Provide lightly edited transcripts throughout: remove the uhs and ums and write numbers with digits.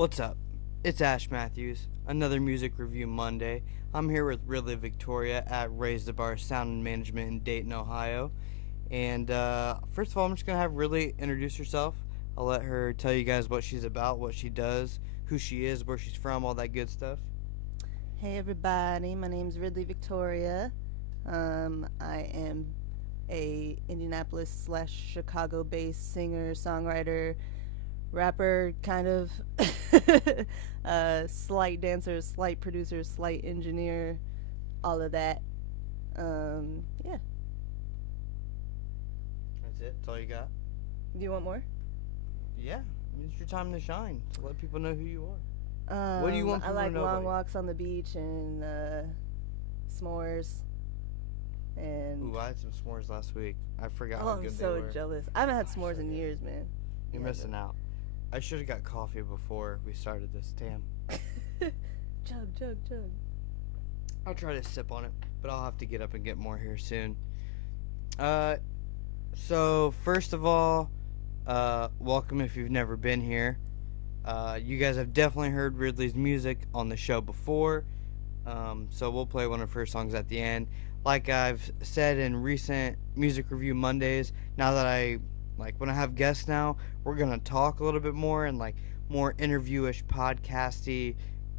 What's up? It's Ash Matthews, another Music Review Monday. I'm here with Ridley Victoria at Razdabar Sound and Management in Dayton, Ohio. And first of all, I'm just going to have Ridley introduce herself. I'll let her tell you guys what she's about, what she does, who she is, where she's from, all that good stuff. Hey everybody, my name's Ridley Victoria. I am a Indianapolis / Chicago based singer, songwriter, rapper, kind of slight dancer, slight producer, slight engineer, all of that. Yeah. That's it? That's all you got? Do you want more? Yeah. It's your time to shine. So let people know who you are. What do you want I people like to know long about you? walks on the beach and s'mores. And Ooh, I had some s'mores last week. I forgot oh, how I'm good they so were. jealous. I haven't had Oh, s'mores so in good. years, man. You're Yeah, missing out. I should have got coffee before we started this. Damn. Chug. I'll try to sip on it, but I'll have to get up and get more here soon. So first of all, welcome if you've never been here. You guys have definitely heard Ridley's music on the show before, so we'll play one of her songs at the end. Like I've said in recent Music Review Mondays, now that when I have guests now, we're gonna talk a little bit more and more interview-ish, podcasty,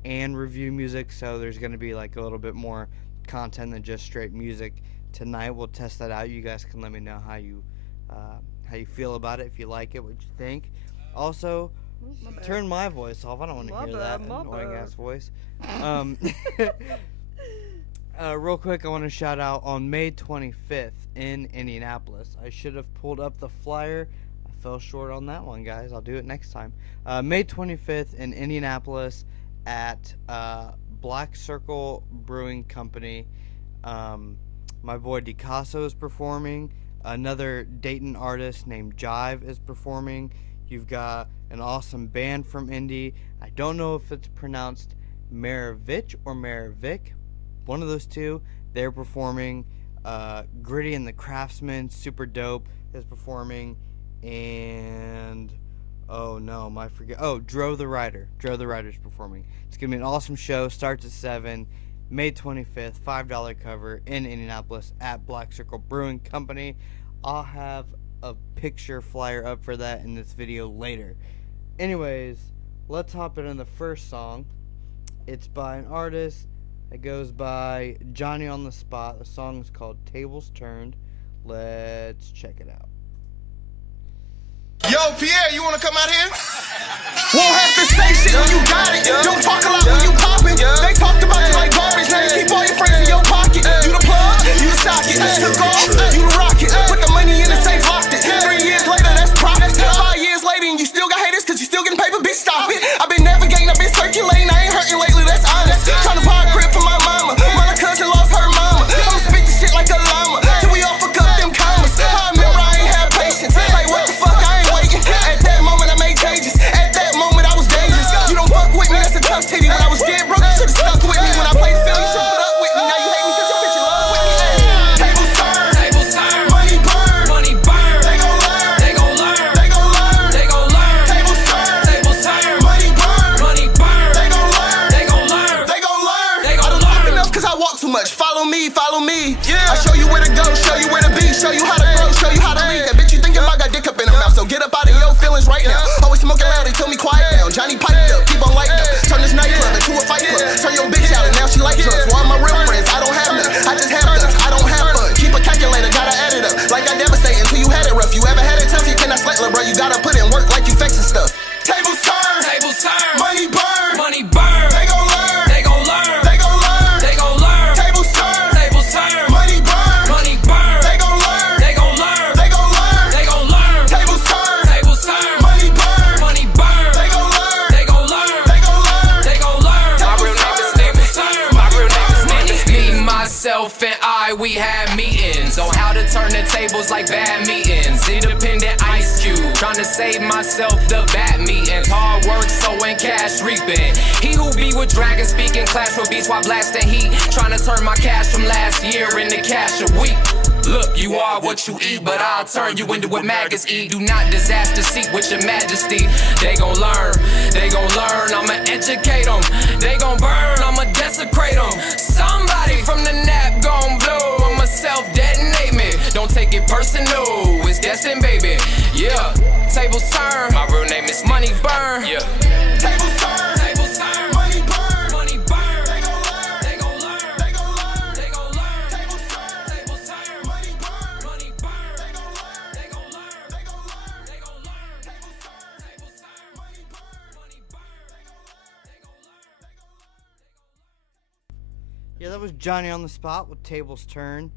and review music. So there's gonna be a little bit more content than just straight music tonight. We'll test that out. You guys can let me know how you feel about it, if you like it, what you think. Also, turn my voice off. I don't want to hear that annoying ass voice. Real quick, I want to shout out on May 25th in Indianapolis. I should have pulled up the flyer. I fell short on that one, guys. I'll do it next time. May 25th in Indianapolis at Black Circle Brewing Company. My boy DiCasso is performing. Another Dayton artist named Jive is performing. You've got an awesome band from Indy. I don't know if it's pronounced Maravich or Maravik. One of those two. They're performing. Gritty and the Craftsman, super dope, is performing. And Dro the Rider. Dro the Rider's performing. It's gonna be an awesome show. Starts at 7. May 25th, $5 cover in Indianapolis at Black Circle Brewing Company. I'll have a picture flyer up for that in this video later. Anyways, let's hop into the first song. It's by an artist that goes by Johnny on the Spot. The song is called Tables Turned. Let's check it out. Yo, Pierre, you wanna come out here? Won't have to say shit when you got it. Don't talk a lot when you poppin'. They talked about you like garbage. Now you keep all your friends in your pocket. You the plug, you the socket. Took off, you the rocket. Put the money in the safe, locked it. 3 years later, that's profit. 5 years later, and you still got haters cause you still getting paper, bitch, stop it. I've been navigating, I've been circulating. I ain't hurting lately, that's honest. Tryna buy a crib for my mama. My cousin lost her mama. I'ma spit the shit like a llama. Till we all fuck up them commas. I remember I ain't have patience. Like what the fuck, I ain't waiting. At that moment I made changes. At that moment I was dangerous. You don't fuck with me, that's a tough titty. When I was dead broke, you should've stuck with me. When I played the field, you should've put up with me. Now you hate me cause your bitch in love with me. Tables turn, money burn, they gon' learn, they gon' learn, they gon' learn, they gon' learn. Tables turn, money burn, they gon' learn, they gon' learn, they gon' learn. I don't talk enough cause I walk too much. Follow me. Yeah. I show you where to go, show you where to be, show you how to grow, show you how to lead. That bitch you thinking about got dick up in her mouth, so get up out of your feelings right now. Always smoking loud, they tell me quiet down. Johnny piped up, keep on lighting up. Turn this nightclub into a fight club. Turn your bitch out and now she like drugs. Well, I'm my real friends, I don't have none. I just have guns, I don't have fun. Keep a calculator, gotta add it up. Like I devastate until you had it rough. You ever had it tough, you cannot slack, bro. You gotta put in work like you fixing stuff. Tables turn, money burn, they gon' learn, they gon' learn, they gon' learn, they gon' learn. Tables turn, money burn, they gon' learn, they gon' learn, they gon' learn, they gon' learn. Tables turn, money burn, they gon' learn, they gon' learn, they gon' learn, they gon' learn. My real name is Nick. My real name is Nick. Me, myself, and I, we had meetings on how to turn the tables like bad meetings. Independent Ice Cube, trying to save myself the bad meetings. Hard work, sowing, cash reaping. He who be with dragons speaking, clash with beats while blasting heat. Trying to turn my cash from last year into cash a week. Look, you are what you eat, but I'll turn you into what maggots eat. Do not disaster seek with your majesty. They gon' learn, I'ma educate them. They gon' burn, I'ma desecrate them. Somebody from the nap gon' blow, I'ma self-detonate me. Don't take it personal, it's destined, baby. Yeah, tables turn, my real name is Money Burn. Yeah, Tables turn, tables turn, money burn. money burn. They gon' learn, They gon' learn, they gon' learn. they gon' learn. Tables turn, Tables turn, money burn. money burn. They gon' learn, They gon' learn, they gon' learn. they gon' learn. Tables turn, Tables turn, money burn. money burn. They gon' learn, They gon' learn. Yeah, that was Johnny on the Spot with Tables Turn.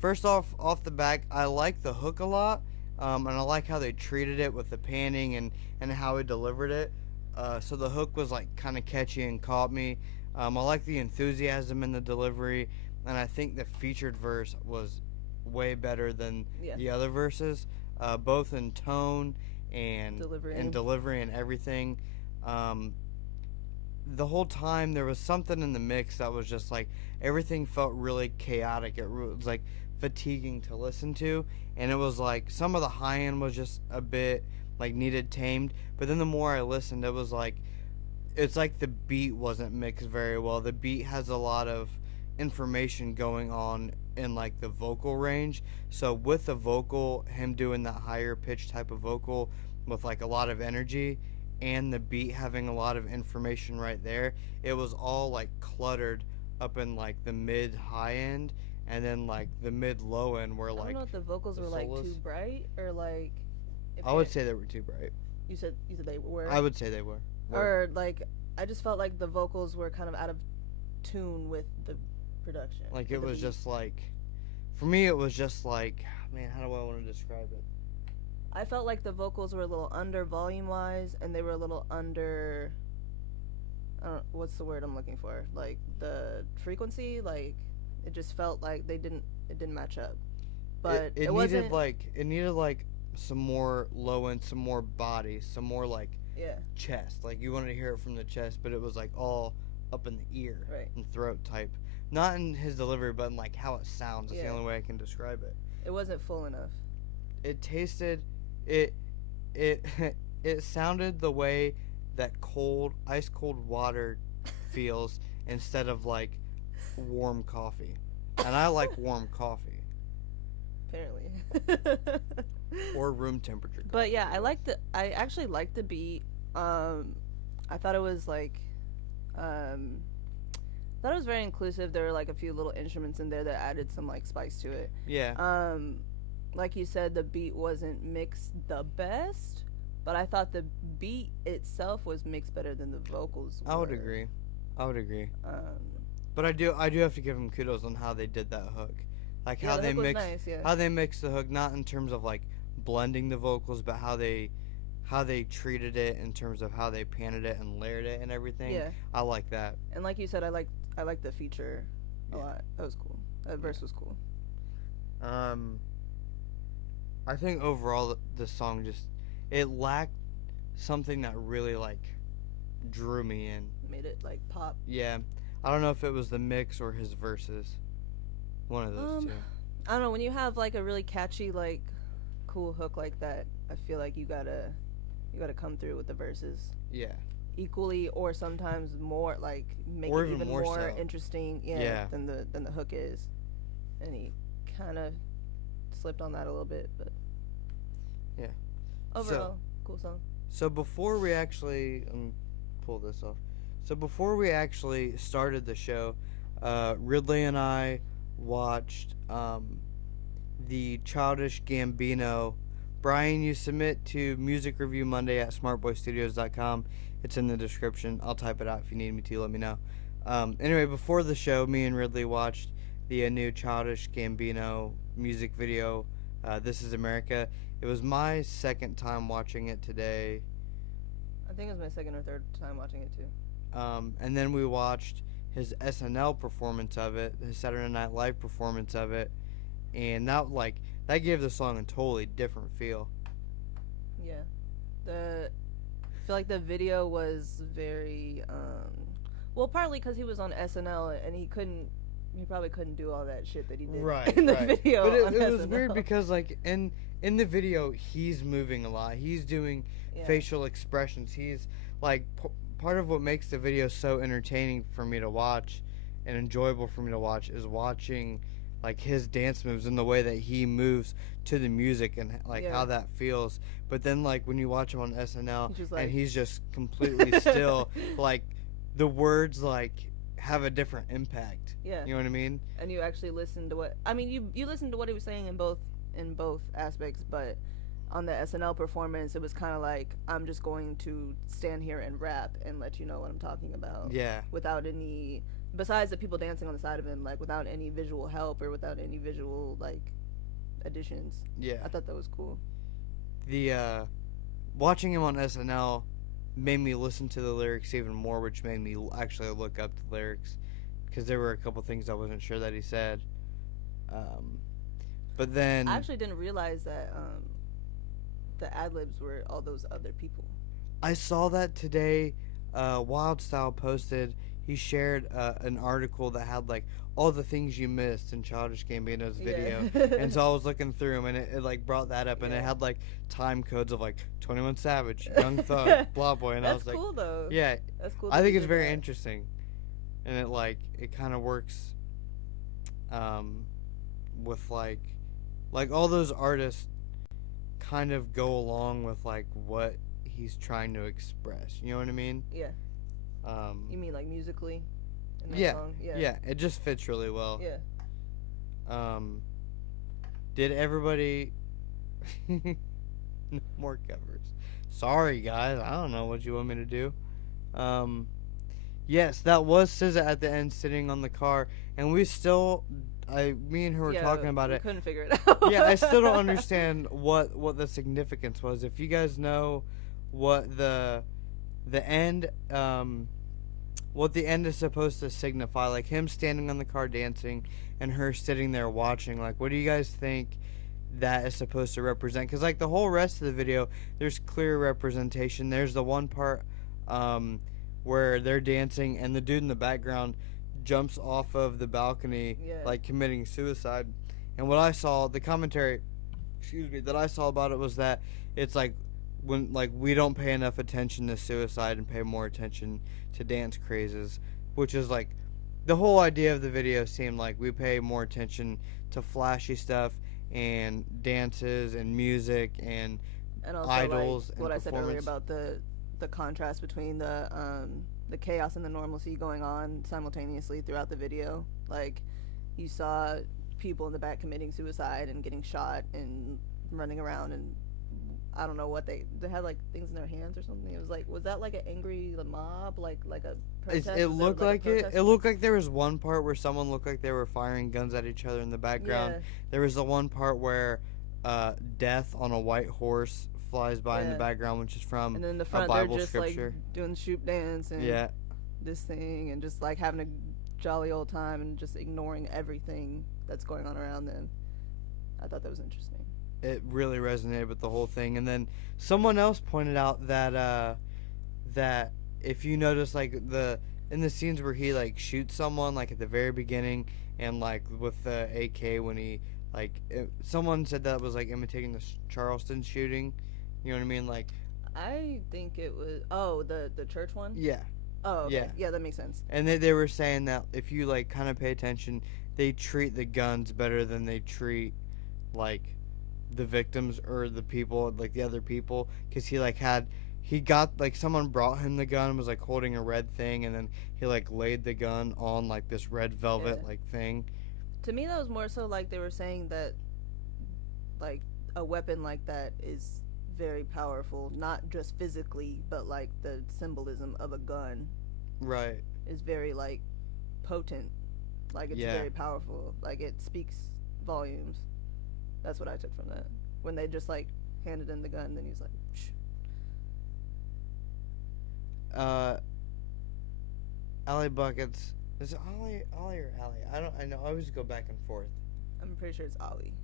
First off the back, I like the hook a lot, and I like how they treated it with the panning and how he delivered it. So the hook was like kind of catchy and caught me. I like the enthusiasm in the delivery, and I think the featured verse was way better than Yeah. the other verses, both in tone and Delivery. delivery and everything. The whole time there was something in the mix that was just like everything felt really chaotic. It was like fatiguing to listen to, and it was like some of the high end was just a bit like needed tamed, but then the more I listened, it was like it's like the beat wasn't mixed very well. The beat has a lot of information going on in like the vocal range, so with the vocal, him doing that higher pitch type of vocal with like a lot of energy and the beat having a lot of information right there, it was all like cluttered up in like the mid high end, and then like the mid low end where I don't like know if the vocals the were like solos. too bright or like. If I would say they were too bright. You said they were. I would say they were. Or like I just felt like the vocals were kind of out of tune with the production. Like with it the was beat. just like, for me it was just like, man, how do I want to describe it? I felt like the vocals were a little under volume wise, and they were a little under. I don't. What's the word I'm looking for? Like the frequency. Like it just felt like they didn't. It didn't match up. But it wasn't. needed like some more low end, some more body, some more like Yeah. chest. Like you wanted to hear it from the chest, but it was like all up in the ear Right. and throat type. Not in his delivery, but in like how it sounds. That's Yeah. the only way I can describe it. It wasn't full enough. It tasted, it it sounded the way that ice cold water feels instead of like warm coffee. And I like warm coffee Apparently. or room temperature coffee. But yeah, I actually liked the beat. I thought it was like thought it was very inclusive. There were like a few little instruments in there that added some like spice to it. Yeah. Like you said, the beat wasn't mixed the best, but I thought the beat itself was mixed better than the vocals were. I would agree. But I do have to give them kudos on how they did that hook. Like Yeah, how the they hook was mixed nice, yeah. how they mixed the hook, not in terms of like blending the vocals, but how they treated it in terms of how they panted it and layered it and everything. Yeah. I like that. And like you said, I liked the feature a lot. That was cool. That verse was cool. I think overall the song just it lacked something that really like drew me in. Made it like pop. Yeah. I don't know if it was the mix or his verses. One of those two. I don't know, when you have like a really catchy, like cool hook like that, I feel like you gotta come through with the verses Yeah. equally, or sometimes more, like make Or it even even more more so. interesting, Yeah. than the hook is. And he kind of slipped on that a little bit, but Yeah. overall, cool song. So before we actually pull this off. So before we actually started the show, Ridley and I watched the Childish Gambino. Brian, you submit to musicreviewmonday at smartboystudios.com. It's in the description. I'll type it out if you need me to. Let me know. Anyway, before the show, me and Ridley watched the new Childish Gambino music video, This Is America. It was my second time watching it today. I think it was my second or third time watching it too. And then we watched his SNL performance of it, his Saturday Night Live performance of it, and that gave the song a totally different feel. Yeah. I feel like the video was very, well, partly because he was on SNL and he couldn't he probably couldn't do all that shit that he did Right, in the right. video. But on it was SNL. weird because like in the video he's moving a lot. He's doing Yeah. facial expressions. He's like part of what makes the video so entertaining for me to watch and enjoyable for me to watch is watching like his dance moves and the way that he moves to the music and like how that feels. But then like when you watch him on SNL and he's just completely still, like the words like have a different impact. Yeah. You know what I mean? And you actually listen to what you listen to what he was saying in both aspects, but on the SNL performance it was kind of like, I'm just going to stand here and rap and let you know what I'm talking about. Yeah. Without any, besides the people dancing on the side of him, like without any visual help or without any visual like additions. Yeah. I thought that was cool. The watching him on SNL made me listen to the lyrics even more, which made me actually look up the lyrics because there were a couple things I wasn't sure that he said. But then I actually didn't realize that the ad-libs were all those other people. I saw that today. Wild Style posted. He shared an article that had like all the things you missed in Childish Gambino's video, and so I was looking through them, and it like brought that up, and it had like time codes of like 21 Savage, Young Thug, Blah Boy, and I was like, cool though. yeah, That's cool. I think it's very interesting, and it kind of works, with like all those artists kind of go along with like what he's trying to express. You know what I mean? Yeah. You mean like musically? In that Yeah, song? yeah, it just fits really well. Yeah. Did everybody no more covers? Sorry guys, I don't know what you want me to do. Yes, that was SZA at the end sitting on the car, and me and her were talking about it. Couldn't figure it out. Yeah, I still don't understand what the significance was. If you guys know what the end what the end is supposed to signify, like him standing on the car dancing and her sitting there watching, like what do you guys think that is supposed to represent? Because like the whole rest of the video, there's clear representation. There's the one part where they're dancing and the dude in the background jumps off of the balcony, like committing suicide. And what I saw, the commentary that I saw about it was that it's like when like we don't pay enough attention to suicide and pay more attention to dance crazes, which is like the whole idea of the video seemed like we pay more attention to flashy stuff and dances and music and also idols like and what I said earlier performance. about the contrast between the chaos and the normalcy going on simultaneously throughout the video. Like you saw people in the back committing suicide and getting shot and running around, and I don't know what they had like things in their hands or something. It was like, was that like an angry mob, like a protest? It looked like it. It looked like there was one part where someone looked like they were firing guns at each other in the background. Yeah. There was the one part where death on a white horse flies by in the background, which is from and then in the a front Bible they're just scripture. like doing the shoot dance and this thing and just like having a jolly old time and just ignoring everything that's going on around them. I thought that was interesting. It really resonated with the whole thing. And then someone else pointed out that that if you notice like in the scenes where he like shoots someone like at the very beginning and like with the AK when he someone said that was like imitating the Charleston shooting. You know what I mean? Like I think it was the church one. Yeah. Oh, okay. Yeah. Yeah, that makes sense. And they were saying that if you like kind of pay attention, they treat the guns better than they treat like the victims or the people, like the other people, because he got like someone brought him the gun and was like holding a red thing, and then he like laid the gun on like this red velvet like thing. To me, that was more so like they were saying that like a weapon like that is very powerful, not just physically, but like the symbolism of a gun Right. is very like potent, like it's very powerful, like it speaks volumes. That's what I took from that when they just like handed him the gun and then he was like psh. Allie Buckets, is it Ollie or Allie? I know I always go back and forth. I'm pretty sure it's Ollie.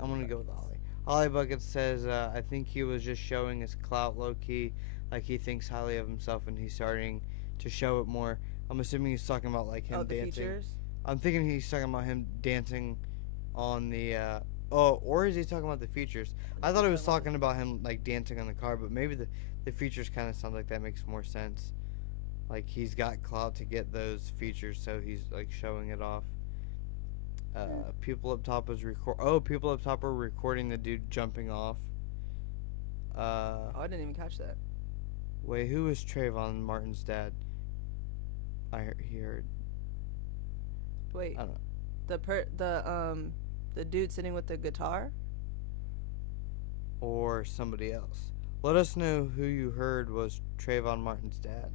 I'm gonna go with Ollie. Ollie Buckets says, I think he was just showing his clout low-key, like he thinks highly of himself and he's starting to show it more. I'm assuming he's talking about like him the dancing. features? I'm thinking he's talking about him dancing on the. Or is he talking about the features? I thought he was talking about him like dancing on the car, but maybe the features kind of sound like that makes more sense. Like he's got clout to get those features, so he's like showing it off. People up top was people up top were recording the dude jumping off. Oh, I didn't even catch that. Wait, who was Trayvon Martin's dad? He heard. Wait, I don't know. the dude sitting with the guitar. Or somebody else. Let us know who you heard was Trayvon Martin's dad.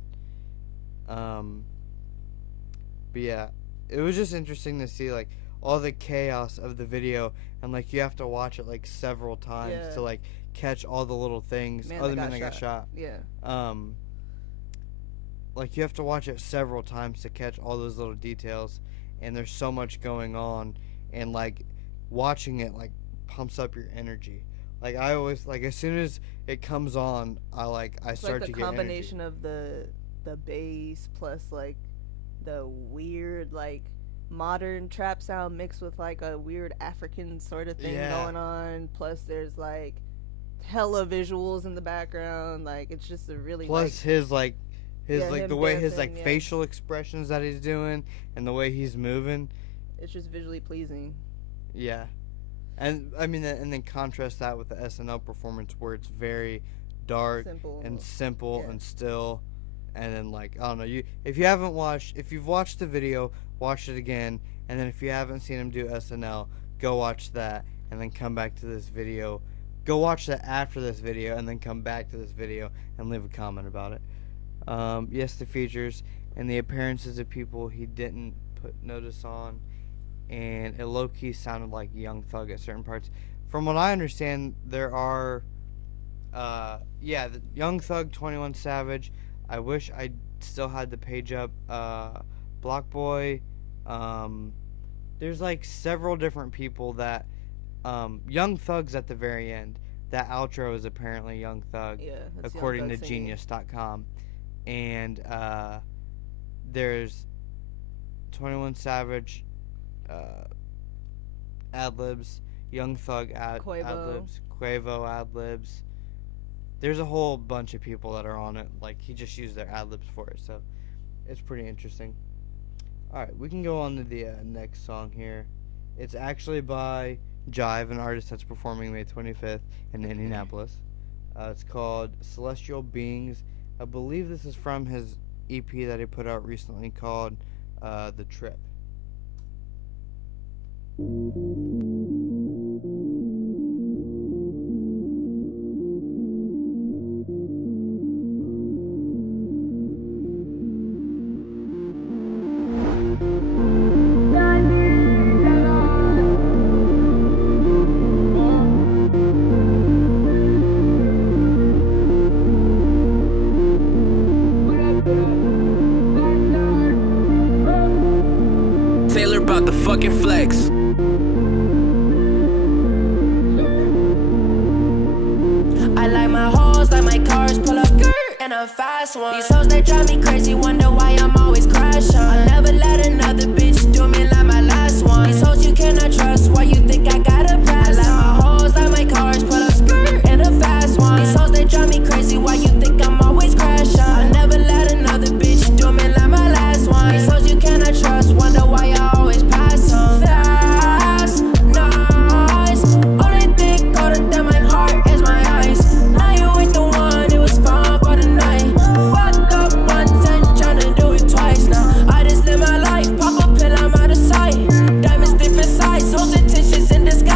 But yeah, it was just interesting to see like all the chaos of the video, and like you have to watch it like several times to like catch all the little things. Man Other that man that got shot. Yeah. Like you have to watch it several times to catch all those little details, and there's so much going on, and like watching it like pumps up your energy. Like I always like as soon as it comes on, I start to get energy. Like the combination of the bass plus like the weird like modern trap sound mixed with like a weird African sort of thing going on. Plus there's like hella visuals in the background. Like it's just a really plus his the way dancing, his like facial expressions that he's doing and the way he's moving. It's just visually pleasing. Yeah. And I mean, and then contrast that with the SNL performance where it's very dark and simple and still, and then like I don't know, if you've watched the video, watch it again, and then if you haven't seen him do SNL, go watch that, and then come back to this video. Go watch that after this video, and then come back to this video and leave a comment about it. Yes, the features and the appearances of people he didn't put notice on. And it low-key sounded like Young Thug at certain parts. From what I understand, there are, the Young Thug, 21 Savage. I wish I still had the page up. Block Boy. There's like several different people that, Young Thug's at the very end. That outro is apparently Young Thug, according to Genius.com. And there's 21 Savage. Ad-libs, Young Thug ad-libs, Quavo ad-libs. There's a whole bunch of people that are on it. Like, he just used their ad-libs for it, so it's pretty interesting. Alright, we can go on to the next song here. It's actually by Jive, an artist that's performing May 25th in Indianapolis. It's called Celestial Beings. I believe this is from his EP that he put out recently called The Trip. Taylor about the fucking flex. I like my hoes, like my cars, pull up in a fast one. These hoes, they drive me crazy, wonder why I'm always crashing. I'll never let another bitch do me like my last one. These hoes you cannot trust, why you think I gotta pass? I like my hoes, like my cars, pull up in a fast one. These hoes, they drive me crazy, why you think I'm always crashing? I'll never let another bitch do me like my last one. These hoes you cannot trust, wonder why I always pass them. Fast, nice, only thing colder than my heart is my eyes. Now you ain't the one, it was fun for the night. Fucked up once and tryna do it twice now. I just live my life, pop a pill, I'm out of sight. Diamonds different size, hoes intentions in the sky.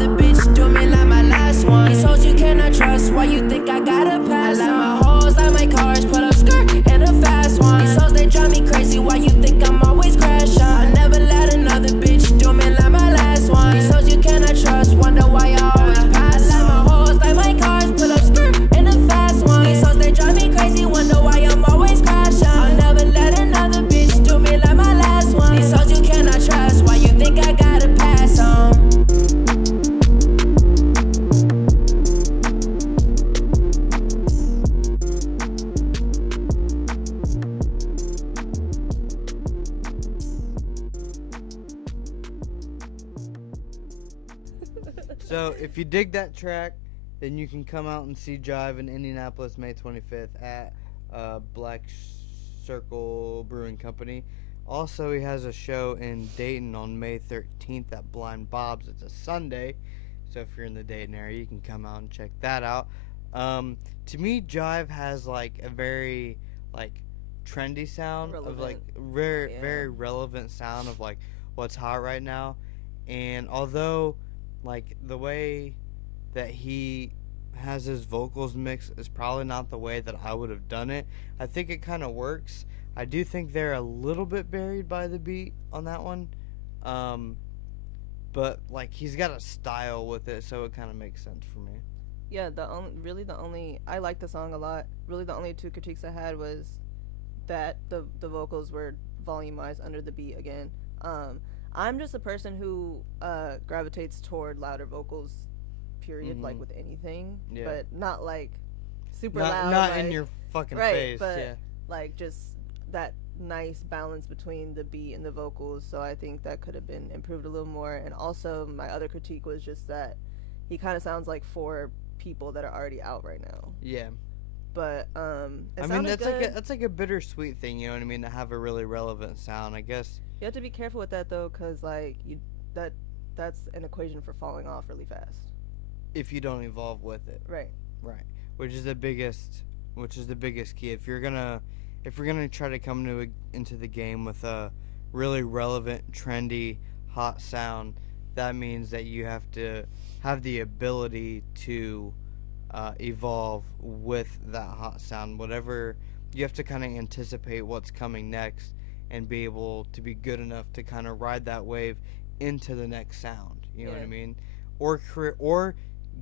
another bitch do me like my last one. These hoes you cannot trust, why you think I gotta pass? I like my hoes like my cars, pull up skirt and a fast one. These hoes they drive me crazy, why you think I'm always crashing? I never let another bitch do me like my last one. These hoes you cannot trust, wonder why I always pass. I like my hoes like my cars, pull up skirt and a fast one. These hoes they drive me crazy, wonder why I'm always crashing. I never let another bitch do me like my last one. These hoes you cannot trust, why you think I gotta pass on? So if you dig that track, then you can come out and see Jive in Indianapolis May 25th at Black Circle Brewing Company. Also, he has a show in Dayton on May 13th at Blind Bob's. It's a Sunday, so if you're in the Dayton area, you can come out and check that out. To me, Jive has like a very like trendy sound of like very relevant sound of like what's hot right now. And although like the way that he has his vocals mixed is probably not the way that I would have done it, I think it kind of works. I do think they're a little bit buried by the beat on that one, but like he's got a style with it, so it kind of makes sense for me. Yeah, the only I like the song a lot. Really, the only two critiques I had was that the vocals were volumized under the beat again. I'm just a person who gravitates toward louder vocals, period, like with anything, but not like super loud. Not like, in your fucking right, face, but yeah. like just that nice balance between the beat and the vocals. So I think that could have been improved a little more. And also my other critique was just that he kind of sounds like 4 people that are already out right now. Yeah. But I mean that's like a bittersweet thing, you know what I mean, to have a really relevant sound, I guess. You have to be careful with that though, cause like that's an equation for falling off really fast. If you don't evolve with it. Right. Right. Which is the biggest key. If you're gonna try to come into the game with a really relevant, trendy, hot sound, that means that you have to have the ability to evolve with that hot sound. Whatever, you have to kind of anticipate what's coming next and be able to be good enough to kind of ride that wave into the next sound. You know what I mean? Or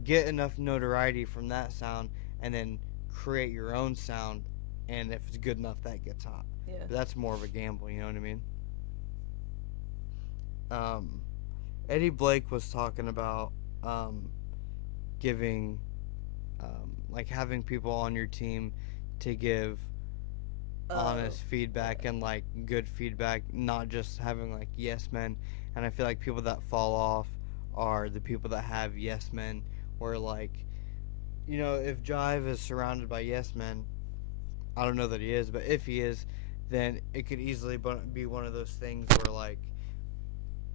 get enough notoriety from that sound and then create your own sound, and if it's good enough, that gets hot. Yeah. But that's more of a gamble, you know what I mean? Eddie Blake was talking about giving, like having people on your team to give honest feedback and like good feedback, not just having like yes men. And I feel like people that fall off are the people that have yes men, where like, you know, if Jive is surrounded by yes men, I don't know that he is, but if he is, then it could easily be one of those things where like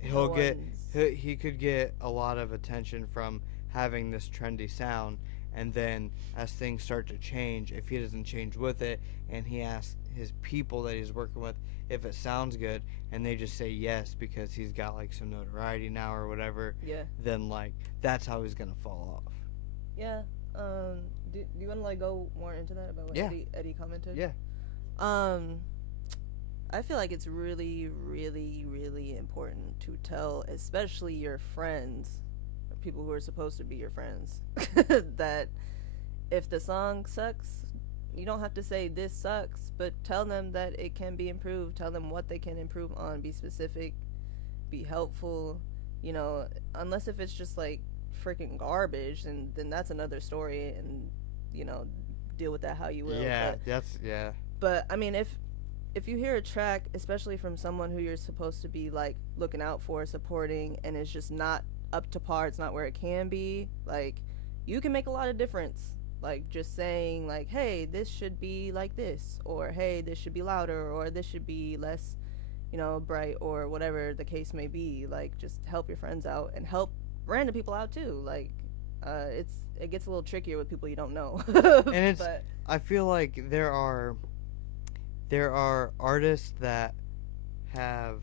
he could get a lot of attention from having this trendy sound, and then as things start to change, if he doesn't change with it and he asks his people that he's working with if it sounds good and they just say yes because he's got like some notoriety now or whatever, then like that's how he's gonna fall off. Yeah. Do you want to like go more into that about what Eddie commented? Yeah. I feel like it's really, really, really important to tell, especially your friends, people who are supposed to be your friends, that if the song sucks, you don't have to say this sucks, but tell them that it can be improved. Tell them what they can improve on. Be specific. Be helpful. You know, unless if it's just like freaking garbage, and then that's another story, and you know, deal with that how you will. Yeah, But I mean, if you hear a track, especially from someone who you're supposed to be like looking out for, supporting, and it's just not up to par, it's not where it can be, like you can make a lot of difference. Like just saying like, hey, this should be like this, or hey, this should be louder, or this should be less, you know, bright, or whatever the case may be. Like just help your friends out and help random people out too. Like it gets a little trickier with people you don't know. And I feel like there are artists that have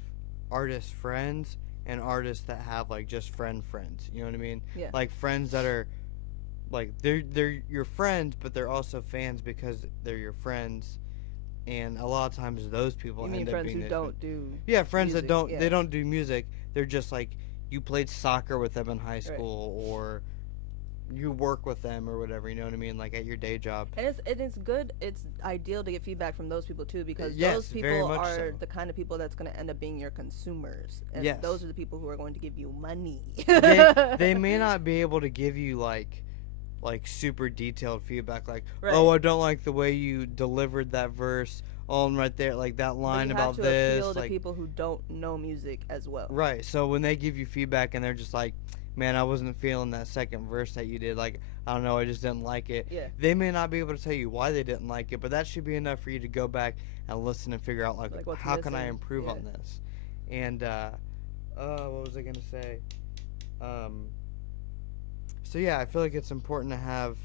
artist friends, and artists that have like just friends. You know what I mean? Yeah. Like friends that are like they're your friends, but they're also fans because they're your friends. And a lot of times those people You mean end up friends being who those don't do yeah, friends music, that don't yeah. they don't do music. They're just like you played soccer with them in high school or you work with them or whatever, you know what I mean, like at your day job. And it's good. It's ideal to get feedback from those people too, because Yes, those very people much are so. the kind of people that's going to end up being your consumers, and Yes. those are the people who are going to give you money. They may not be able to give you like super detailed feedback like Right. oh, I don't like the way you delivered that verse on right there, like that But line you about have to this, appeal to like people who don't know music as well. right. So when they give you feedback and they're just like, man, I wasn't feeling that second verse that you did, like I don't know, I just didn't like it. Yeah. They may not be able to tell you why they didn't like it, but that should be enough for you to go back and listen and figure out like what's how can I missing, improve yeah. on this. And what was I gonna say? So yeah, I feel like it's important to have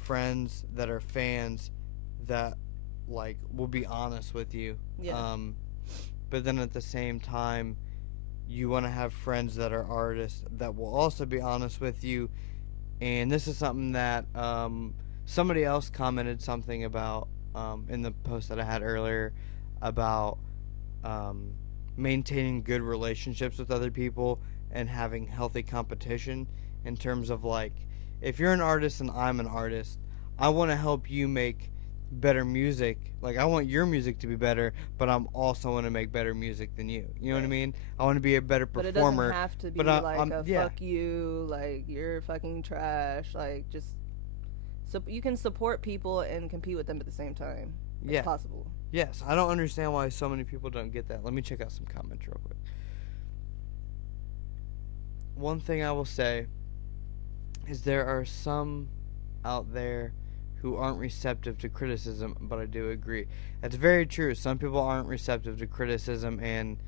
friends that are fans that like will be honest with you. Yeah. But then at the same time, you want to have friends that are artists that will also be honest with you. And this is something that somebody else commented something about in the post that I had earlier about maintaining good relationships with other people and having healthy competition in terms of like, if you're an artist and I'm an artist, I want to help you make better music. Like I want your music to be better, but I'm also want to make better music than you. You know what I mean? I want to be a better But it performer. doesn't have to be but like yeah. fuck you, like you're fucking trash, like just so you can support people and compete with them at the same time. It's Yeah. possible. Yes, I don't understand why so many people don't get that. Let me check out some comments real quick. One thing I will say is there are some out there who aren't receptive to criticism, but I do agree. That's very true. Some people aren't receptive to criticism, and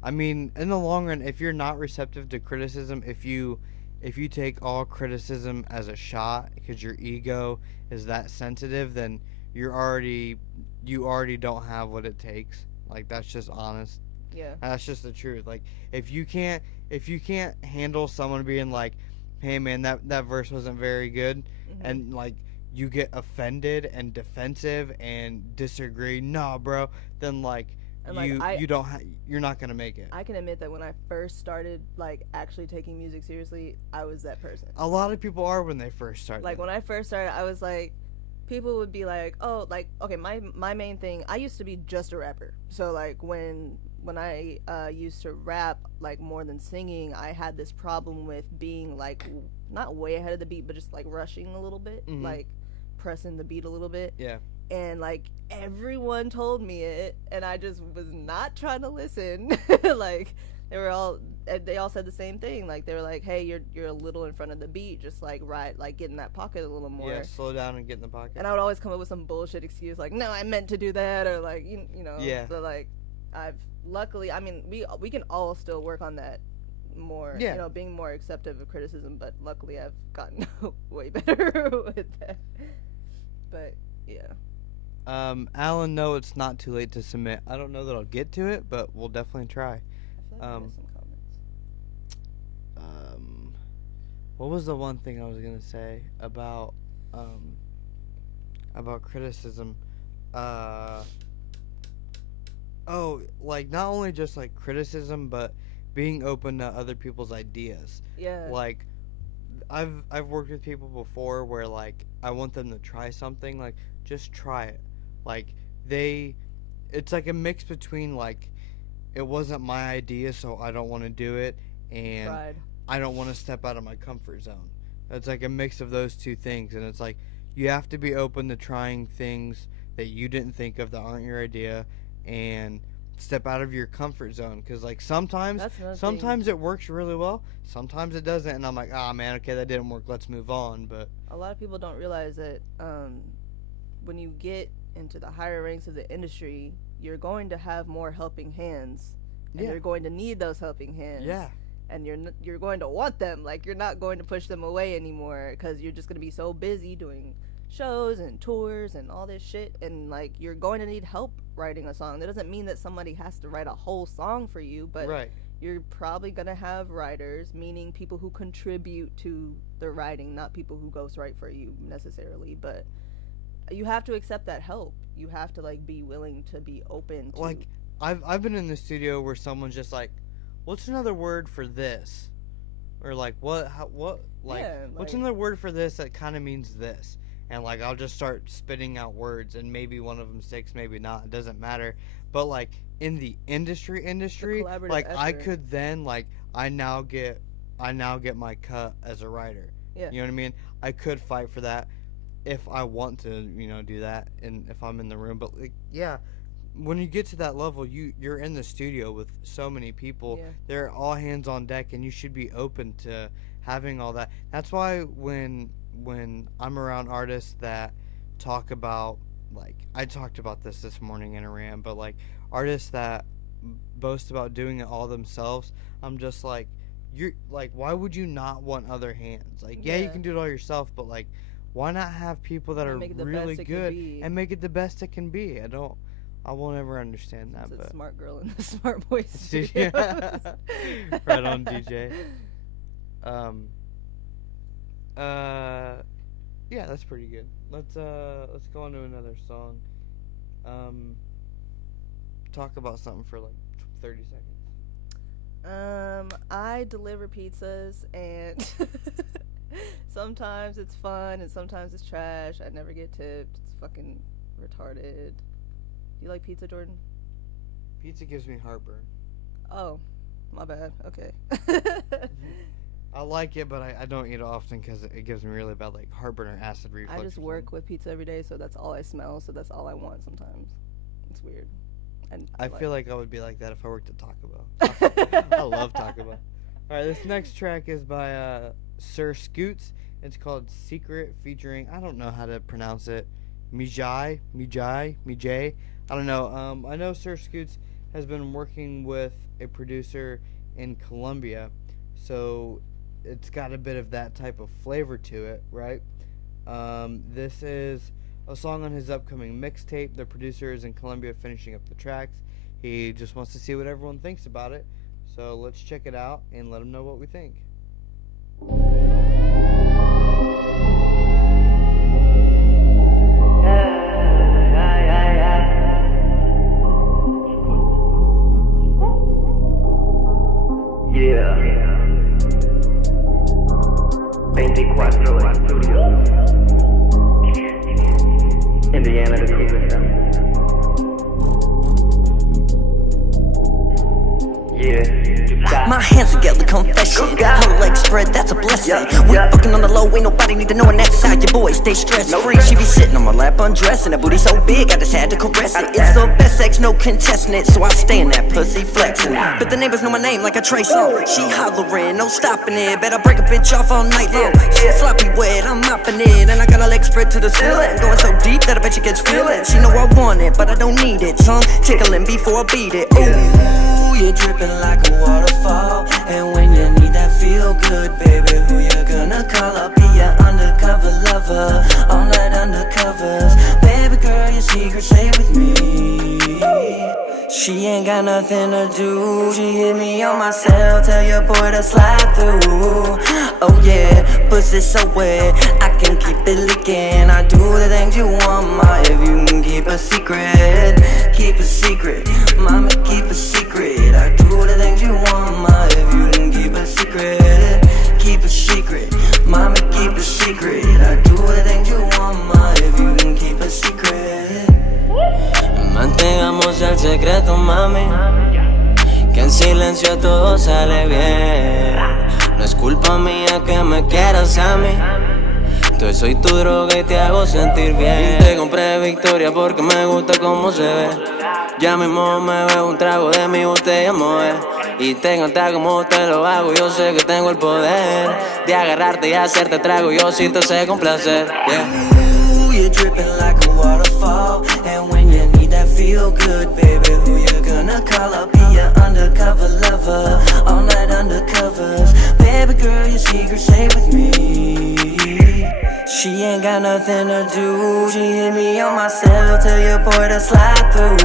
I mean, in the long run, if you're not receptive to criticism, if you take all criticism as a shot because your ego is that sensitive, then you already don't have what it takes. Like that's just honest. Yeah. That's just the truth. Like if you can't handle someone being like, "Hey man, that verse wasn't very good," and like you get offended and defensive and disagree, nah, bro, then like And, like, you're not gonna make it. I can admit that when I first started like actually taking music seriously, I was that person. A lot of people are when they first start. Like when I first started, I was like, people would be like, oh, like okay, my main thing, I used to be just a rapper. So like when I used to rap like more than singing, I had this problem with being like not way ahead of the beat, but just like rushing a little bit, like pressing the beat a little bit. Yeah. And like everyone told me it, and I just was not trying to listen. Like they all said the same thing. Like they were like, hey, you're a little in front of the beat, just like get in that pocket a little more. Yeah, slow down and get in the pocket. And I would always come up with some bullshit excuse like, no, I meant to do that, or like you know. Yeah. But like luckily, I mean, we can all still work on that more. Yeah. You know, being more acceptive of criticism. But luckily, I've gotten way better with that. But yeah. Alan, no, it's not too late to submit. I don't know that I'll get to it, but we'll definitely try. I feel like I missed some comments. What was the one thing I was gonna say about criticism? Oh, like not only just like criticism, but being open to other people's ideas. Yeah. Like, I've worked with people before where like I want them to try something, like just try it. Like it's like a mix between like it wasn't my idea, so I don't want to do it, and Pride. I don't want to step out of my comfort zone. It's like a mix of those two things, and it's like you have to be open to trying things that you didn't think of that aren't your idea, and step out of your comfort zone, because like sometimes it works really well, sometimes it doesn't, and I'm like, ah, man, okay, that didn't work, let's move on. But a lot of people don't realize that when you get into the higher ranks of the industry, you're going to have more helping hands, and Yeah. you're going to need those helping hands. yeah, And you're going to want them. Like you're not going to push them away anymore because you're just going to be so busy doing shows and tours and all this shit, and like you're going to need help writing a song. That doesn't mean that somebody has to write a whole song for you, but Right. you're probably gonna have writers, meaning people who contribute to the writing, not people who ghostwrite for you necessarily. But you have to accept that help. You have to like be willing to be open to Like I've been in the studio where someone's just like, "What's another word for this?" Or like, "What like Yeah, what's like- another word for this that kind of means this?" And like I'll just start spitting out words, and maybe one of them sticks, maybe not. It doesn't matter. But like in the industry, collaborative like I effort. could then like I now get my cut as a writer. Yeah. You know what I mean? I could fight for that if I want to, do that, and if I'm in the room. But like, yeah, when you get to that level, you're in the studio with so many people. Yeah. They're all hands on deck, and you should be open to having all that. That's why when I'm around artists that talk about, like, I talked about this morning in a rant, but like artists that boast about doing it all themselves, I'm just like, you're like, why would you not want other hands? Like, yeah, you Yeah. can do it all yourself, but like, why not have people that Yeah, are make it the really best it can good be. and make it the best it can be? I won't ever understand that. It's a But smart girl in the smart boy See, studio. right on, DJ. Yeah, that's pretty good. Let's go on to another song. Talk about something for like 30 seconds. I deliver pizzas, and sometimes it's fun and sometimes it's trash. I never get tipped. It's fucking retarded. Do you like pizza, Jordan? Pizza gives me heartburn. Oh, my bad. Okay. I like it, but I don't eat it often because it gives me really bad like heartburn or acid reflux. I just work with pizza every day, so that's all I smell, so that's all I want sometimes. It's weird. And I feel like I would be like that if I worked at Taco Bell. I love Taco Bell. Alright, this next track is by Sir Scoots. It's called Secret, featuring, I don't know how to pronounce it, Mijay. I don't know. I know Sir Scoots has been working with a producer in Colombia, so it's got a bit of that type of flavor to it, right? This is a song on his upcoming mixtape. The producer is in Colombia finishing up the tracks. He just wants to see what everyone thinks about it. So let's check it out and let him know what we think. Yeah. 24 Studios. Indiana the coolest. Yeah. My hands together, confession. Her legs spread, that's a blessing. We fucking on the low, ain't nobody need to know, and that's how your boy stay stress free. She be sitting on my lap undressing, that booty so big, I just had to caress it. It's the best sex, no contesting it, so I stay in that pussy flexing. But the neighbors know my name like a trace on. She hollering, no stopping it. Bet I break a bitch off all night long. She sloppy wet, I'm mopping it, and I got her legs spread to the ceiling. Going so deep that I bet she gets feeling. She know I want it, but I don't need it. Tongue tickling before I beat it. Ooh, you're dripping like a waterfall. And when you need that feel good, baby, who you gonna call? I'll be your undercover lover, all night undercovers. Baby girl, your secret, stay with me. She ain't got nothing to do. She hit me on my cell, tell your boy to slide through. Oh yeah, pussy so wet, I can keep it leaking. I do the things you want, ma, if you can keep a secret. Keep a secret, mama, keep a secret. I do the things you want, ma, if you can keep a secret. Keep a secret, mama, keep a secret. I do the things you want, ma, if you can keep a secret. Mantengamos el secreto, mami, que en silencio todo sale bien. No es culpa mía que me quieras a mí. Yo soy tu droga y te hago sentir bien. Te compré Victoria porque me gusta cómo se ve. Ya mismo me bebo un trago de mi botella Moe. Y te encanta como te lo hago. Yo sé que tengo el poder de agarrarte y hacerte trago. Yo sí te sé complacer, yeah. Ooh, you're dripping like a waterfall. And when you need that feel good, baby, who you gonna call? I'll be your undercover lover, all night undercovers. Baby girl, your secret, stay with me. She ain't got got nothing to do. She hit me on my cell, tell your boy to slide through.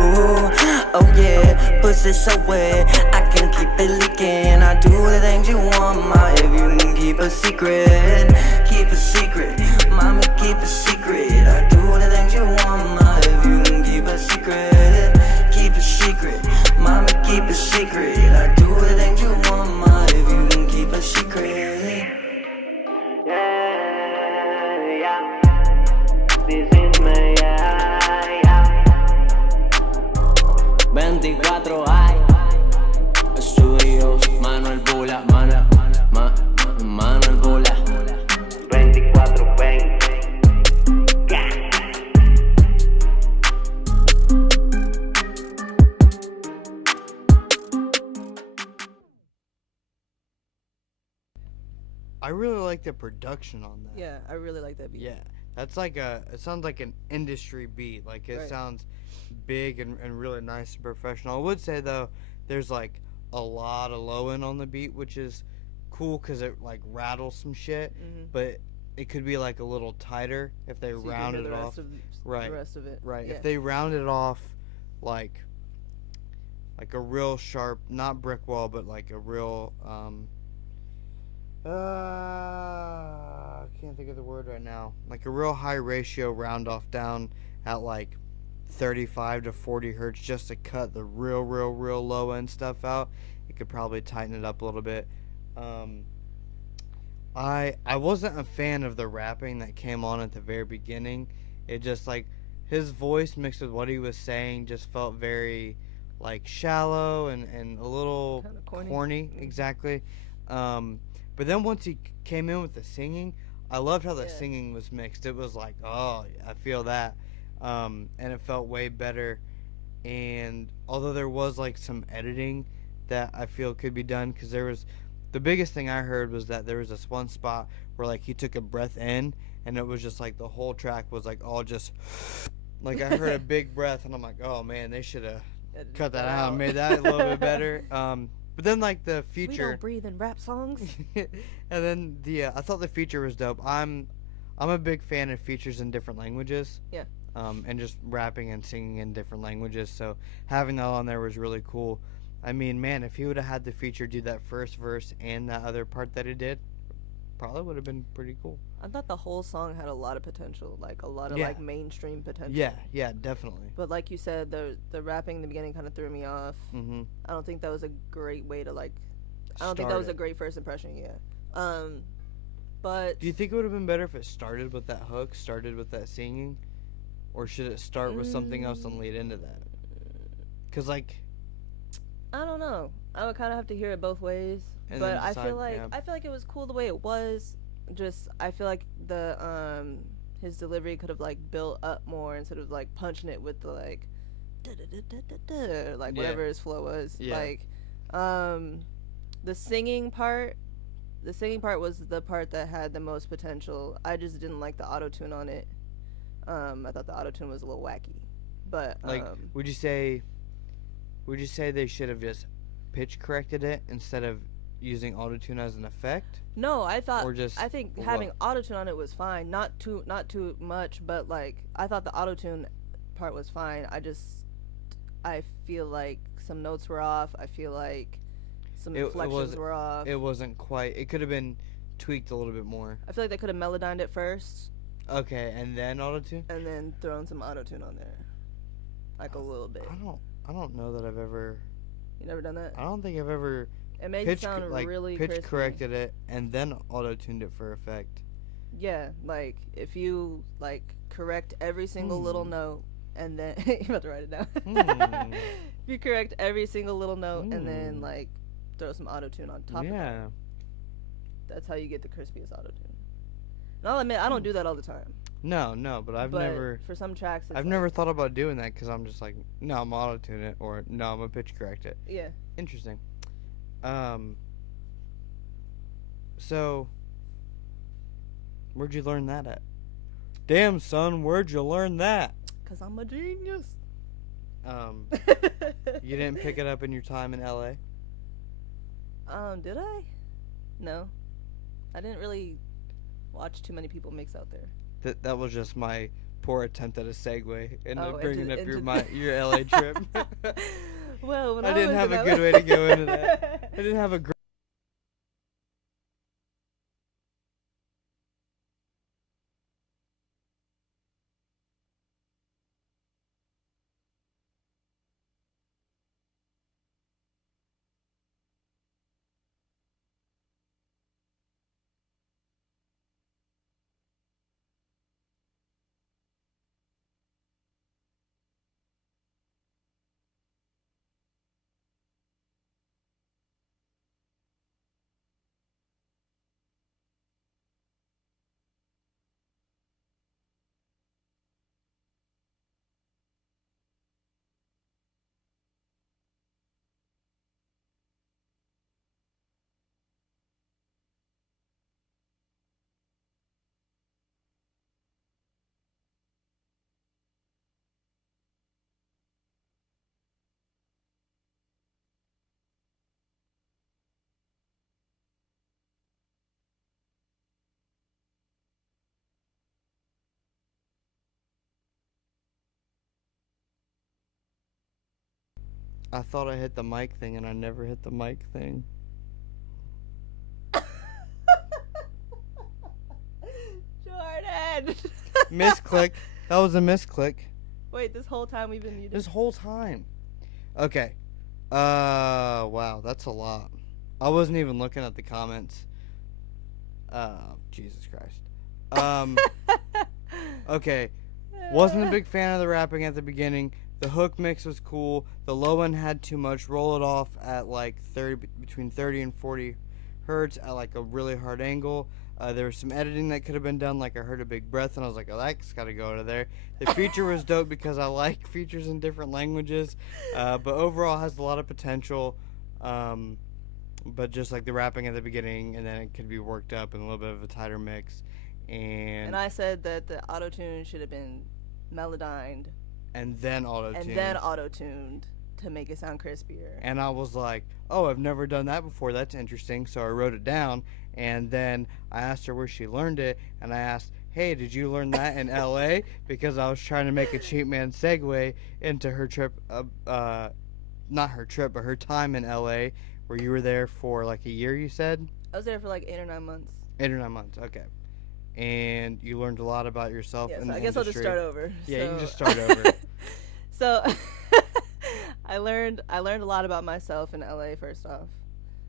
Oh yeah, pussy so wet, I can keep it leaking. I do the things you want, ma, if you can keep a secret. Keep a secret, mommy, keep a secret. I do the things you want, ma, if you can keep a secret. Keep a secret, mommy, keep a secret. I do the things you want, ma, if you can keep a secret. This is my 24 hay estudios, Manuel Bula, Manuel Bula. 24-20. I really like the production on that. Yeah, I really like that beat. Yeah, that's like it sounds like an industry beat. Like it Right. sounds big and really nice and professional. I would say though, there's like a lot of low end on the beat, which is cool because it like rattles some shit. Mhm. But it could be like a little tighter if they So you can rounded hear it the off. rest of Right. The rest of it. Right. Yeah. If they rounded it off like a real sharp, not brick wall, but like a real I can't think of the word right now. Like a real high ratio round off down at like 35 to 40 hertz just to cut the real low end stuff out. It could probably tighten it up a little bit. I wasn't a fan of the rapping that came on at the very beginning. It just like his voice mixed with what he was saying just felt very like shallow and a little Kinda corny. corny. Exactly. But then once he came in with the singing, I loved how the Yeah. singing was mixed. It was like, oh, I feel that. And it felt way better. And although there was like some editing that I feel could be done, because there was, the biggest thing I heard was that there was this one spot where like he took a breath in and it was just like the whole track was like all just, like I heard a big breath and I'm like, oh man, they should have Edit cut that out and made that a little bit better. But then like the We feature, don't breathe in rap songs. and then I thought the feature was dope. I'm a big fan of features in different languages. Yeah. And just rapping and singing in different languages. So having that on there was really cool. I mean, man, if he would have had the feature do that first verse and that other part that he did, probably would have been pretty cool. I thought the whole song had a lot of potential, like a lot of Yeah. like mainstream potential. Yeah, definitely. But like you said, the rapping in the beginning kind of threw me off. Mm-hmm. I don't think that was a great way to like. I don't think that was a great first impression. Yeah. But Do you think it would have been better if it started with that hook, started with that singing? Or should it start with something else and lead into that? Because, like, I don't know. I would kind of have to hear it both ways. And But then I decide, feel like yeah. it was cool the way it was. Just I feel like the his delivery could have like built up more instead of like punching it with the like like Yeah. whatever his flow was. Yeah. Like the singing part was the part that had the most potential. I just didn't like the auto-tune on it. I thought the auto-tune was a little wacky. But like, would you say they should have just pitch corrected it instead of using autotune as an effect? no, I thought Or just I think or having what? autotune on it was fine. Not too much, but like I thought the autotune part was fine. I feel like some notes were off. I feel like some inflections were off. It wasn't quite. It could have been tweaked a little bit more. I feel like they could have melodined it first Okay, and then autotune. and then thrown some autotune on there, like a little bit. I don't know that I've ever. You never done that? I don't think I've ever It made it pitch sound really pitch crispy. corrected it and then auto-tuned it for effect. Yeah, like if you like correct every single little note and then you about to write it down. Hmm. If you correct every single little note and then Mm. like throw some auto tune on top of it, Yeah. that's how you get the crispiest auto tune. And I'll admit I don't do that all the time. No, but I've but never. for some tracks it's I've like, never thought about doing that because I'm just like, no, I'm auto-tune it, or no, I'm gonna pitch correct it. yeah. Interesting. So, where'd you learn that at? Damn, son, where'd you learn that? Cause I'm a genius. You didn't pick it up in your time in LA? Did I? No. I didn't really watch too many people mix out there. That was just my poor attempt at a segue and Oh, bringing up into- your LA trip. Well, when I didn't was have in a good LA way to go into that. I didn't have a great. I thought I hit the mic thing and I never hit the mic thing. Jordan. Misclick. That was a misclick. Wait, this whole time we've been muted. This whole time. Okay. Wow, that's a lot. I wasn't even looking at the comments. Jesus Christ. Okay. Wasn't a big fan of the rapping at the beginning. The hook mix was cool. The low end had too much. Roll it off at like between 30 and 40 hertz at like a really hard angle. There was some editing that could have been done. Like I heard a big breath and I was like, oh, that's got to go to there. The feature was dope because I like features in different languages. But overall has a lot of potential. But just like the rapping at the beginning, and then it could be worked up in a little bit of a tighter mix. And I said that the auto-tune should have been melodined then auto-tuned. and then auto-tuned to make it sound crispier. And I was like, oh, I've never done that before. That's interesting. So I wrote it down. And then I asked her where she learned it. And I asked, hey, did you learn that in LA? Because I was trying to make a cheap man segue into her trip, not her trip, but her time in LA, where you were there for like a year, you said? I was there for like 8 or 9 months. 8 or 9 months, okay. And you learned a lot about yourself Yes, in the I guess I'll just industry. start over. Yeah, you can So- just start over. So I learned a lot about myself in LA first off,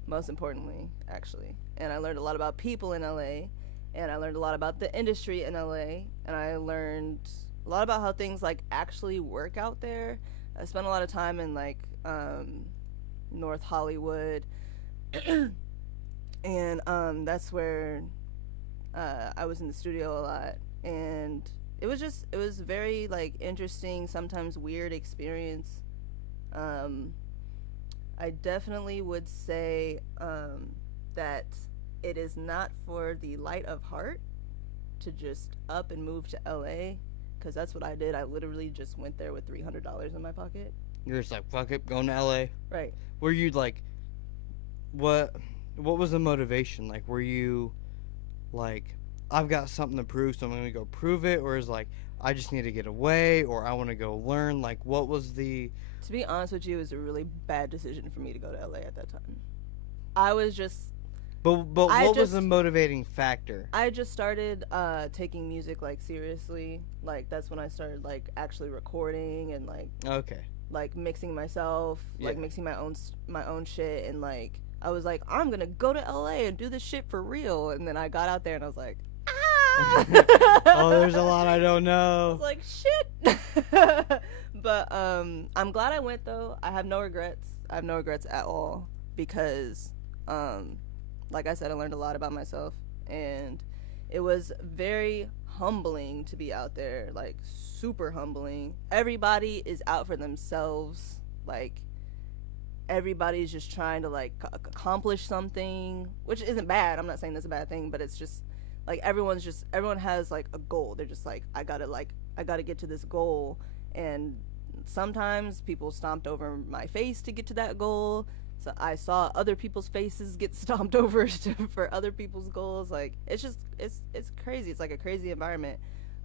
most importantly, actually. And I learned a lot about people in LA, and I learned a lot about the industry in LA, and I learned a lot about how things like actually work out there. I spent a lot of time in like North Hollywood, and that's where I was in the studio a lot, and it was very like interesting, sometimes weird experience. I definitely would say that it is not for the light of heart to just up and move to LA, because that's what I did. I literally just went there with $300 in my pocket. You're just like, fuck it, going to LA. Right. Were you like, what was the motivation? Like, were you like, I've got something to prove, so I'm going to go prove it? Or is like, I just need to get away, or I want to go learn? Like, what was the... To be honest with you, it was a really bad decision for me to go to LA at that time. I was just... But I what was just- the motivating factor? I just started taking music like seriously. Like that's when I started like actually recording and Okay. like mixing myself, like Yeah. mixing my own shit, and like I was like, I'm gonna go to LA and do this shit for real. And then I got out there and I was like, ah! Oh, there's a lot I don't I know. was like, shit. But I'm glad I went though. I have no regrets. I have no regrets at all because like I said, I learned a lot about myself, and it was very humbling to be out there, like super humbling. Everybody is out for themselves, like everybody's just trying to like accomplish something, which isn't bad. I'm not saying that's a bad thing, but it's just like everyone has like a goal. They're just like, I gotta get to this goal, and sometimes people stomped over my face to get to that goal. So I saw other people's faces get stomped over for other people's goals. Like it's crazy. It's like a crazy environment.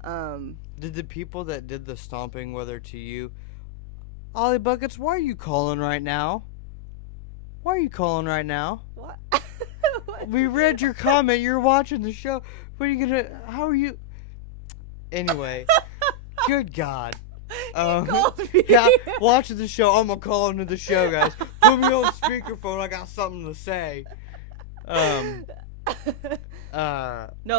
Did the people that did the stomping, whether to you, Ollie Buckets, why are you calling right now? Why are you calling right now? What? What? We read your comment. You're watching the show. What are you gonna? How are you? Anyway, good God. called me. Yeah, watching the show. I'm gonna call into the show, guys. Put me on speakerphone. I got something to say. No,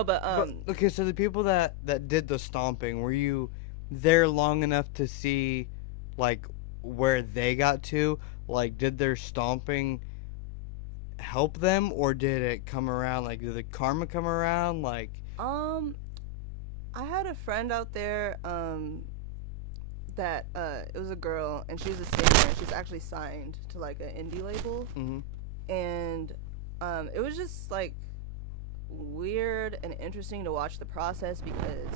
but okay. So the people that did the stomping, were you there long enough to see, like, where they got to? Like, did their stomping help them, or did it come around? Like, did the karma come around? Like, I had a friend out there that it was a girl, and she's a singer, and she's actually signed to like an indie label. And it was just like weird and interesting to watch the process, because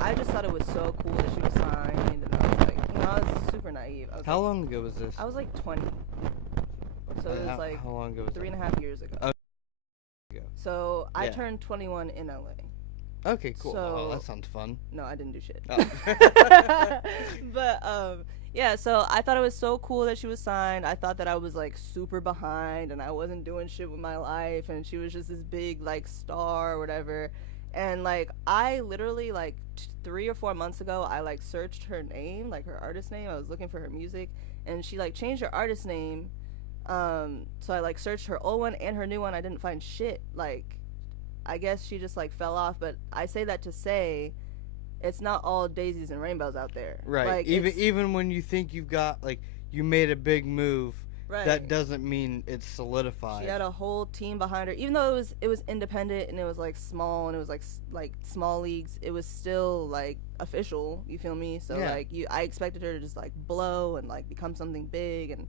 I just thought it was so cool that she was signed, and I was like, I was super naive. I was how like, long ago was this? I was like 20, so it was like how long ago was 3.5 years ago. Oh. So I Yeah. turned 21 in LA. Okay, cool. Oh, So- that sounds fun. No, I didn't do shit. Oh. But yeah, so I thought it was so cool that she was signed. I thought that I was like super behind and I wasn't doing shit with my life, and she was just this big like star or whatever. And like I literally like 3 or 4 months ago, I like searched her name, like her artist name. I was looking for her music, and she like changed her artist name. So I like searched her old one and her new one. I didn't find shit. Like, I guess she just like fell off. But I say that to say, it's not all daisies and rainbows out there. Right. Like, Even when you think you've got, like, you made a big move, right. that doesn't mean it's solidified. She had a whole team behind her, even though it was independent and it was like small and it was like small leagues. It was still like official. You feel me? So Yeah. like I expected her to just like blow and like become something big, and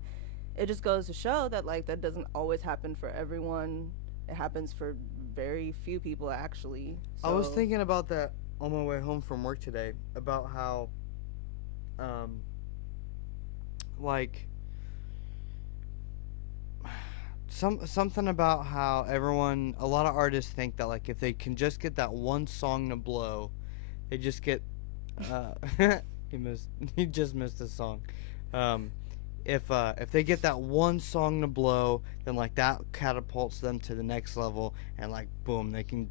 it just goes to show that like that doesn't always happen for everyone. It happens for very few people actually. So, I was thinking about that on my way home from work today, about how, like, something about how a lot of artists think that, like, if they can just get that one song to blow, they just get, he just missed a song. If they get that one song to blow, then like that catapults them to the next level, and like boom, they can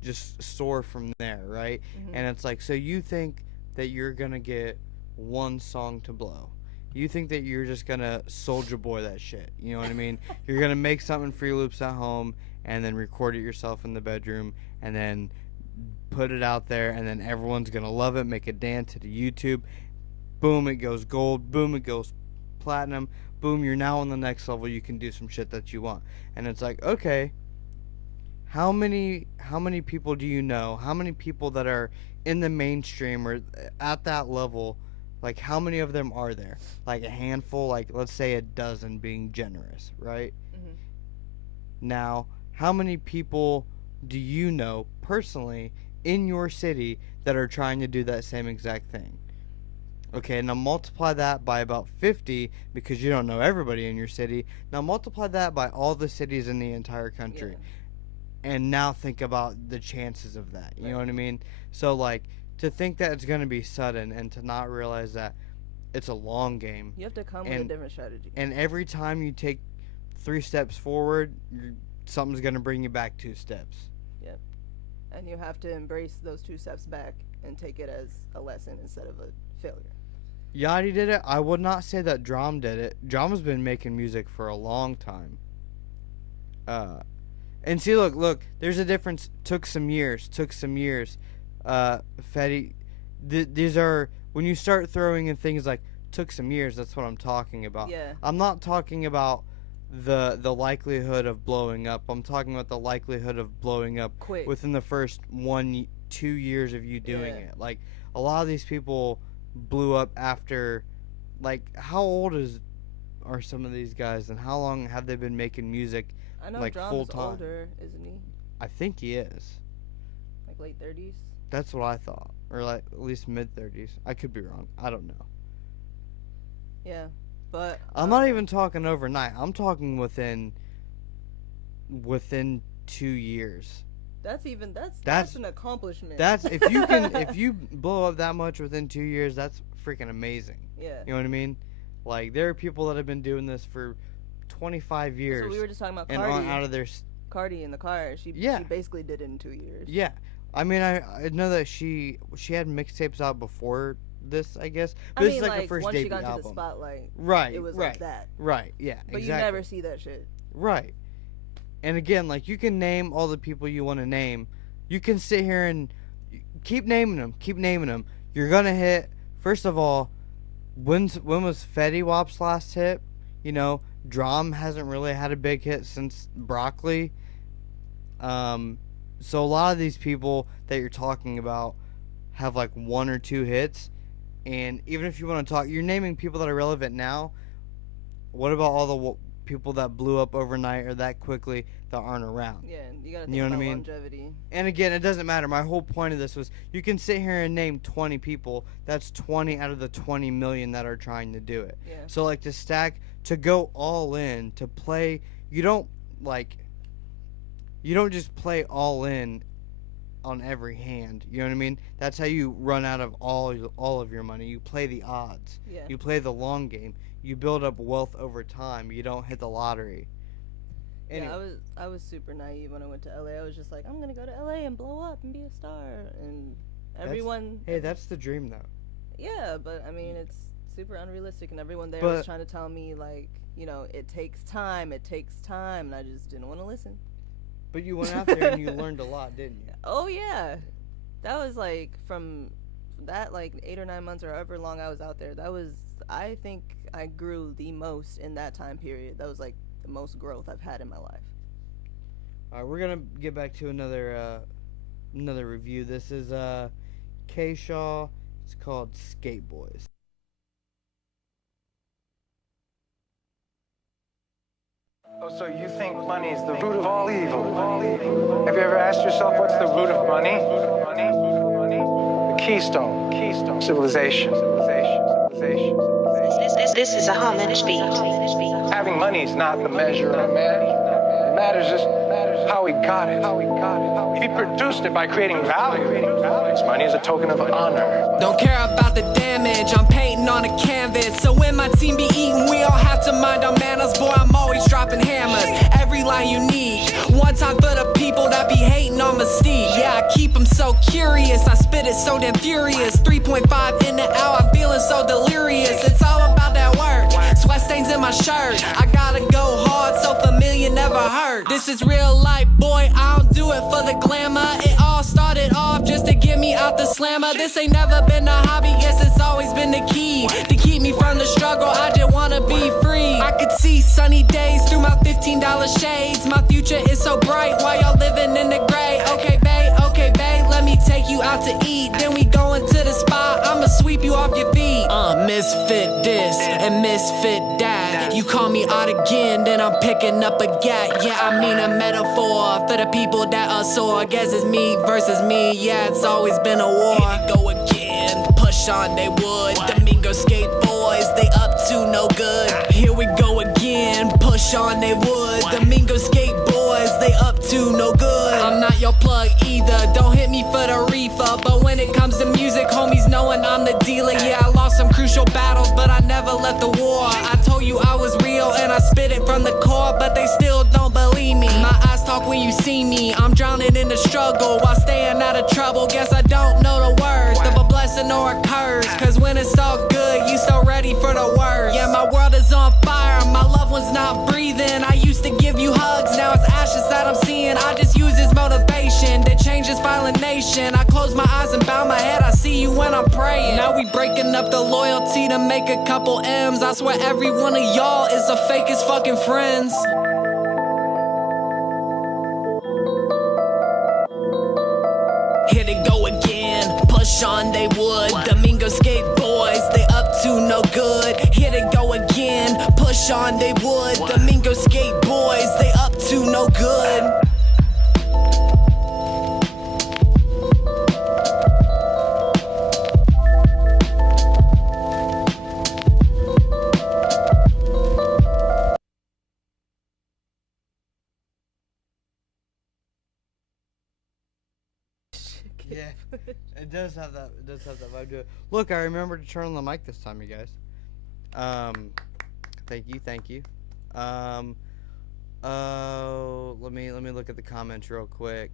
just soar from there, right? Mhm. And it's like, so you think that you're gonna get one song to blow? You think that you're just gonna Soulja Boy that shit? You know what I mean? You're gonna make something Free Loops at home, and then record it yourself in the bedroom, and then put it out there, and then everyone's gonna love it, make a dance to YouTube. Boom, it goes gold. Boom, it goes platinum. Boom, you're now on the next level. You can do some shit that you want. And it's like, okay, how many people do you know? How many people that are in the mainstream or at that level? Like, how many of them are there? Like a handful, like let's say a dozen, being generous, right? Mhm. Now, how many people do you know personally in your city that are trying to do that same exact thing? Okay, now multiply that by about 50, because you don't know everybody in your city. Now multiply that by all the cities in the entire country. Yeah. And now think about the chances of that. You know Right. what I mean? So, like, to think that it's going to be sudden and to not realize that it's a long game. You have to come with a different strategy. And every time you take 3 steps forward, something's going to bring you back 2 steps. Yep. And you have to embrace those 2 steps back and take it as a lesson instead of a failure. Yachty did it. I would not say that Drum did it. Drum's been making music for a long time. And see, look, there's a difference. Took some years. Fetty, these are, when you start throwing in things like took some years, that's what I'm talking about. Yeah. I'm not talking about the likelihood of blowing up. I'm talking about the likelihood of blowing up Quick. within the first 1-2 years of you doing Yeah. it. Like, a lot of these people blew up after, like, how old are some of these guys, and how long have they been making music? I know like, Drum's full-time. older, isn't he? I think he is. Like late 30s? That's what I thought, or like at least mid-30s. I could be wrong. I don't know. Yeah. But I'm not even talking overnight. I'm talking within 2 years. that's an accomplishment. That's if you blow up that much within 2 years, that's freaking amazing. Yeah. You know what I mean? Like, there are people that have been doing this for 25 years. So we were just talking about and Cardi. on out of their Cardi in the car. She basically did it in 2 years. Yeah. I mean, I know that she had mixtapes out before this, I guess. But this is like her first once debut she got album. into the spotlight, Right. it was right. like that. Right. Yeah. But exactly. you never see that shit. Right. And again, like, you can name all the people you want to name. You can sit here and keep naming them. Keep naming them. You're gonna hit. First of all, when was Fetty Wap's last hit? You know, Drum hasn't really had a big hit since Broccoli. So a lot of these people that you're talking about have like 1 or 2 hits. And even if you want to talk, you're naming people that are relevant now. What about all the people that blew up overnight or that quickly that aren't around? Yeah, you gotta think You know what about I mean? longevity. And again, it doesn't matter. My whole point of this was you can sit here and name 20 people. That's 20 out of the 20 million that are trying to do it. Yeah. So, like, to go all in, to play, you don't just play all in on every hand. You know what I mean? That's how you run out of all of your money. You play the odds. Yeah. You play the long game. You build up wealth over time. You don't hit the lottery. Anyway. Yeah, I was super naive when I went to LA. I was just like, I'm gonna go to LA and blow up and be a star. And everyone. That's the dream, though. Yeah, but I mean, it's super unrealistic, and everyone there But- was trying to tell me, like, you know, it takes time, and I just didn't want to listen. But you went out there and you learned a lot, didn't you? Oh yeah, that was like from that like 8 or 9 months or however long I was out there. That was, I think I grew the most in that time period. That was like the most growth I've had in my life. All right, we're gonna get back to another review. This is K Shaw. It's called Skate Boys. Oh, so you think money is the root of all evil? Have you ever asked yourself what's the root of money? The keystone, civilization. This is a homage beat. Having money is not the measure of a man. It matters just how he got it. If he produced it by creating value, money is a token of honor. Don't care about the damage, I'm painting on a canvas. So when my team be eating, we all have to mind our manners. Boy, I'm always dropping hammers, every line unique. One time for the people that be hating on mystique. Yeah, I keep them so curious, I spit it so damn furious. 3.5 in the hour, I'm feeling so delirious. It's all about that work, sweat stains in my shirt. I gotta go hard, so familiar never hurt. This is real life, boy, I don't do it for the glamour. It all started off just to get me out the slammer. This ain't never been a hobby, guess it's always been the key to keep me from the struggle. I just wanna be free. I could see sunny days through my $15 shades. My future is so bright while y'all living in the gray. Okay, babe, let me take you out to eat. Then we going to the spot, I'ma sweep you off your feet. Misfit this and misfit that. You call me out again, then I'm picking up a gat. Yeah, I mean a metaphor for the people that are sore. Guess it's me versus me, yeah, it's always been a war. Here we go again, push on, they would. Domingo skate boys, they up to no good. Here we go again, push on, they would. Domingo skate boys, they up to no good. I'm not your plug either, don't hit me for the reefer. But when it comes to music, homies knowing I'm the dealer. Yeah, I lost some crucial battles, but I never left the war. I told you I was real and I spit it from the core, but they still don't believe me. My eyes talk when you see me, I'm drowning in the struggle while staying out of trouble. Guess I don't know the words of a blessing or a curse, cause when it's all good, you so ready for the worst. Yeah, my world is on fire, my loved one's not breathing. I used to give you hugs, now it's ashes that I'm seeing. I just use this motivation to change this violent nation. I close my eyes and bow my head, I see you when I'm praying. Now we breaking up the loyalty to make a couple M's. I swear every one of y'all is the fakest fucking friends. Here they go again, push on they would. Domingo skate boys, they up to no good. Here they go again, push on they would. Domingo skate boys, they up to no good. Yeah, it does have that. It does have that vibe to it. Look, I remembered to turn on the mic this time, you guys. Thank you. Let me look at the comments real quick.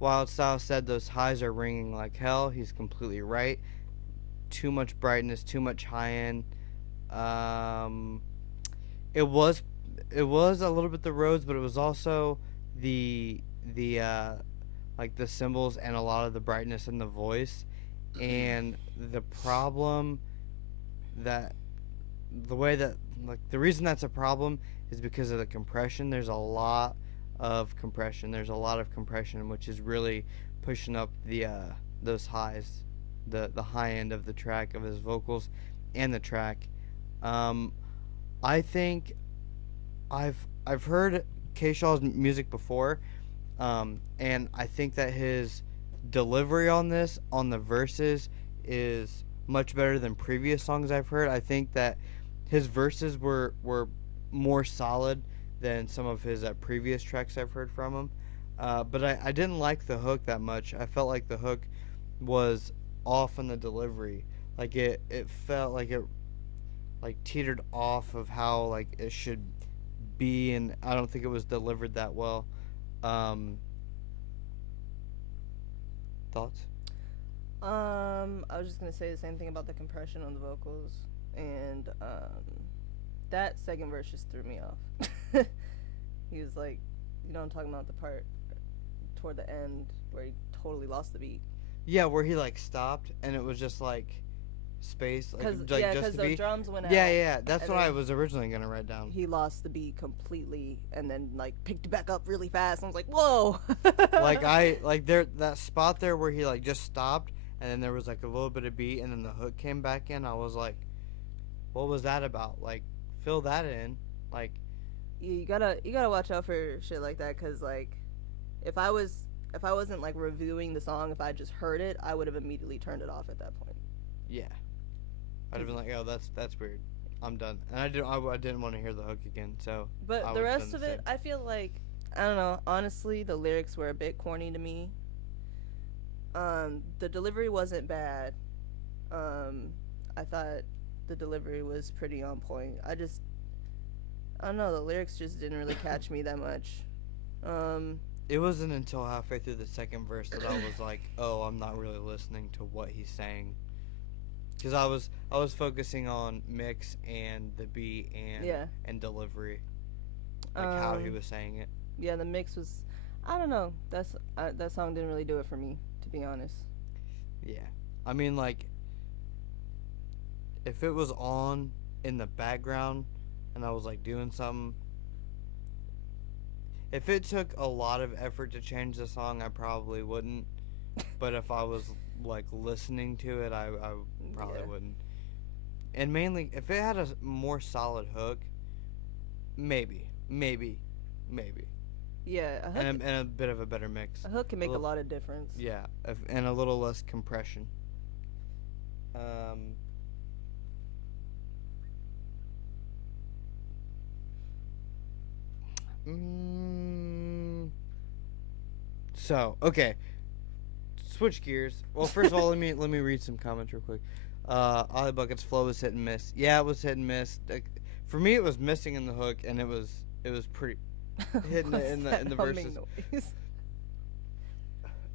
Wild Style said those highs are ringing like hell. He's completely right. Too much brightness, too much high end. It was a little bit the roads, but it was also the like the cymbals and a lot of the brightness in the voice. And the problem that the way that like the reason that's a problem is because of the compression. There's a lot of compression. There's a lot of compression, which is really pushing up the those highs, the high end of the track of his vocals and the track. I think I've heard K. Shaw's music before, and I think that his delivery on this, on the verses, is much better than previous songs I've heard. I think that his verses were more solid than some of his previous tracks I've heard from him. But I didn't like the hook that much. I felt like the hook was off in the delivery. Like it felt like it like teetered off of how like it should be, and I don't think it was delivered that well. Thoughts? I was just gonna say the same thing about the compression on the vocals, and that second verse just threw me off. He was like, you know, I'm talking about the part toward the end where he totally lost the beat. Yeah, where he like stopped and it was just like space, like Cause just the drums went out. Yeah. That's what I was originally gonna write down. He lost the beat completely, and then like picked it back up really fast. And I was like, whoa. That spot there where he like just stopped, and then there was like a little bit of beat, and then the hook came back in. I was like, what was that about? Like, fill that in. Like, you gotta watch out for shit like that, cause like, if I wasn't like reviewing the song, if I just heard it, I would have immediately turned it off at that point. yeah, I'd have been like, oh, that's weird. I'm done. And I didn't want to hear the hook again. So. But the rest of it, I feel like, I don't know. Honestly, the lyrics were a bit corny to me. The delivery wasn't bad. I thought the delivery was pretty on point. I don't know, the lyrics just didn't really catch me that much. It wasn't until halfway through the second verse that I was like, oh, I'm not really listening to what he's saying. Because I was focusing on mix and the beat and delivery, like how he was saying it. Yeah, the mix was, I don't know. That song didn't really do it for me, to be honest. Yeah, I mean, like, if it was on in the background and I was like doing something, if it took a lot of effort to change the song, I probably wouldn't. But if I was like listening to it, I probably wouldn't. And mainly, if it had a more solid hook, maybe. Yeah, a hook, and a bit of a better mix. A hook can make a lot of difference. Yeah, and a little less compression. So, okay. Switch gears. Well, first of all, let me read some comments real quick. Ollie Bucket's flow was hit and miss. Yeah, it was hit and miss. For me, it was missing in the hook, and it was pretty hidden in the verses. Noise?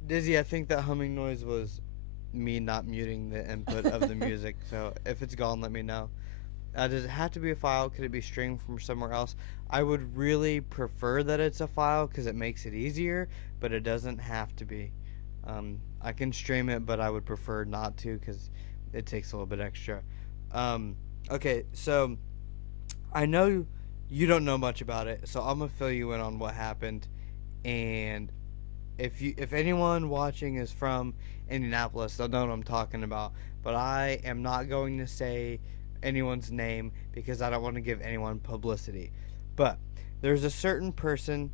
Dizzy, I think that humming noise was me not muting the input of the music. So if it's gone, let me know. Does it have to be a file? Could it be streamed from somewhere else? I would really prefer that it's a file because it makes it easier, but it doesn't have to be. I can stream it, but I would prefer not to because it takes a little bit extra. Okay, so I know you don't know much about it, so I'm gonna fill you in on what happened. And if anyone watching is from Indianapolis, they'll know what I'm talking about. But I am not going to say anyone's name because I don't want to give anyone publicity. But there's a certain person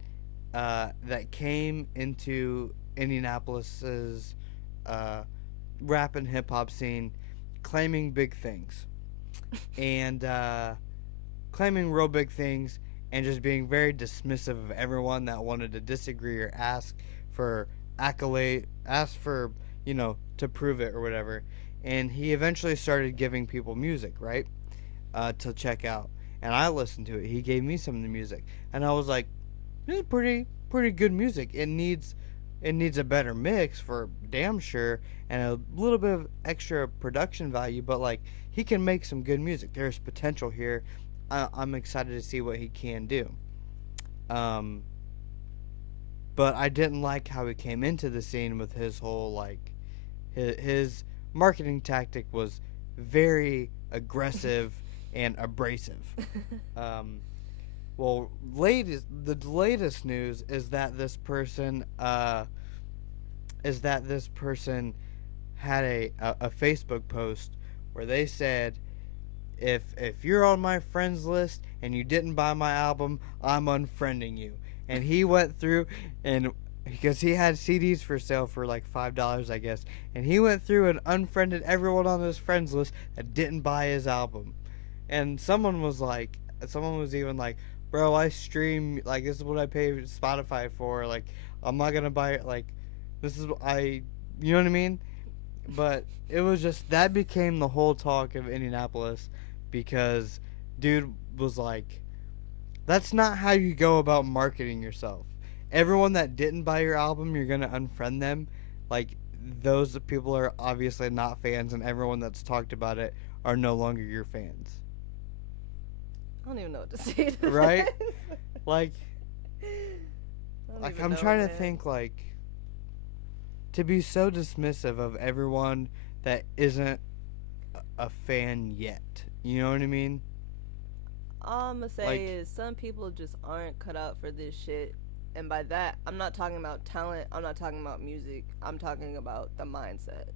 that came into Indianapolis's rap and hip hop scene claiming big things and claiming real big things, and just being very dismissive of everyone that wanted to disagree or ask for accolade, ask for, to prove it or whatever. And he eventually started giving people music, right? To check out. And I listened to it. He gave me some of the music. And I was like, this is pretty good music. It needs a better mix for damn sure, and a little bit of extra production value, but like he can make some good music. There's potential here. I'm excited to see what he can do. But I didn't like how he came into the scene with his whole like his marketing tactic was very aggressive and abrasive. Well, the latest news is that this person had a Facebook post where they said, if you're on my friends list and you didn't buy my album, I'm unfriending you. And he went through, and because he had CDs for sale for like $5, I guess, and he went through and unfriended everyone on his friends list that didn't buy his album. And someone was even like, bro, I stream, like, this is what I pay Spotify for, like, I'm not gonna buy it, like, this is you know what I mean? But it was just, that became the whole talk of Indianapolis, because dude was like, that's not how you go about marketing yourself. Everyone that didn't buy your album, you're gonna unfriend them. Like, those people are obviously not fans, and everyone that's talked about it are no longer your fans. I don't even know what to say to that. Right? Like, I'm trying to think, like, to be so dismissive of everyone that isn't a fan yet. You know what I mean? All I'm gonna say Like, is some people just aren't cut out for this shit. And by that, I'm not talking about talent. I'm not talking about music. I'm talking about the mindset.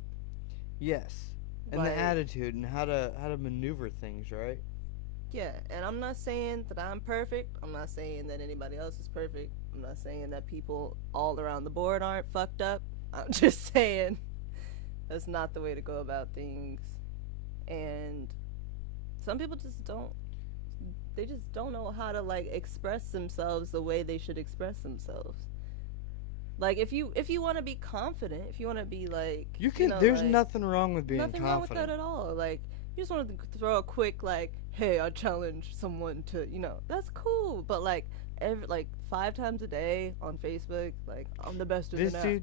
yes. And Like, the attitude and how to maneuver things, right? yeah, and I'm not saying that I'm perfect. I'm not saying that anybody else is perfect. I'm not saying that people all around the board aren't fucked up. I'm just saying that's not the way to go about things. And some people just don't know how to like express themselves the way they should express themselves. Like, if you want to be confident, if you want to be like, You can. There's nothing wrong with being nothing confident. wrong with that at all. Like, you just want to throw a quick like, hey, I challenge someone to, that's cool. But like 5 times a day on Facebook, like, I'm the best of the now.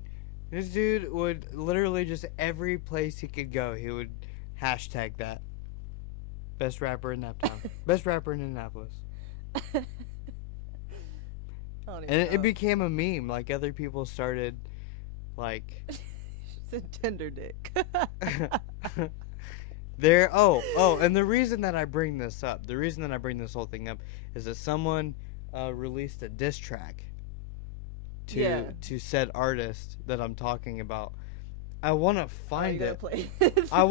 This dude would literally just every place he could go, he would hashtag that. Best rapper in Naptown. Best rapper in Indianapolis. I don't And even it know. became a meme. Like, other people started, like, It's a tender dick. and the reason that I bring this up, the reason that I bring this whole thing up, is that someone released a diss track to said artist that I'm talking about. I want to find you it. play I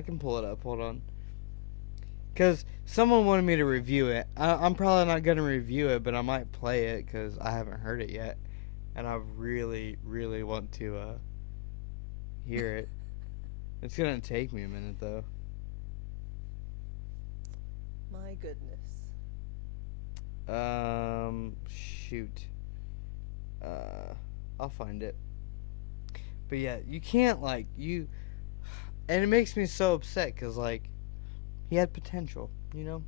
can pull it up. Hold on. Because someone wanted me to review it. I'm probably not going to review it, but I might play it because I haven't heard it yet. And I really, really want to hear it. It's going to take me a minute, though. My goodness. Shoot. I'll find it. But yeah, you can't, like, and it makes me so upset because, like, he had potential, you know?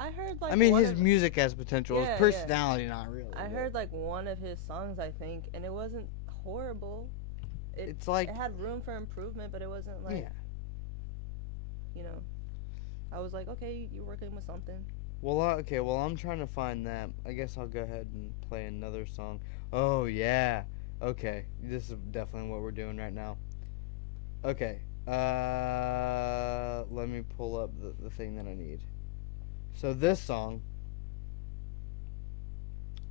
I heard like I mean, one his of, music has potential. Yeah, His personality, not really. I but heard like one of his songs, I think, and it wasn't horrible. It's like, it had room for improvement, but it wasn't like, yeah. I was like, okay, you're working with something. Well, okay, well, I'm trying to find that. I guess I'll go ahead and play another song. Oh, yeah. Okay, this is definitely what we're doing right now. Okay, let me pull up the thing that I need. So this song,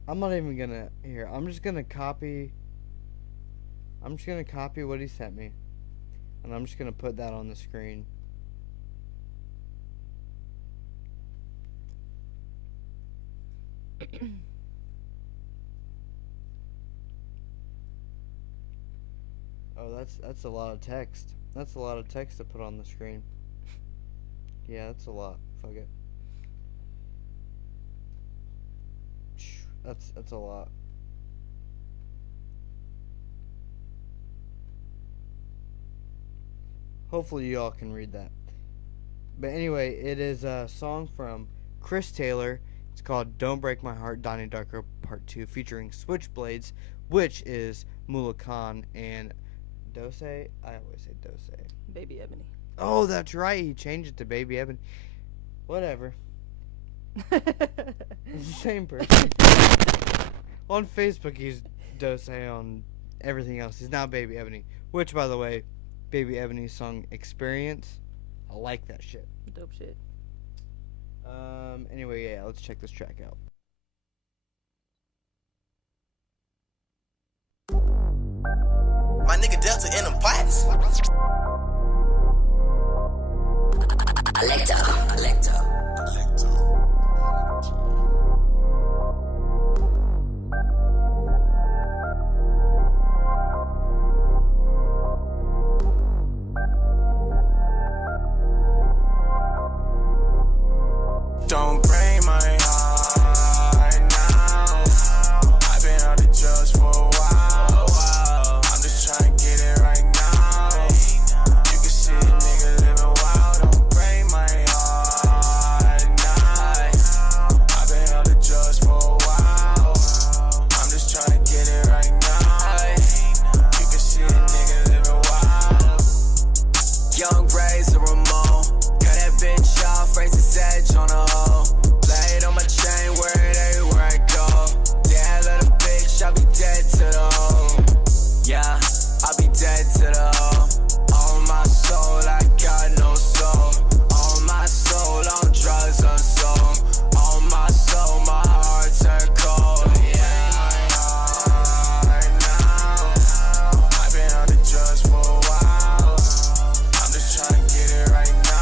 I'm not even gonna, here, I'm just gonna copy what he sent me, and I'm just gonna put that on the screen. Oh, that's a lot of text. That's a lot of text to put on the screen. Yeah, that's a lot. Fuck it. That's a lot. Hopefully you all can read that. But anyway, it is a song from Chris Taylor. It's called Don't Break My Heart, Donnie Darko Part 2, featuring Switchblades, which is Mula Khan and Dose. I always say Dose. Baby Ebony. Oh, that's right. He changed it to Baby Ebony. Whatever. It's the same person. On Facebook, he's Dose. On everything else, he's now Baby Ebony. Which, by the way, Baby Ebony's song Experience, I like that shit. Dope shit. Anyway, yeah, let's check this track out. My nigga Delta in them pots. Electo. Don't break my heart now. I've been on the drugs for a while. I'm just trying to get it right now. You can see a nigga living wild. Don't break my heart now. I've been on the drugs for a while. I'm just trying to get it right now. You can see a nigga living wild. Young Razor Ramon, cut that bitch off, raise his edge on a hoe. Blade on my chain, wear it everywhere I go. Damn, little bitch, I'll be dead to the hoe. Yeah, I'll be dead to the hoe. On my soul, I got no soul. On my soul, on drugs unsold. On my soul, my heart turned cold. Yeah, right now. I've been on the drugs for a while. I'm just trying to get it right now.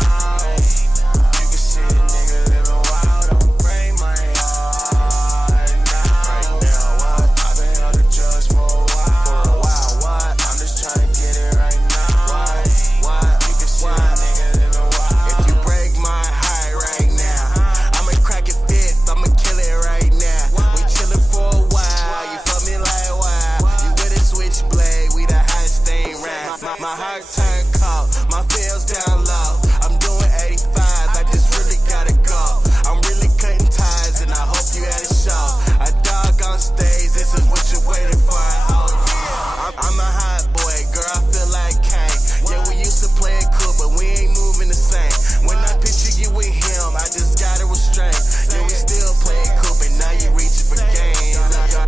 You can see a nigga living wild. Don't break my heart now. Right now, what? I've been on the drugs for a while. What? I'm just trying to get it right now. What? You can see a nigga living wild. If you break my heart right now, I'ma crack it fifth. I'ma kill it right now. We chillin' for a while. You fuck me like wow. You with a switchblade. We the hottest thing round. My heart turned cold. My feels down low. I'm doing 85. I just really gotta go. I'm really cutting ties, and I hope you had a show. A dog on stage. This is what you're waiting for. Oh yeah. I'm a hot boy, girl. I feel like Kane. Yeah, we used to play it cool, but we ain't moving the same. When I picture you with him, I just gotta restrain. Yeah, we still play it cool, but now you reaching for game.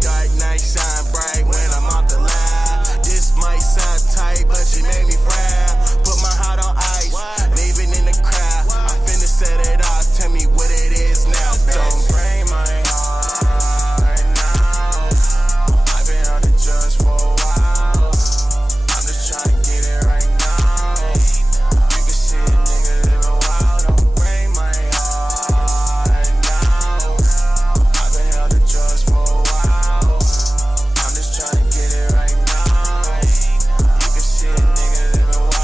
Dark night shine bright when I'm off the line. This might sound tight, but you made me frown. Put my heart on ice, leaving in the crowd. I'm finna set it off, tell me what it is now. Don't break my heart now. I've been on the drugs for a while. I'm just trying to get it right now. You can see a nigga living wild. Don't break my heart now. I've been on the drugs for a while. I'm just trying to get it right now. You can see a nigga living wild.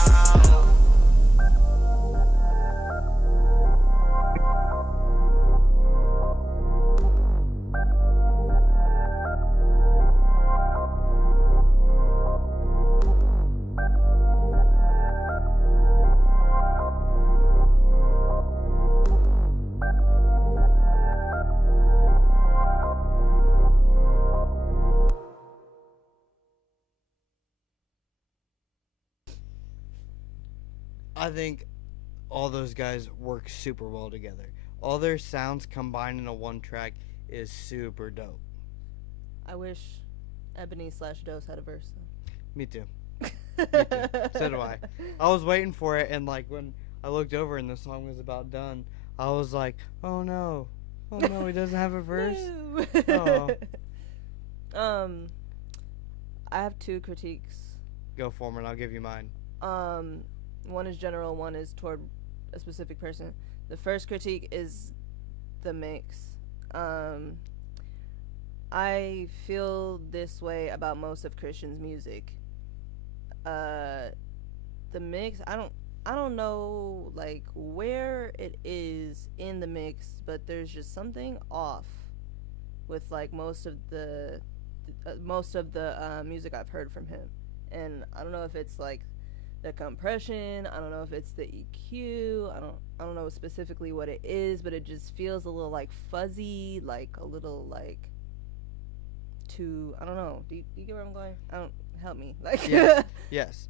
I think all those guys work super well together. All their sounds combined into one track is super dope. I wish Ebony/Dose had a verse. Me too. So do I. I was waiting for it, and like when I looked over and the song was about done, I was like, oh no, he doesn't have a verse. No. Oh. I have two critiques. Go for 'em and I'll give you mine. One is general, one is toward a specific person. The first critique is the mix. I feel this way about most of Christian's music. The mix, I I don't know like where it is in the mix, but there's just something off with like most of the music I've heard from him. And I don't know if it's like the compression, I don't know if it's the EQ, I don't know specifically what it is, but it just feels a little like fuzzy, like a little like too, I don't know. Do you get where I'm going? Help me. Like Yes.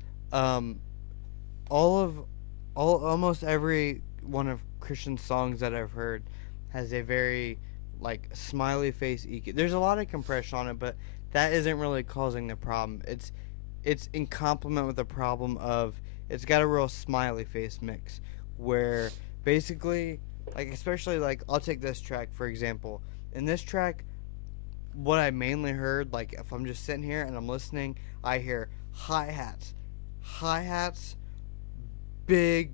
Almost every one of Christian's songs that I've heard has a very like smiley face EQ. There's a lot of compression on it, but that isn't really causing the problem. It's in complement with the problem of it's got a real smiley face mix where basically like especially like I'll take this track for example. In this track, what I mainly heard, like if I'm just sitting here and I'm listening, I hear hi-hats, big,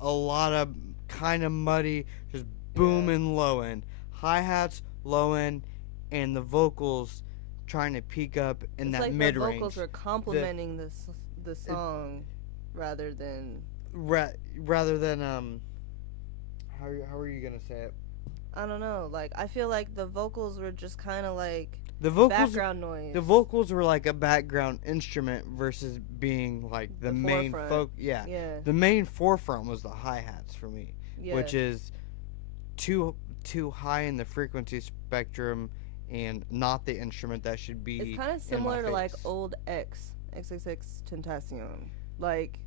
a lot of kind of muddy, just booming low end, hi-hats, low end, and the vocals trying to peak up in it's that like mid the range. vocals were complementing the song rather than how are you gonna say it? I don't know. Like I feel like the vocals were just kind of like The vocals, background noise. The vocals were like a background instrument versus being like the main forefront. Yeah. The main forefront was the hi-hats for me, which is too high in the frequency spectrum and not the instrument that should be. It's kind of similar to like old XXX Tentacion, like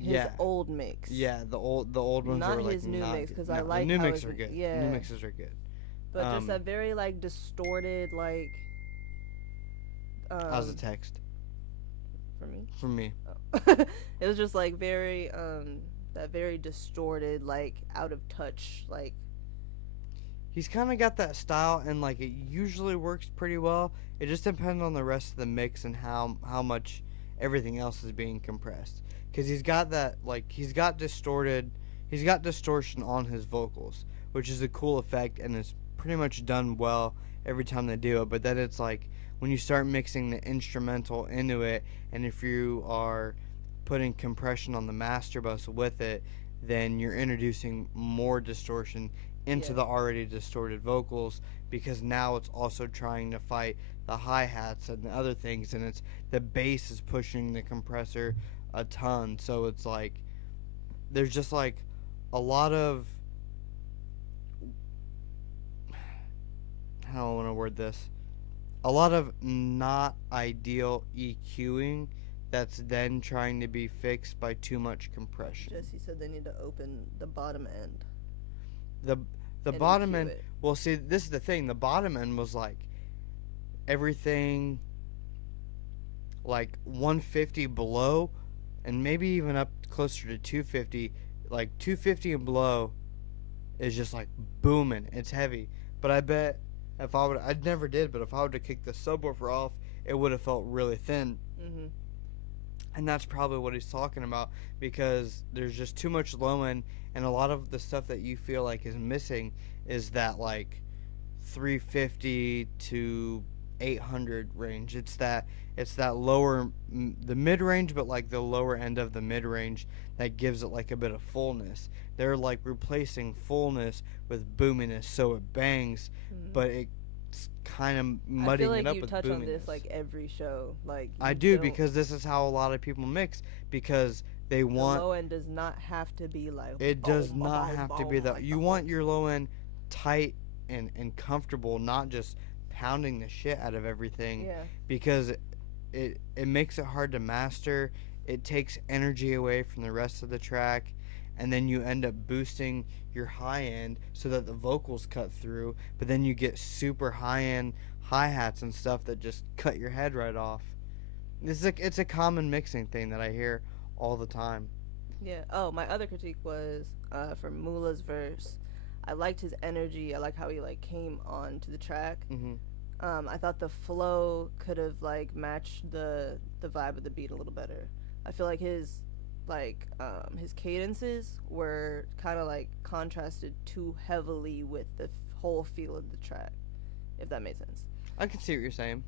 his old mix. Yeah, the old ones not are like his new mix because I the like new how mixes are good. Yeah, new mixes are good. But just a very like distorted like. How's the text? For me. For me. Oh. It was just like very that very distorted like out of touch like. He's kind of got that style, and like it usually works pretty well. It just depends on the rest of the mix and how much everything else is being compressed. Because he's got that he's got distortion on his vocals, which is a cool effect, and it's pretty much done well every time they do it. But then it's like when you start mixing the instrumental into it, and if you are putting compression on the master bus with it, then you're introducing more distortion into the already distorted vocals, because now it's also trying to fight the hi-hats and the other things, and it's the bass is pushing the compressor a ton. So it's like there's just like a lot of, how do I want to word this, a lot of not ideal EQing that's then trying to be fixed by too much compression. Jesse said they need to open the bottom end. The bottom end, well, see, this is the thing. The bottom end was like everything like 150 below, and maybe even up closer to 250. Like 250 and below is just like booming. It's heavy. But I bet if I would, I never did, but if I would have kicked the subwoofer off, it would have felt really thin. Mm-hmm. And that's probably what he's talking about, because there's just too much low end, and a lot of the stuff that you feel like is missing is that like 350 to 800 range. It's that lower, the mid range, but like the lower end of the mid range that gives it like a bit of fullness. They're like replacing fullness with boominess, so it bangs, but it's kind of mudding I feel like it up you with touch boominess. on this like every show. Like I do, because this is how a lot of people mix, because they want. The low end does not have to be like. It does not have to be that. You want your low end tight and comfortable, not just pounding the shit out of everything. Yeah. Because it makes it hard to master. It takes energy away from the rest of the track, and then you end up boosting your high end so that the vocals cut through, but then you get super high end hi-hats and stuff that just cut your head right off. It's a common mixing thing that I hear all the time. Yeah. Oh, my other critique was for Mula's verse. I liked his energy. I like how he like came on to the track. I thought the flow could have like matched the vibe of the beat a little better. I feel like his cadences were kind of like contrasted too heavily with the whole feel of the track, if that made sense. I can see what you're saying.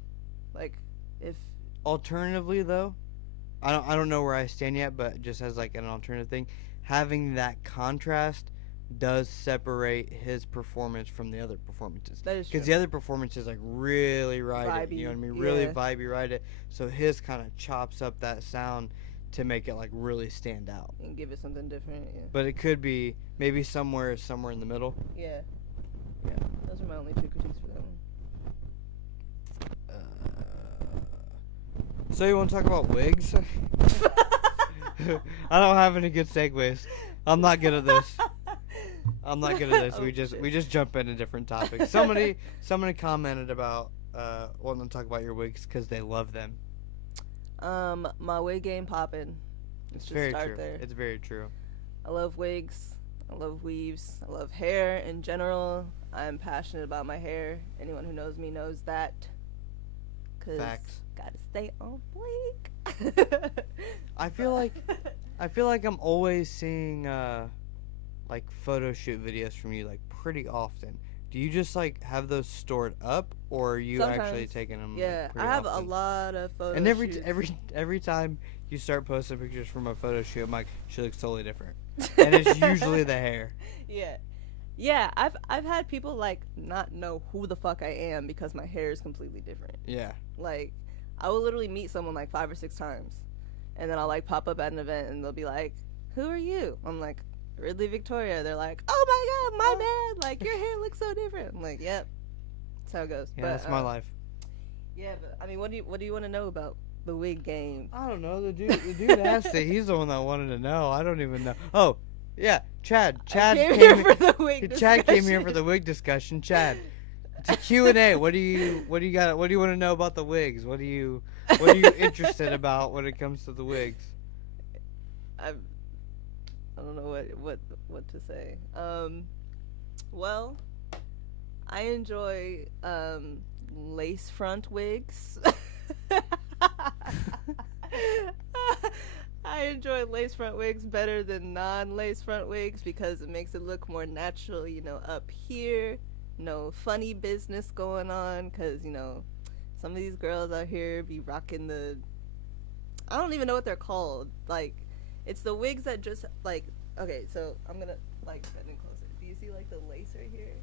Like, if alternatively though, I don't know where I stand yet, but just as like an alternative thing, having that contrast does separate his performance from the other performances. That is true. Because the other performances like really ride it, you know what I mean? Really yeah. vibey ride it. So his kind of chops up that sound to make it like really stand out. And give it something different. Yeah. But it could be maybe somewhere in the middle. Yeah. Yeah. Those are my only 2 critiques for that one. So you want to talk about wigs? I don't have any good segues. I'm not good at this. Oh, We shit. just jump into different topics. Somebody commented about wanting to talk about your wigs because they love them. My wig game poppin'. It's Just very start true. there. It's very true. I love wigs. I love weaves. I love hair in general. I'm passionate about my hair. Anyone who knows me knows that. 'Cause Facts. gotta stay on bleak. I feel like I'm always seeing like photo shoot videos from you like pretty often. Do you just like have those stored up, or are you actually Sometimes. taking them? Yeah, like, pretty I have often? a lot of photo And shoots. every time you start posting pictures from a photo shoot, I'm like, she looks totally different, and it's usually the hair. Yeah. I've had people like not know who the fuck I am because my hair is completely different. Yeah. Like, I will literally meet someone like 5 or 6 times, and then I'll like pop up at an event and they'll be like, "Who are you?" I'm like, "Ridley Victoria." They're like, "Oh my god, my bad. Like, your hair looks so different." I'm like, "Yep." That's how it goes. Yeah, that's my life. Yeah, but I mean, what do you want to know about the wig game? I don't know. The dude asked it. He's the one that wanted to know. I don't even know. Oh, yeah, Chad. I came here for the wig Chad came here discussion. for the wig discussion. Chad, it's a Q&A. What do you want to know about the wigs? What are you interested about when it comes to the wigs? I don't know what to say. Well, I enjoy lace front wigs. I enjoy lace front wigs better than non-lace front wigs because it makes it look more natural, you know, up here. No funny business going on because, you know, some of these girls out here be rocking the... I don't even know what they're called. Like, it's the wigs that just, like... Okay, so I'm gonna, like, bend in closer. Do you see, like, the lace right here?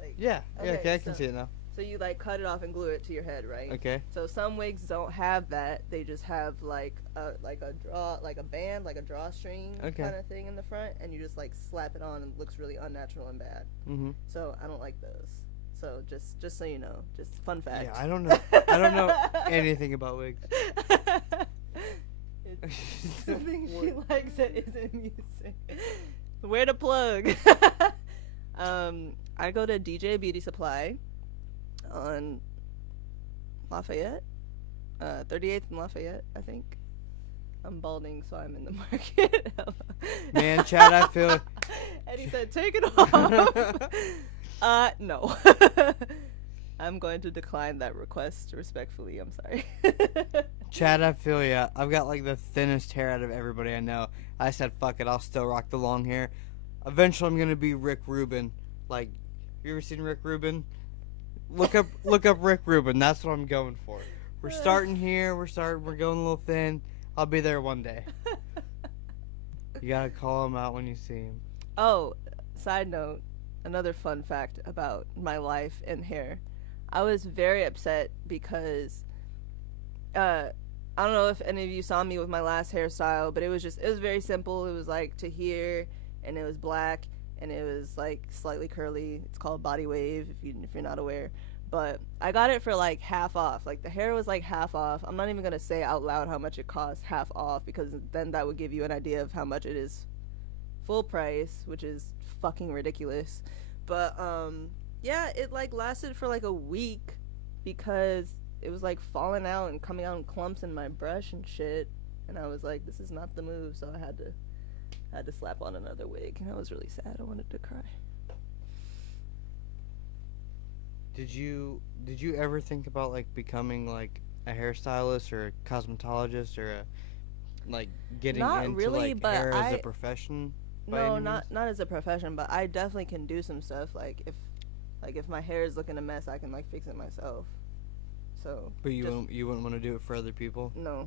Like, Yeah. Okay, I can so- see it now. So you, like, cut it off and glue it to your head, right? Okay. So some wigs don't have that. They just have like a band, like a drawstring Okay. kind of thing in the front, and you just like slap it on and it looks really unnatural and bad. Mhm. So I don't like those. So just so you know, just fun fact. Yeah, I don't know anything about wigs. It's something she likes that isn't music. Where to plug? I go to DJ Beauty Supply on Lafayette, 38th and Lafayette, I think. I'm balding, so I'm in the market. Man, Chad, I feel. And he said, "Take it off." No. I'm going to decline that request respectfully. I'm sorry. Chad, I feel ya. I've got like the thinnest hair out of everybody I know. I said, fuck it, I'll still rock the long hair. Eventually, I'm gonna be Rick Rubin. Like, you ever seen Rick Rubin? Look up Rick Rubin. That's what I'm going for. We're starting here. We're going a little thin. I'll be there one day. You gotta call him out when you see him. Oh, side note, another fun fact about my life and hair. I was very upset because I don't know if any of you saw me with my last hairstyle, but it was very simple. It was like to here, and it was black, and it was like slightly curly. It's called body wave if you're not aware. But I got it for like half off. Like the hair was like half off. I'm not even gonna say out loud how much it costs half off because then that would give you an idea of how much it is full price, which is fucking ridiculous. But yeah, it like lasted for like a week because it was like falling out and coming out in clumps in my brush and shit. And I was like, this is not the move, so I had to slap on another wig, and I was really sad. I wanted to cry. Did you ever think about like becoming like a hairstylist or a cosmetologist or a like getting Not into really, like but hair as a I- profession? by No, any not means? as a profession, but I definitely can do some stuff. Like if my hair is looking a mess, I can like fix it myself. So But you just- wouldn't want to do it for other people. No.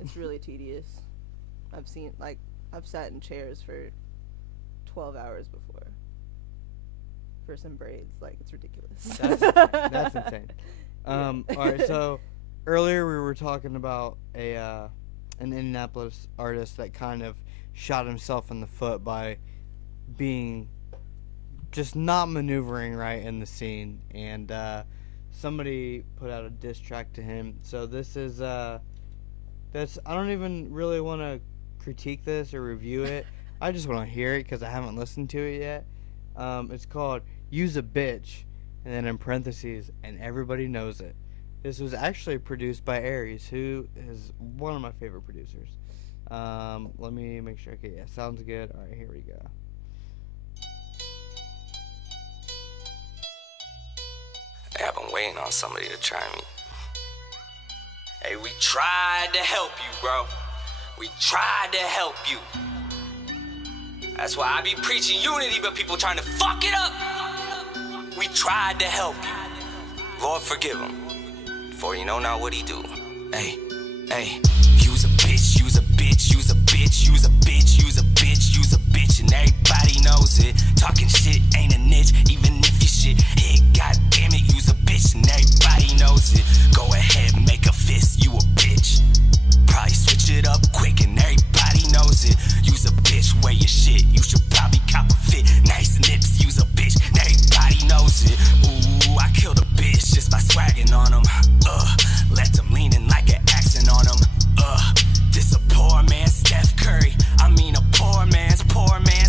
It's really tedious. I've sat in chairs for 12 hours before for some braids. Like, it's ridiculous. That's insane. All right, so earlier we were talking about an Indianapolis artist that kind of shot himself in the foot by being just not maneuvering right in the scene, and somebody put out a diss track to him. So this is I don't even really want to critique this or review it. I just want to hear it because I haven't listened to it yet. It's called "Use a Bitch," and then in parentheses, and everybody knows it. This was actually produced by Aries, who is one of my favorite producers. Let me make sure. Okay, yeah, sounds good. All right, here we go. Hey, I've been waiting on somebody to try me. Hey, we tried to help you, bro. We tried to help you. That's why I be preaching unity, but people trying to fuck it up. We tried to help you. Lord, forgive him. For you know not what he do. Hey, use a bitch, use a bitch, use a bitch, use a bitch, use a bitch, use a bitch, and everybody knows it. Talking shit ain't a niche, even if you shit hit, goddamn it, use a bitch, and everybody knows it. Go ahead, make a fist, you a bitch. Probably switch it up quick, and everybody knows it. Use a bitch, wear your shit, you should probably cop a fit. Nice lips, use a bitch, and everybody knows it. Ooh, I killed a bitch just by swagging on them. Left them leaning like an accent on them. This a poor man Steph Curry. I mean a poor man's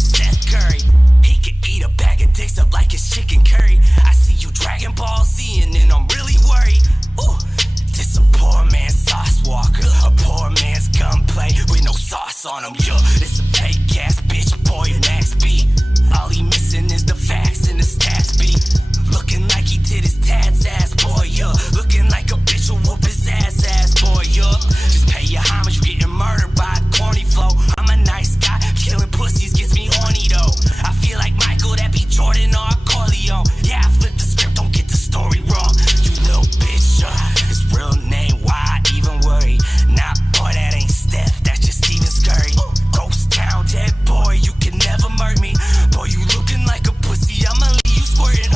Steph Curry. He could eat a bag of dicks up like his chicken curry. I see you Dragon Ball Z and then I'm really worried. Ooh, this a poor man's sauce walker. A poor man's gunplay with no sauce on him. Yo, this a fake ass bitch boy Max B. All he missing is the facts and the stats B. Looking like he did his dad's ass, boy, yo. Looking like a bitch will whoop his ass, boy, yo. Just pay your homage, you getting murdered by a corny flow. I'm a nice guy, killing pussies gets me horny, though. I feel like Michael, that be Jordan or Corleone. Yeah, I flipped the script, don't get the story wrong. You little bitch, his real name, why I even worry? Nah, boy, that ain't Steph, that's just Steven Scurry. Ghost town, dead boy, you can never murk me. Boy, you looking like a pussy, I'ma leave you squirting.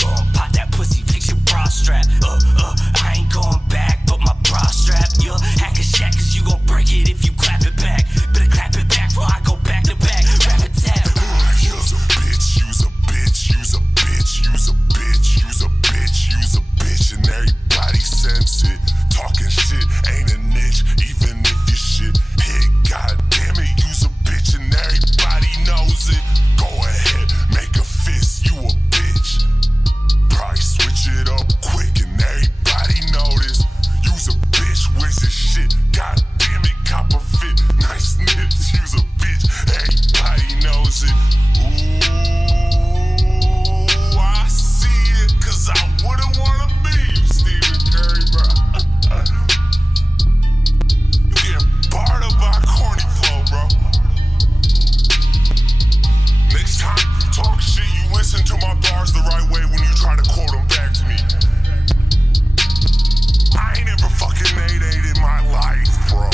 Go and pop that pussy, fix your bra strap. I ain't going back, but my bra strap. You'll hack a shack, cause you gon' break it if you clap it back. Better clap it back before I go back to back. Rap it tap. Use a bitch, use a bitch, use a bitch, use a bitch, use a bitch, use a bitch, and everybody sense it. Talking shit ain't a niche, even if you shit hit. God damn it, use a bitch, and everybody knows it. Go ahead, make a fist, you a bitch. Probably switch it up quick, and everybody notice. Use a bitch, where's your shit? God damn it, cop a fit. Nice nips, use a bitch, everybody knows it. Ooh, I see it, cause I wouldn't wanna be you, Stephen Curry, bro. You get barred up by a corny flow, bro. Next time you talk shit, you listen to my bars the right way when you try to quote them back to me. I ain't ever fucking nay-nayed in my life, bro.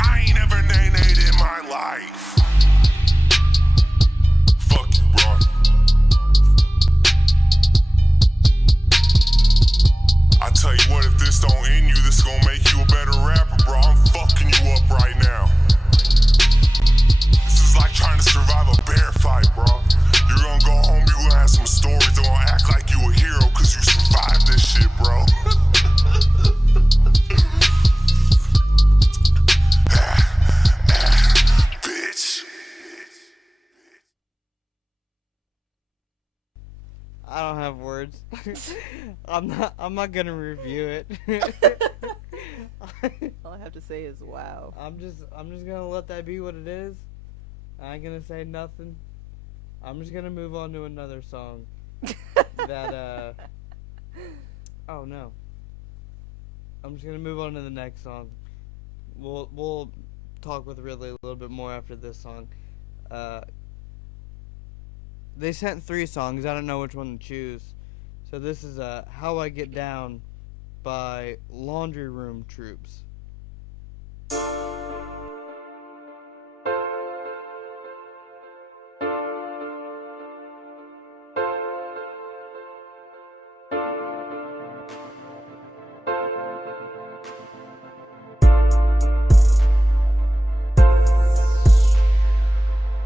I ain't ever nay-nayed in my life. Fuck you, bro. I tell you what, if this don't end you, this gonna make you a better rapper, bro. I'm fucking you up right now. This is like trying to survive a bear fight, bro. You're gonna go home, you're gonna have some stories, they're gonna act like you a hero cause you survived this shit, bro. Bitch. I don't have words. I'm not gonna review it. All I have to say is wow. I'm just gonna let that be what it is. I ain't gonna say nothing. I'm just gonna move on to another song. That oh no. I'm just gonna move on to the next song. We'll talk with Ridley a little bit more after this song. They sent 3 songs. I don't know which one to choose. So this is How I Get Down by Laundry Room Troops.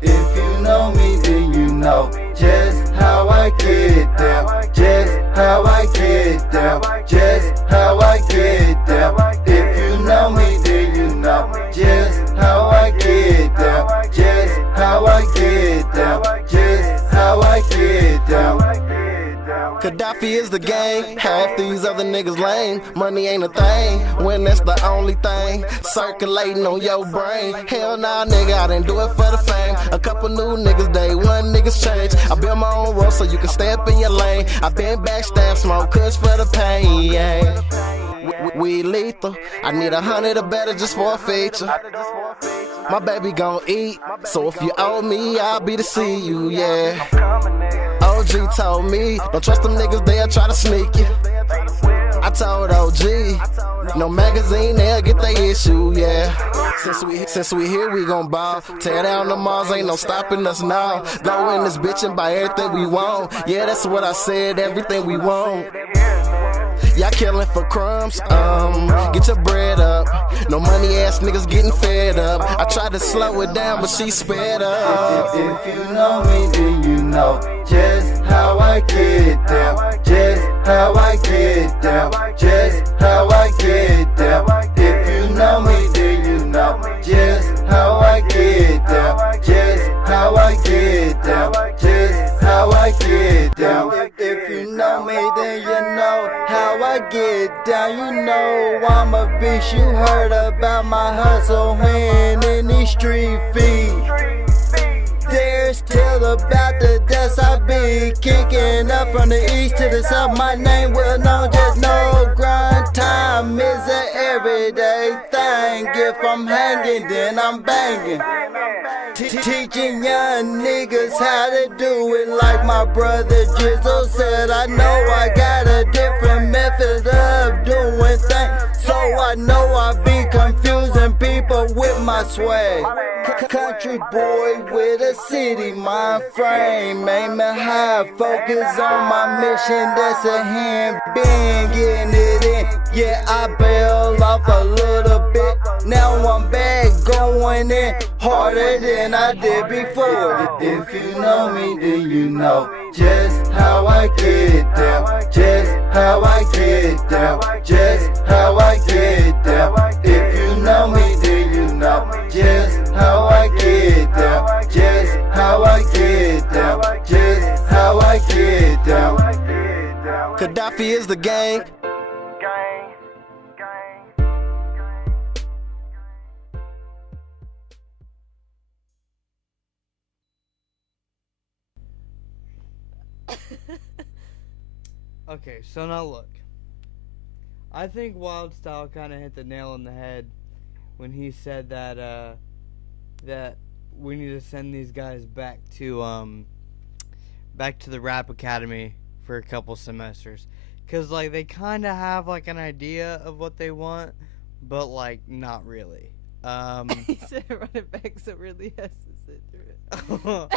If you know me, then you know just how I get there. Just how I get there. Just how I get there. If you know me, then you know just how I get there. Just how I get there. Just how I get there. Gaddafi is the gang, half these other niggas lame. Money ain't a thing, when that's the only thing circulating on your brain. Hell nah, nigga, I didn't do it for the fame. A couple new niggas, day one niggas change. I built my own road so you can stay up in your lane. I been backstab, smoke kush for the pain, yeah. We lethal, I need 100 or better just for a feature. My baby gon' eat, so if you owe me, I'll be to see you, yeah. OG told me, don't trust them niggas, they'll try to sneak you. I told OG, no magazine, they'll get their issue, yeah. Since we here, we gon' ball. Tear down the malls, ain't no stopping us now. Go in this bitch and buy everything we want. Yeah, that's what I said, everything we want. Y'all killing for crumbs, get your bread up. No money ass niggas getting fed up. I tried to slow it down, but she sped up. If you know me, then you know just how I get there. Just how I get there. Just how I get there. If you know me, then you know just how I get there. Just how I get there. Just how I get there. If you know me, then you know how I get down. You know I'm a bitch. You heard about my hustle when in these street feet. There's still about the dust I be kicking up from the east to the south. My name well known, just no grind. Time is an everyday thing. If I'm hanging, then I'm banging. Teaching young niggas how to do it like my brother Jizzle said. I know I got a different method of doing things, so I know I be confusing people with my swag. Country boy with a city mind frame, aiming high, focus on my mission. That's a hand, been getting it in. Yeah, I bail off a little bit. Now I'm back going in harder than I did before. If you know me, then you know just how I get there. Just how I get there. Just how I get there. If you know me, then you know just how I get there. Just how I get there. Just how I get there. Gaddafi is the gang. Okay, so now look. I think Wild Style kind of hit the nail on the head when he said that that we need to send these guys back to the rap academy for a couple semesters, cause like they kind of have like an idea of what they want, but like not really. He said run it back so Ridley has to sit through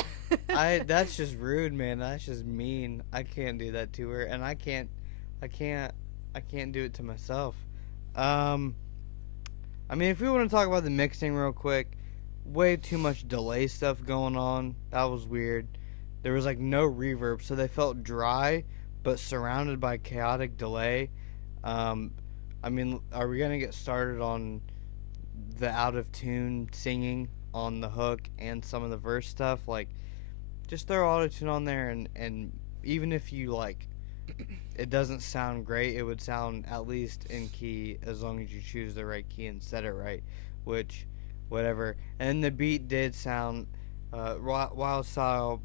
it. That's just rude, man. That's just mean. I can't do that to her, and I can't do it to myself. I mean, if we want to talk about the mixing real quick, way too much delay stuff going on. That was weird. There was like no reverb, so they felt dry, but surrounded by chaotic delay. I mean, are we gonna get started on the out of tune singing on the hook and some of the verse stuff? Like, just throw auto-tune on there, and even if you like it doesn't sound great, it would sound at least in key as long as you choose the right key and set it right, which whatever. And the beat did sound Wild Style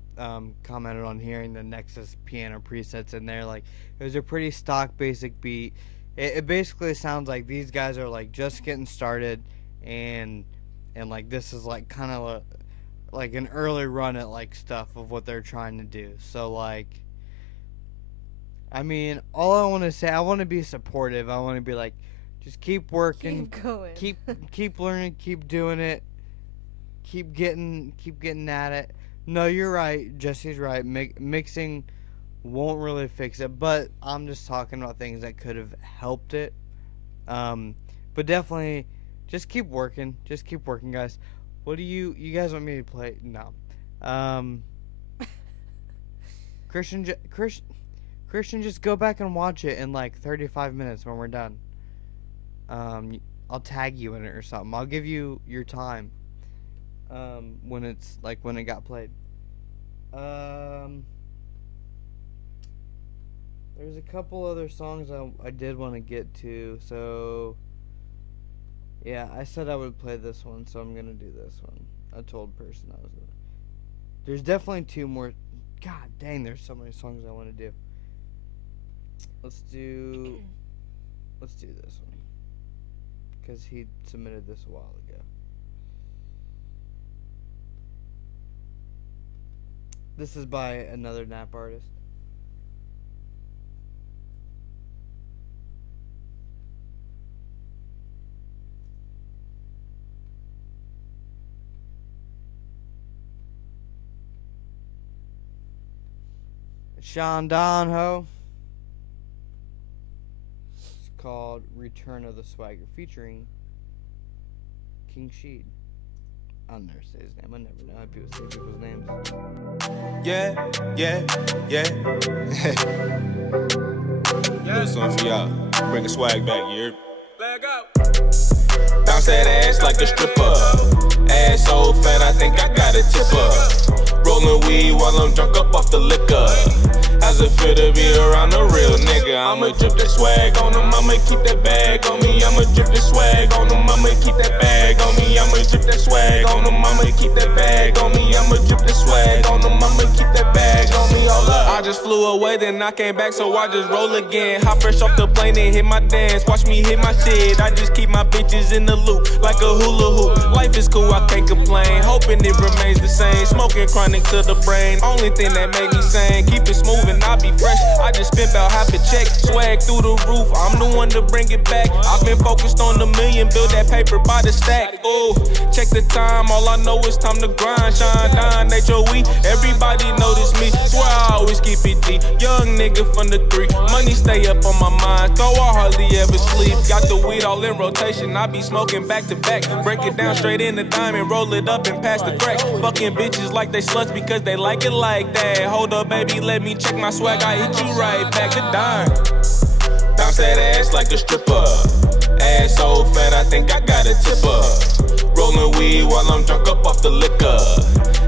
commented on hearing the Nexus piano presets in there. Like, it was a pretty stock basic beat. It basically sounds like these guys are like just getting started, and like this is like kind of like an early run at like stuff of what they're trying to do. So like I mean, all I want to say, I want to be supportive. I want to be like, just keep working, Keep going. keep learning, keep doing it, keep getting at it. No, you're right. Jesse's right. Mixing won't really fix it, but I'm just talking about things that could have helped it. But definitely, just keep working. Just keep working, guys. What do you guys want me to play? No. Christian, just go back and watch it in like 35 minutes when we're done. I'll tag you in it or something. I'll give you your time. When it's like when it got played. There's a couple other songs I did want to get to, so yeah, I said I would play this one, so I'm gonna do this one. I told person I was gonna. There's definitely 2 more. God dang, there's so many songs I want to do. Let's do this one, because he submitted this a while ago. This is by another Nap artist. Sean Donho. It's called Return of the Swagger, featuring King Sheed. I'll never say his name. I never know how people say people's names. Yeah. This one for y'all. Bring the swag back, you heard? Flag up. Bounce that ass like a stripper. Ass so fat, I think I got a tipper. Rolling weed while I'm drunk up off the liquor. How's it feel to be around a real nigga? I'ma drip that swag on him, I'ma keep that bag on me. I'ma drip that swag on him, I'ma keep that bag on me. I'ma drip that swag on him, I'ma keep that bag on me. I'ma drip that swag on him, I'ma keep that bag on me. Hold up. I just flew away, then I came back, so I just roll again. Hop fresh off the plane and hit my dance. Watch me hit my shit. I just keep my bitches in the loop like a hula hoop. Life is cool, I can't complain. Hoping it remains the same. Smoking chronic to the brain. Only thing that make me sane. Keep it smooth and I be fresh. I just spent about half a check. Swag through the roof. I'm the one to bring it back. I've been focused on the million. Build that paper by the stack. Ooh, check the time. All I know is time to grind. Shine, dine, HOE. Everybody notice me. Swear I always keep it deep. Young nigga from the 3. Money stay up on my mind. Though I hardly ever sleep. Got the weed all in rotation. I be smoking back to back. Break it down straight in the diamond. Roll it up and pass the crack. Fucking bitches like they sluts because they like it like that. Hold up, baby, let me check my swag. I hit you right back to dime. Bounce that ass like a stripper. Ass so fat, I think I got a tipper. Rolling weed while I'm drunk up off the liquor.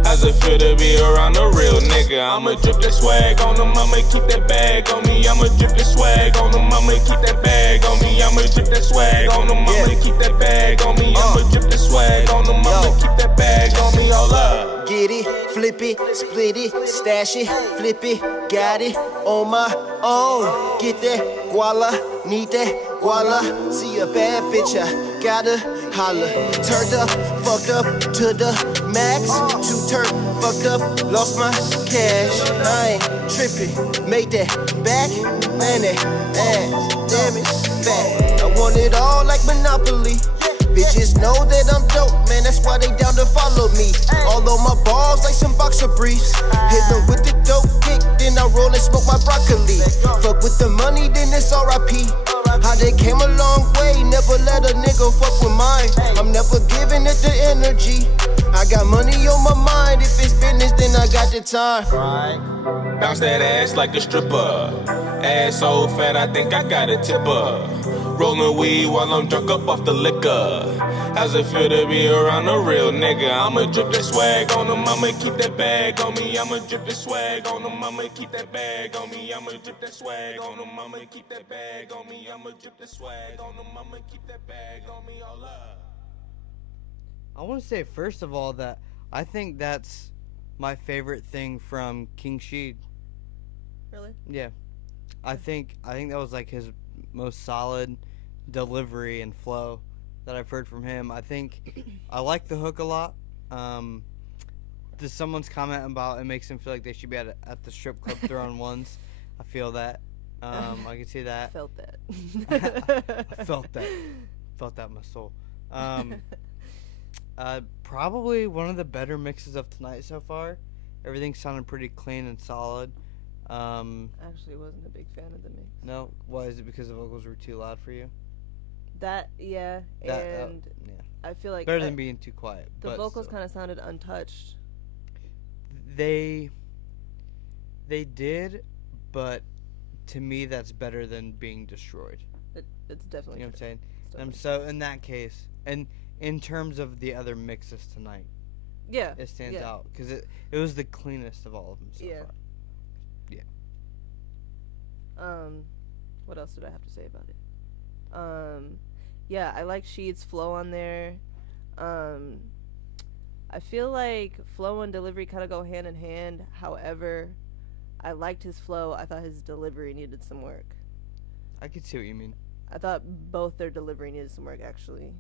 How's it feel to be around a real nigga? I'ma drip that swag on him, I'ma keep that bag on me. I'ma drip that swag on him, I'ma keep that bag on me. I'ma drip that swag on him, I'ma keep that bag on me. I'ma drip that swag on him, I'ma keep that bag on me. Hold up. Get it, flip it, split it, stash it, flip it, got it on my own. Get that guala, need that guala. See a bad bitch, I gotta holla. Turned up, fucked up to the max. Too turned, fucked up, lost my cash. I ain't tripping, made that back, man, that ass, damn it, fat. I want it all like Monopoly. Bitches know that I'm dope, man, that's why they down to follow me. All on my balls like some boxer briefs. Hit them with the dope kick, then I roll and smoke my broccoli. Fuck with the money, then it's R.I.P. How they came a long way, never let a nigga fuck with mine. I'm never giving it the energy. I got money on my mind, if it's business, then I got the time. Bounce that ass like a stripper. Ass so fat, I think I got a tipper. Rolling weed while I'm drunk up off the liquor. How's it feel to be around a real nigga? I'ma drip that swag on him, I'ma keep that bag on me. I'ma drip that swag on him, I'ma keep that bag on me. I'ma drip that swag on him, I'ma keep that bag on me. I'ma drip that swag on him, I'ma keep that bag on me. All up. I want to say first of all that I think that's my favorite thing from King Sheed. Really? Yeah, I think that was like his most solid delivery and flow that I've heard from him. I think I like the hook a lot. Does someone's comment about it makes him feel like they should be at the strip club throwing ones? I feel that I can see that. Felt that. I felt that. Felt that in my soul. Probably one of the better mixes of tonight so far. Everything sounded pretty clean and solid. Actually wasn't a big fan of the mix. No? Why? Is it because the vocals were too loud for you? Yeah, yeah. I feel like... Better than being too quiet. The vocals kind of sounded untouched. They did, but to me that's better than being destroyed. It's definitely... You know what I'm saying? So in that case, and in terms of the other mixes tonight, yeah, it stands out because it was the cleanest of all of them so far. What else did I have to say about it? Yeah, I like Sheed's flow on there. I feel like flow and delivery kind of go hand in hand. However, I liked his flow. I thought his delivery needed some work. I could see what you mean. I thought both their delivery needed some work, actually.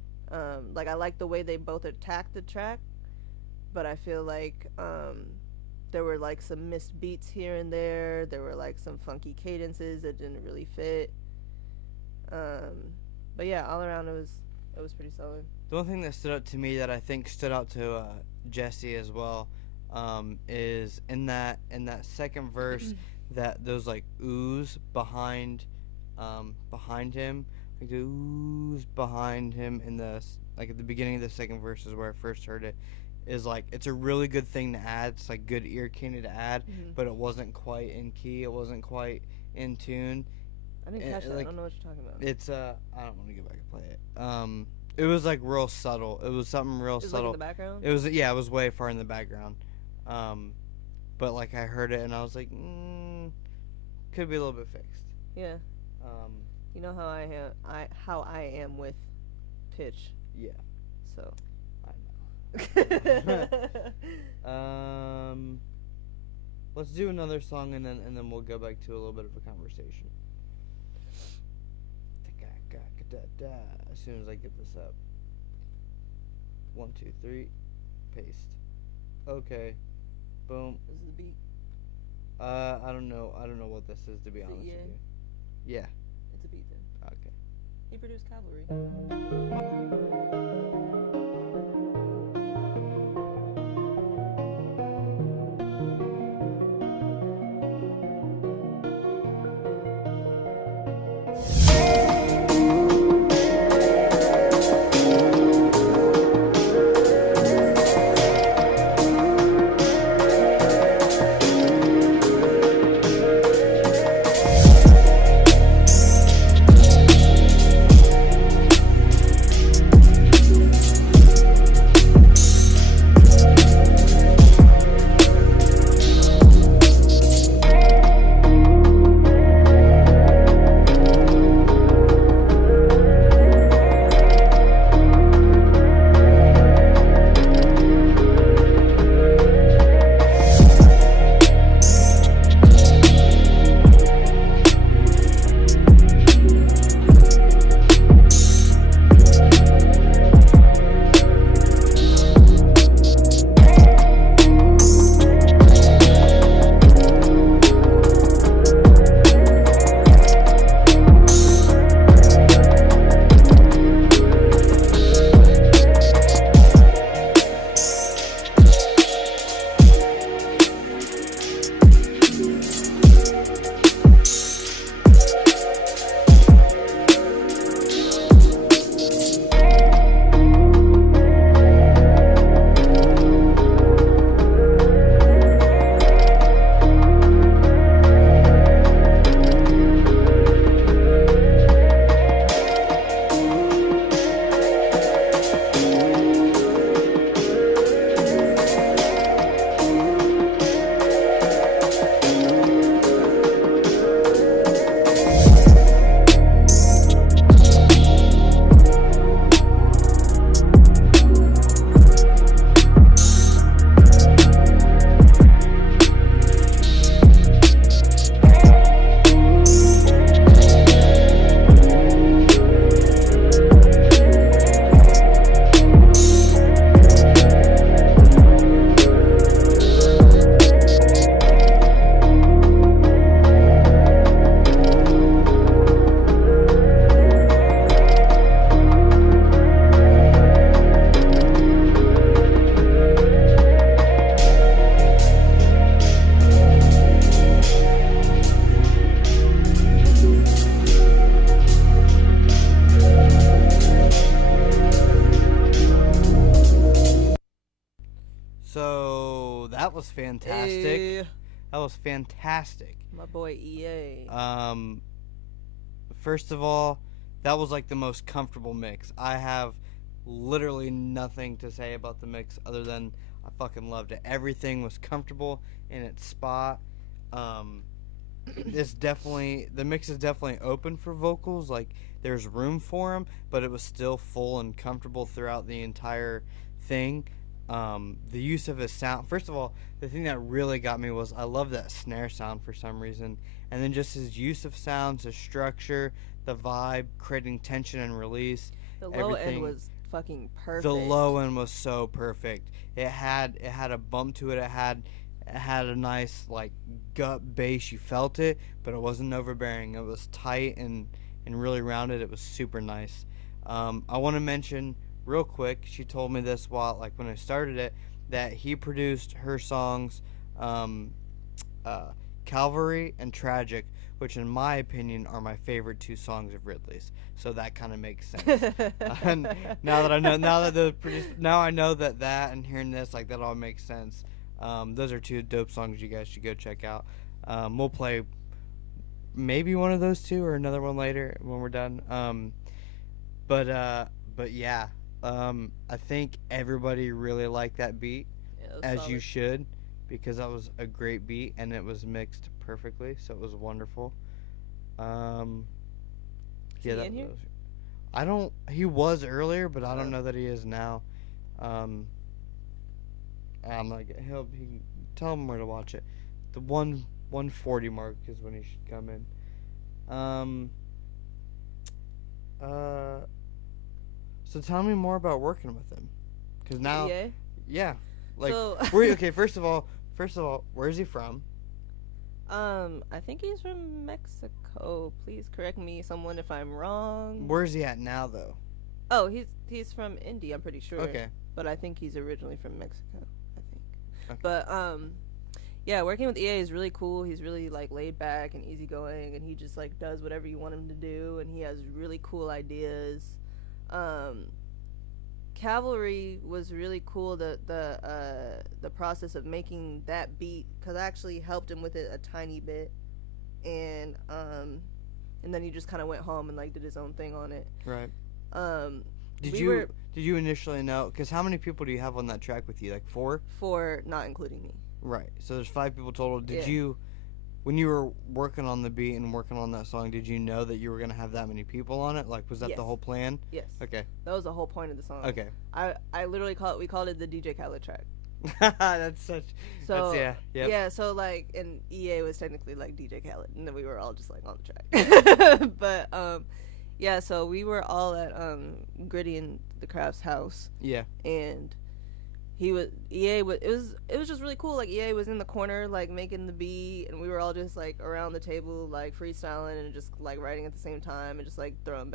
Like, I like the way they both attacked the track, but I feel like there were, like, some missed beats here and there. There were, like, some funky cadences that didn't really fit. But, yeah, all around it was pretty solid. The one thing that stood out to me that I think stood out to Jesse as well is in that second verse that those, like, oohs behind him, like the oohs behind him in the, like, at the beginning of the second verse is where I first heard it, is like, it's a really good thing to add. It's like good ear candy to add, but it wasn't quite in key. It wasn't quite in tune. I didn't catch that. Like, I don't know what you're talking about. It's I don't want to go back and play it. It was like real subtle. It was something real subtle. Like in the background? It was it was way far in the background. But like I heard it and I was like, could be a little bit fixed. Yeah. You know how I am with pitch. Yeah. So. Let's do another song and then we'll go back to a little bit of a conversation. As soon as I get this up. 1, 2, 3, paste. Okay. Boom. This is the beat. I don't know what this is, to be honest with you. Yeah. It's a beat then. Okay. He produced Cavalry. So that was fantastic. Hey, That was fantastic. my boy EA. First of all, that was like the most comfortable mix. I have literally nothing to say about the mix other than I fucking loved it. Everything was comfortable in its spot. The mix is definitely open for vocals. Like, there's room for them, but it was still full and comfortable throughout the entire thing. The use of his sound. First of all, the thing that really got me was I love that snare sound for some reason. And then just his use of sounds, his structure, the vibe, creating tension and release. The low everything. end was fucking perfect. The low end was so perfect. It had a bump to it. It had a nice like gut bass. You felt it, but it wasn't overbearing. It was tight and really rounded. It was super nice. I want to mention real quick. She told me this when I started it, that he produced her songs, Calvary and Tragic, which in my opinion are my favorite two songs of Ridley's. So that kind of makes sense. And now I know that and hearing this, like, that all makes sense. Those are two dope songs you guys should go check out. We'll play maybe one of those two or another one later when we're done. But yeah, I think everybody really liked that beat, as solid. you should, because that was a great beat and it was mixed perfectly, so it was wonderful. Is he in here? He was earlier, but I don't know that he is now. I'm like, he can tell him where to watch it. The 140 mark is when he should come in. So tell me more about working with him, because now, EA? yeah, like, So okay. First of all, where is he from? I think he's from Mexico. Please correct me, someone, if I'm wrong. Where's he at now, though? Oh, he's from India, I'm pretty sure. Okay. But I think he's originally from Mexico, I think. Okay. But yeah, working with EA is really cool. He's really like laid back and easygoing, and he just like does whatever you want him to do, and he has really cool ideas. Cavalry was really cool. The process of making that beat, because I actually helped him with it a tiny bit, and then he just kind of went home and like did his own thing on it. Right. Did you initially know? Because how many people do you have on that track with you? Like 4? 4, not including me. Right. So there's 5 people total. Did Yeah. you, when you were working on the beat and working on that song, did you know that you were gonna have that many people on it? Like, was that Yes. the whole plan? Yes. Okay. That was the whole point of the song. Okay. I literally we called it the DJ Khaled track. That's such. So that's, yeah. Yep. yeah, so like, and EA was technically like DJ Khaled, and then we were all just like on the track. But yeah, so we were all at Gritty and the Craft's house. Yeah. And it was just really cool. Like, EA was in the corner like making the beat, and we were all just like around the table like freestyling and just like writing at the same time and just like throwing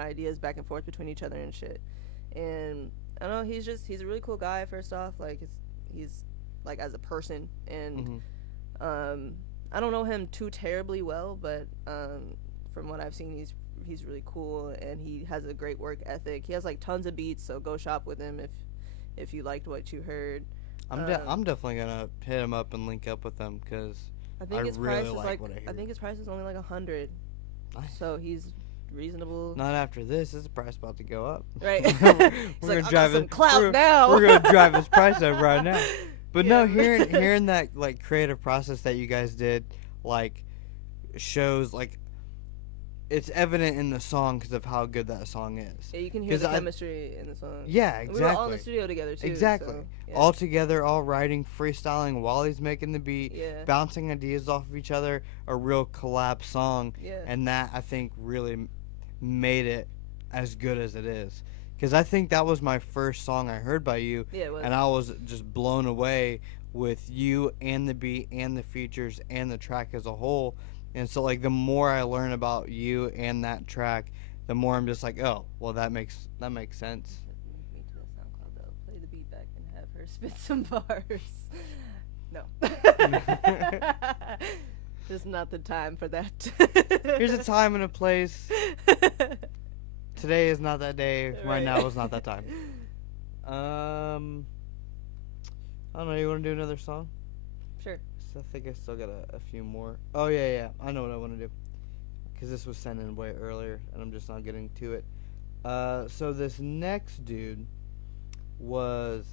ideas back and forth between each other and shit. And I don't know, he's a really cool guy. First off, like, he's like as a person, and I don't know him too terribly well, but from what I've seen, he's really cool, and he has a great work ethic. He has like tons of beats, so go shop with him if you liked what you heard. I'm definitely gonna hit him up and link up with him, because I think his really price is like what I hear. I think his price is only like 100. Nice. So he's reasonable. Not after this. This price about to go up. Right. we're like, gonna drive some clout now. We're gonna drive his price up right now. But Yeah. no, hearing that like creative process that you guys did, like, shows like it's evident in the song because of how good that song is. Yeah, you can hear the chemistry in the song. Yeah, And exactly. we were all in the studio together too. Exactly. So, yeah. All together, all writing, freestyling while he's making the beat, Yeah. bouncing ideas off of each other, a real collab song. Yeah. And that, I think, really made it as good as it is. Because I think that was my first song I heard by you. Yeah, it was. And I was just blown away with you and the beat and the features and the track as a whole. And so, like, the more I learn about you and that track, the more I'm just like, oh, well, that makes sense. Me to a SoundCloud though. Play the beat back and have her spit some bars. No. It's not the time for that. Here's a time and a place. Today is not that day. Right now is not that time. I don't know. You want to do another song? Sure. So I think I still got a few more. Oh, yeah. I know what I want to do. Because this was sent in way earlier, and I'm just not getting to it. So this next dude was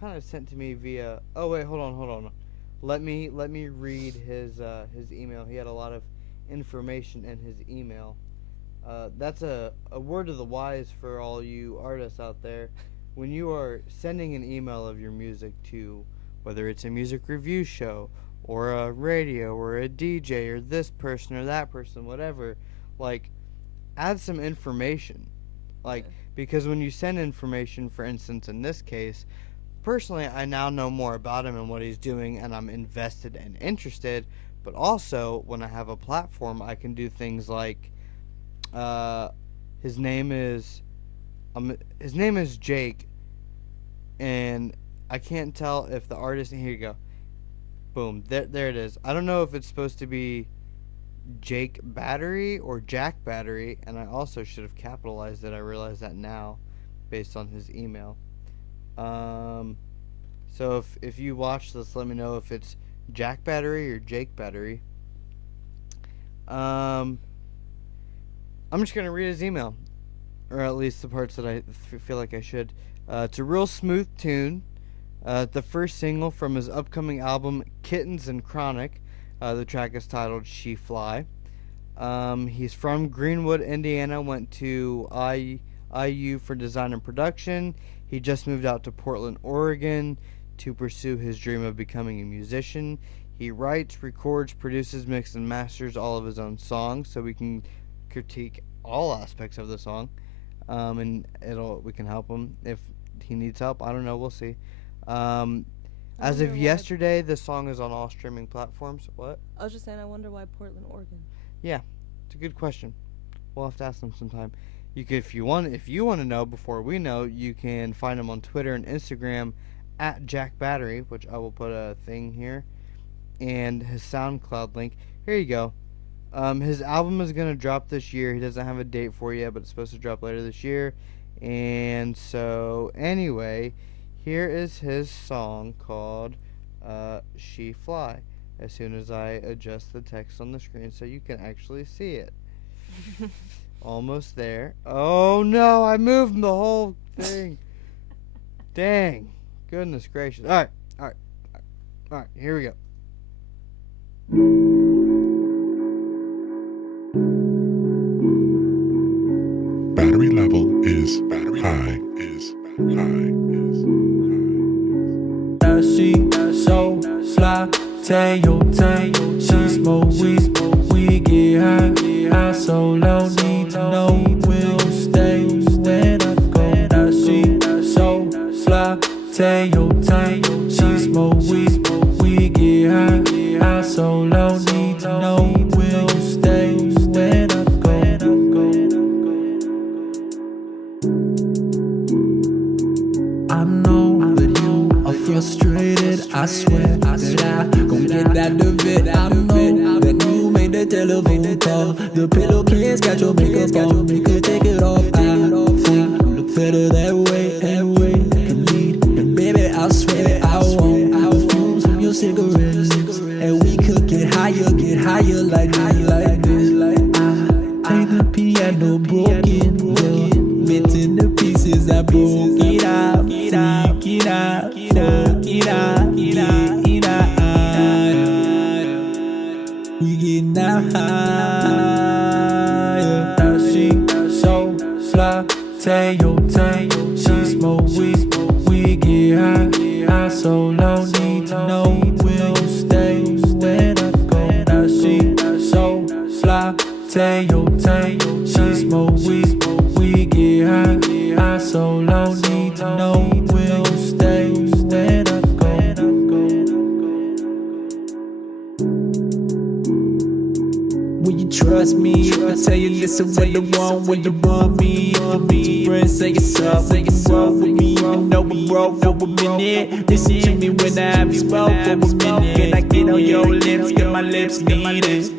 kind of sent to me via... Oh, wait, hold on. Let me read his email. He had a lot of information in his email. That's a word of the wise for all you artists out there. When you are sending an email of your music to, whether it's a music review show or a radio or a DJ or this person or that person, whatever, like, add some information. Like, because when you send information, for instance, in this case, personally, I now know more about him and what he's doing, and I'm invested and interested. But also, when I have a platform, I can do things like, his name is Jake, and I can't tell if the artist. Here you go. Boom. There it is. I don't know if it's supposed to be Jake Battery or Jack Battery, and I also should have capitalized it. I realize that now, based on his email. So if you watch this, let me know if it's Jack Battery or Jake Battery. I'm just gonna read his email, or at least the parts that I feel like I should. It's a real smooth tune. The first single from his upcoming album Kittens and Chronic. The track is titled She Fly. He's from Greenwood, Indiana, went to IU for design and production. He just moved out to Portland, Oregon to pursue his dream of becoming a musician. He writes, records, produces, mixes, and masters all of his own songs, so we can critique all aspects of the song. And we can help him if he needs help. I don't know, we'll see. As of yesterday, the song is on all streaming platforms. What? I was just saying, I wonder why Portland, Oregon. Yeah, it's a good question. We'll have to ask them sometime. You can, if you want to know before we know, you can find him on Twitter and Instagram at Jack Battery, which I will put a thing here, and his SoundCloud link. Here you go. His album is gonna drop this year. He doesn't have a date for it yet, but it's supposed to drop later this year. And so, anyway, here is his song called She Fly. As soon as I adjust the text on the screen so you can actually see it. Almost there. Oh no, I moved the whole thing. Dang. Goodness gracious. Alright, here we go. Battery level is high. She so fly, tail, she smoke we get high so low, need to know we'll stay when I go. She so fly, tail, she smoke we get high so low, need to know we'll stay when I go. I know that you are frustrated, I swear that I gon' get that divid. I know that you made the telephone call, the pillowcase got your makeup on, you could take it off. I think you look better that way, can lead, and baby I swear I won't. The fumes from your cigarettes, and we could get higher like this. I ain't the piano broken, bits in the pieces I broke it up, fuck it up, we getting higher. She so fly, tail, she smoke we get high so low, need to know we'll stay when I go. She so fly, tail, she smoke we get high so low, need to know we'll stay when I go. Will you trust me if I tell you listen when the one when you want me? Put your friends say it's up, roll with me even though we broke for a minute. Listen to me when I have you spoke for a minute. Can I get on your lips, get my lips needed?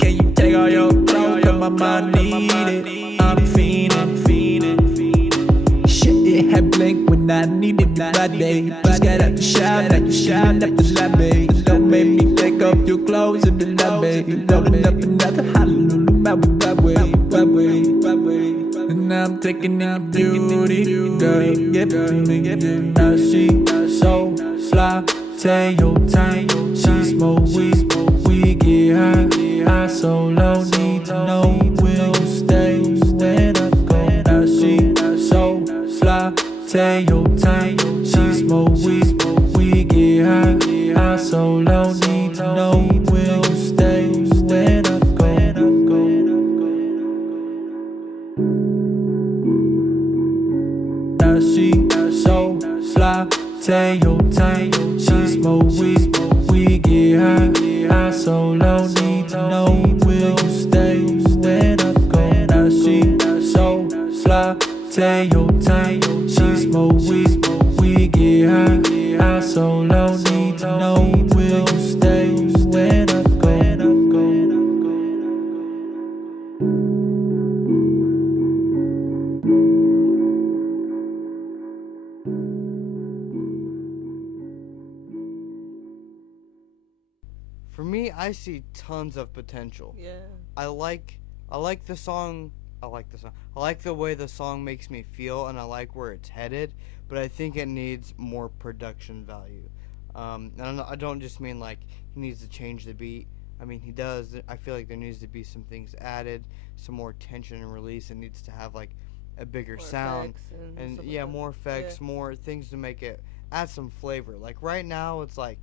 Can you take all your clothes, cause my mind need it? I'm fiending. Shit, it had blink when and I need it body. Just get out the shower, now you shine up the lobby. Don't make me take off your clothes in the lobby. Loading up another hallelujah, my way. And I'm taking in beauty, girl, give it to me. Now she so fly, take your time. She smoke weed, we get high. I so low, need to know, will you stay when I go? Now she so fly, take your time. She smoke weed, we get high. I so low, need to know, will you stay when I go? Now she so fly, take your time. She smoke weed, we get high. I so low, need to know, will you stay when I go? Now she so fly, take your time. She smoke weed, we get high. I so low, need to know, will you stay when I go? For me, I see tons of potential. Yeah. I like the song. I like the way the song makes me feel, and I like where it's headed. But I think it needs more production value. And I don't just mean like he needs to change the beat. I mean, he does. I feel like there needs to be some things added, some more tension and release. It needs to have like a bigger More sound, effects and stuff yeah, like that. more effects, Yeah. more things to make it add some flavor. Like right now, it's like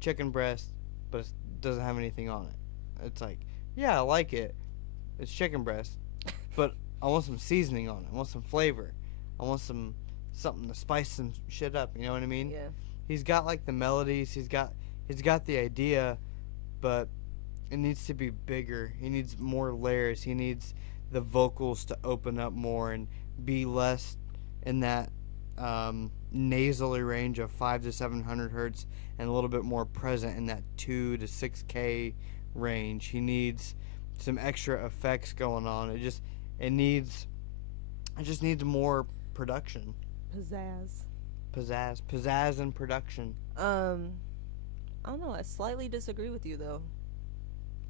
chicken breast, but it doesn't have anything on it. It's like, yeah, I like it. It's chicken breast, but I want some seasoning on it. I want some flavor. I want something to spice some shit up. You know what I mean? Yeah. He's got like the melodies. He's got the idea, but it needs to be bigger. He needs more layers. He needs the vocals to open up more and be less in that nasally range of 5 to 700 hertz and a little bit more present in that 2 to 6K range. He needs some extra effects going on. It just needs more production. Pizzazz and production. I don't know. I slightly disagree with you though.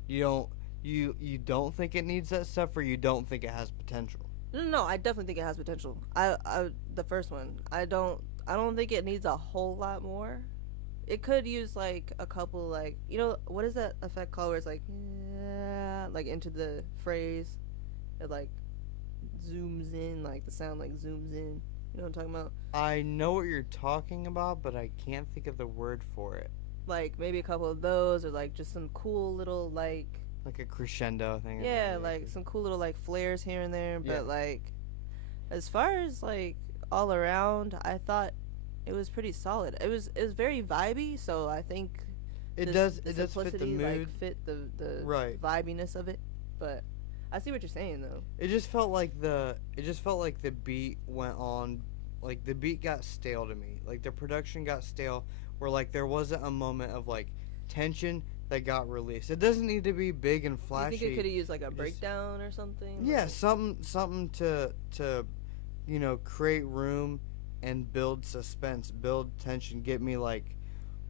You don't think it needs that stuff, or you don't think it has potential? No, I definitely think it has potential. The first one, I don't think it needs a whole lot more. It could use like a couple, like, you know, what is that effect called where it's like, yeah, like into the phrase, it like zooms in, like the sound like zooms in. You know what I'm talking about? I know what you're talking about, but I can't think of the word for it. Like maybe a couple of those, or like just some cool little like a crescendo thing. Yeah, like some cool little like flares here and there. But Yeah. like, as far as like all around, I thought it was pretty solid. It was very vibey, so I think It the does fit the simplicity, mood. like fit the Right. vibiness of it. But I see what you're saying though. It just felt like the beat went on, like the beat got stale to me. Like the production got stale, where like there wasn't a moment of like tension that got released. It doesn't need to be big and flashy. You think it could have used like a breakdown or something? Yeah, Like- something to create room and build suspense, build tension, get me like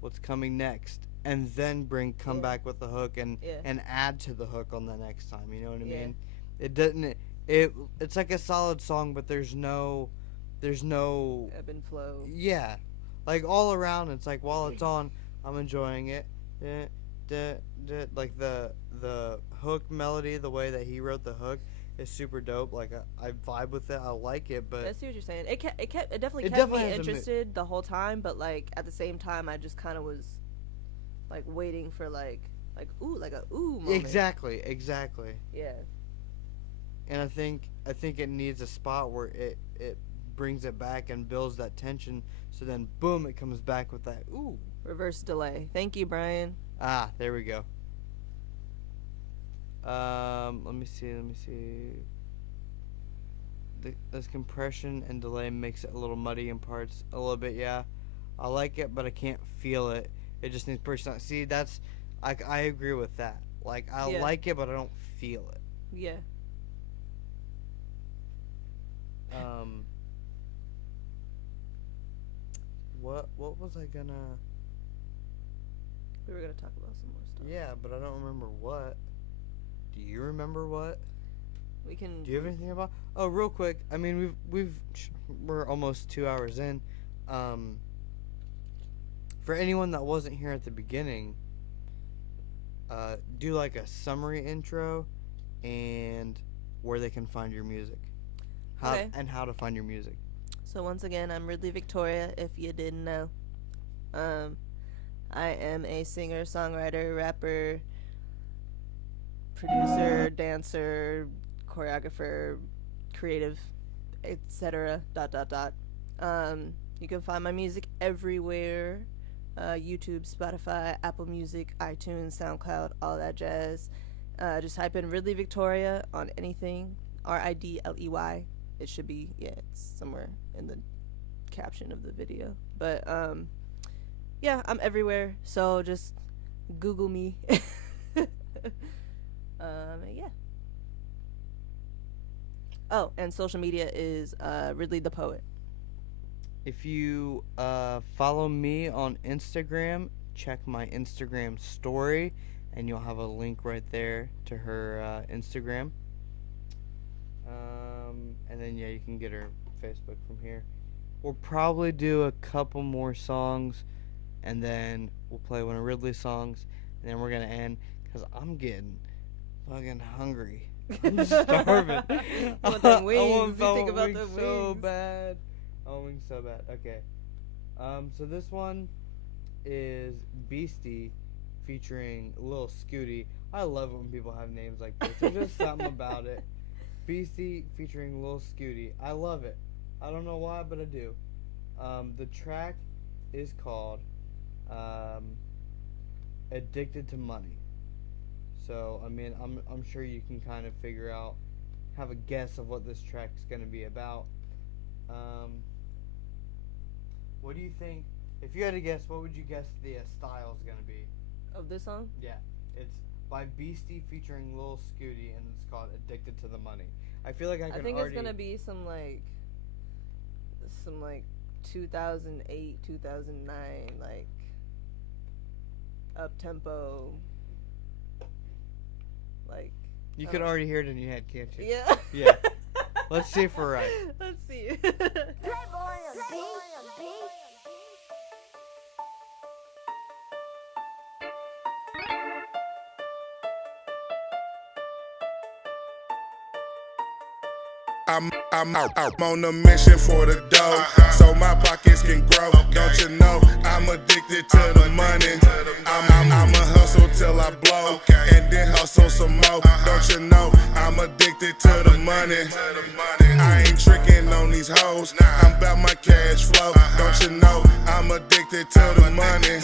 what's coming next, and then come back with the hook and add to the hook on the next time. You know what I Yeah. mean? It doesn't. It's like a solid song, but there's no ebb and flow. Yeah, like all around, it's like while it's on, I'm enjoying it. Like the hook melody, the way that he wrote the hook is super dope. Like I vibe with it. I like it, but I see what you're saying. It definitely It kept definitely me has a interested the whole time, but like at the same time, I just kind of was like waiting for like ooh, like a ooh moment. exactly. Yeah. And I think it needs a spot where it brings it back and builds that tension. So then, boom, it comes back with that ooh. Reverse delay. Thank you, Brian. Ah, there we go. Let me see. This compression and delay makes it a little muddy in parts, a little bit. Yeah, I like it, but I can't feel it. It just needs personality. See, I agree with that. Like I Yeah. like it, but I don't feel it. Yeah. What was I gonna... We were gonna talk about some more stuff. Yeah, but I don't remember what. Do you remember what? We can... Do you have anything about... Oh, real quick. I mean, we're almost 2 hours in. For anyone that wasn't here at the beginning, do like a summary intro and where they can find your music. Okay. And how to find your music. So once again, I'm Ridley Victoria, if you didn't know. I am a singer, songwriter, rapper, producer, dancer, choreographer, creative, etc. ... You can find my music everywhere. YouTube, Spotify, Apple Music, iTunes, SoundCloud, all that jazz. Just type in Ridley Victoria on anything. RIDLEY. It should be, it's somewhere in the caption of the video. But yeah, I'm everywhere. So just Google me. Yeah. Oh, and social media is Ridley the Poet. If you follow me on Instagram, check my Instagram story, and you'll have a link right there to her Instagram. And then, yeah, you can get her Facebook from here. We'll probably do a couple more songs, and then we'll play one of Ridley's songs, and then we're going to end, because I'm getting fucking hungry. I'm starving. I want them wings. I want You think about wings the so wings. bad. Oh, wings so bad. Okay. So this one is Beastie featuring Lil Scooty. I love it when people have names like this. There's just something about it. Beastie featuring Lil Scooty. I love it. I don't know why, but I do. The track is called Addicted to Money. So, I mean, I'm sure you can kind of figure out, have a guess of what this track's going to be about. What do you think, if you had to guess, what would you guess the style is going to be? Of this song? Yeah. It's by Beastie featuring Lil Scooty, and it's called Addicted to the Money. I feel like I think it's going to be some 2008, 2009, like, up-tempo, like... You could already hear it in your head, can't you? Yeah. Yeah. Let's see if we're right. Let's see. I'm on a mission for the dough, so my pockets can grow. Don't you know I'm addicted to the money? I'ma hustle till I blow, and then hustle some more. Don't you know I'm addicted to the money? I ain't tricking on these hoes, I'm about my cash flow. Don't you know I'm addicted to the money?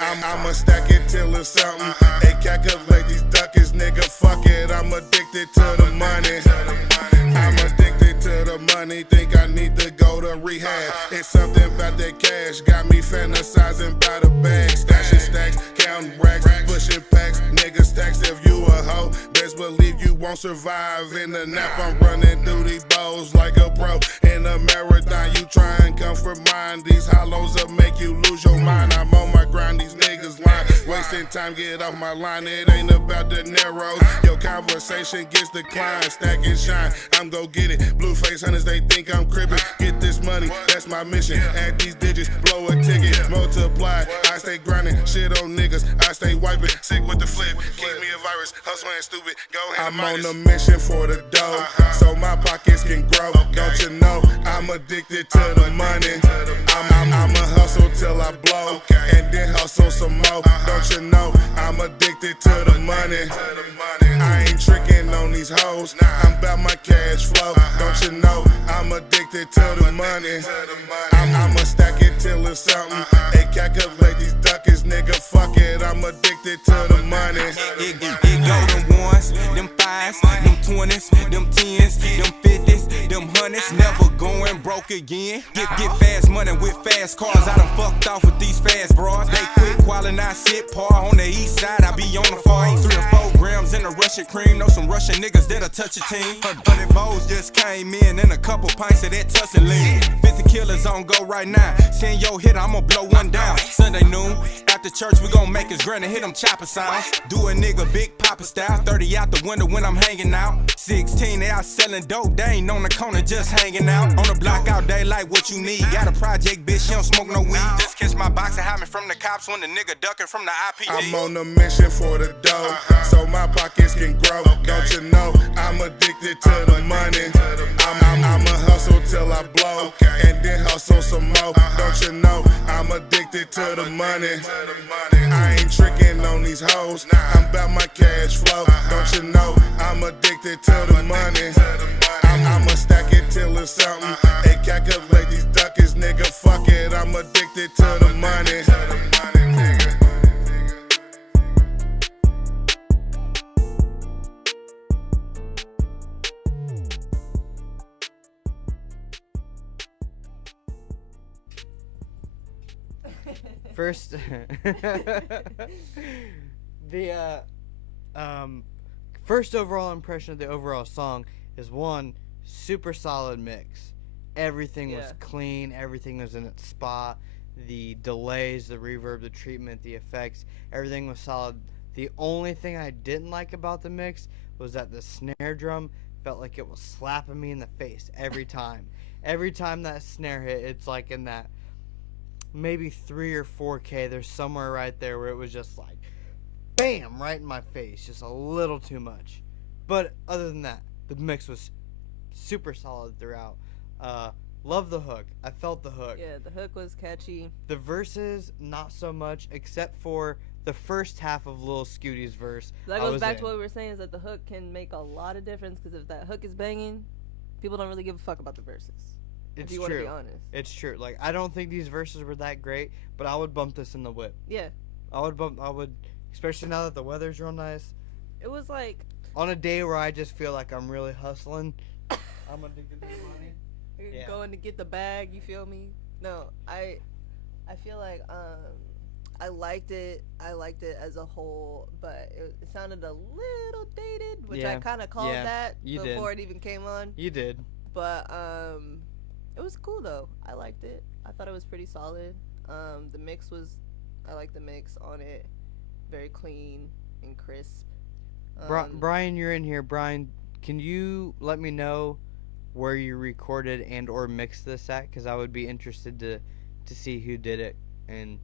I'ma stack it till it's something. Hey, calculate these ducats, nigga, fuck it. I'm addicted to the money. I'm addicted to the money, think I need to go to rehab. It's something about that cash, got me fantasizing by the bag. Stashing stacks, counting racks, pushing packs, nigga stacks. If you a hoe, best believe you won't survive. In the nap, I'm running through these bowls like a pro. In a marathon, you try and come for mine. These hollows will make you lose your mind. I'm on my grind, these niggas lying. Wasting time, get off my line, it ain't about the narrows. Your conversation gets declined, stack and shine. I'm gon' get it. Blue face hunters, they think I'm crippin'. Get this money, that's my mission. Add these digits, blow a ticket, multiply. I stay grinding, shit on niggas. I stay wiping, sick with the flip. Keep me a virus, hustle ain't stupid. Go ahead. I'm on a mission for the dough, so my pockets can grow. Don't you know I'm addicted to the money? I'ma hustle till I blow, and then hustle some more. Don't you know I'm addicted to the money? I ain't tricking on these hoes, I'm about my cash flow. Don't you know I'm addicted to the money? I'ma stack it till it's something. Hey, calculate these ducats, nigga, fuck it. I'm addicted to the money. It go them ones, them fives, them 20s, them 10s, them 50s, them 100s. Never going broke again. Get fast money with fast cars. I done fucked off with these fast bras. They quick, qual and I sit par on the east side. I be on the far. Ain't 3 or 4 grams in the Russian cream. Know some Russian niggas that'll touch a team. 100 bowls just came in and a couple pints of that Tussin lean. 50 killers on go right now. Send your hit, I'ma blow one down. Sunday noon, after church, we gon' make us grand and hit them chopper sounds. Do a nigga big papa style. 30 out the window when I'm hanging out. 16, they out selling dope. They ain't on the corner just hanging out. On the block out daylight, what you need? Got a project, bitch, she don't smoke no weed. Just catch my box and hide me from the cops when the nigga ducking from the IPG. I'm on a mission for the dough, so my pockets can grow. Don't you know I'm addicted to the money? I'ma hustle till I blow, and then hustle some more. Don't you know I'm addicted to the money? I ain't tricking on these hoes, I'm about my cash flow. Don't you know I'm addicted to the money? I'ma stack it till it's something. Hey, calculate these ducats, nigga, fuck it. I'm addicted to the money. First, the first overall impression of the overall song is one super solid mix. Everything was clean, everything was in its spot. The delays, the reverb, the treatment, the effects, everything was solid. The only thing I didn't like about the mix was that the snare drum felt like it was slapping me in the face every time. Every time that snare hit, it's like in that maybe 3 or 4K. There's somewhere right there where it was just like, bam, right in my face. Just a little too much. But other than that, the mix was super solid throughout. Love the hook. I felt the hook. Yeah, the hook was catchy. The verses, not so much, except for the first half of Lil Scooty's verse. That goes back to what we were saying, is that the hook can make a lot of difference, because if that hook is banging, people don't really give a fuck about the verses. It's if you true. Want to be honest. It's true. Like, I don't think these verses were that great, but I would bump this in the whip. Yeah. I would, especially now that the weather's real nice. It was like, on a day where I just feel like I'm really hustling, I'm addicted to the money. You're going to get the bag, you feel me? No, I feel like I liked it as a whole, but it sounded a little dated, which I kind of called that before it even came on. You did. But it was cool though. I liked it. I thought it was pretty solid. The mix was, I liked the mix on it. Very clean and crisp. Brian, you're in here. Brian, can you let me know where you recorded and or mixed this at? Because I would be interested to see who did it and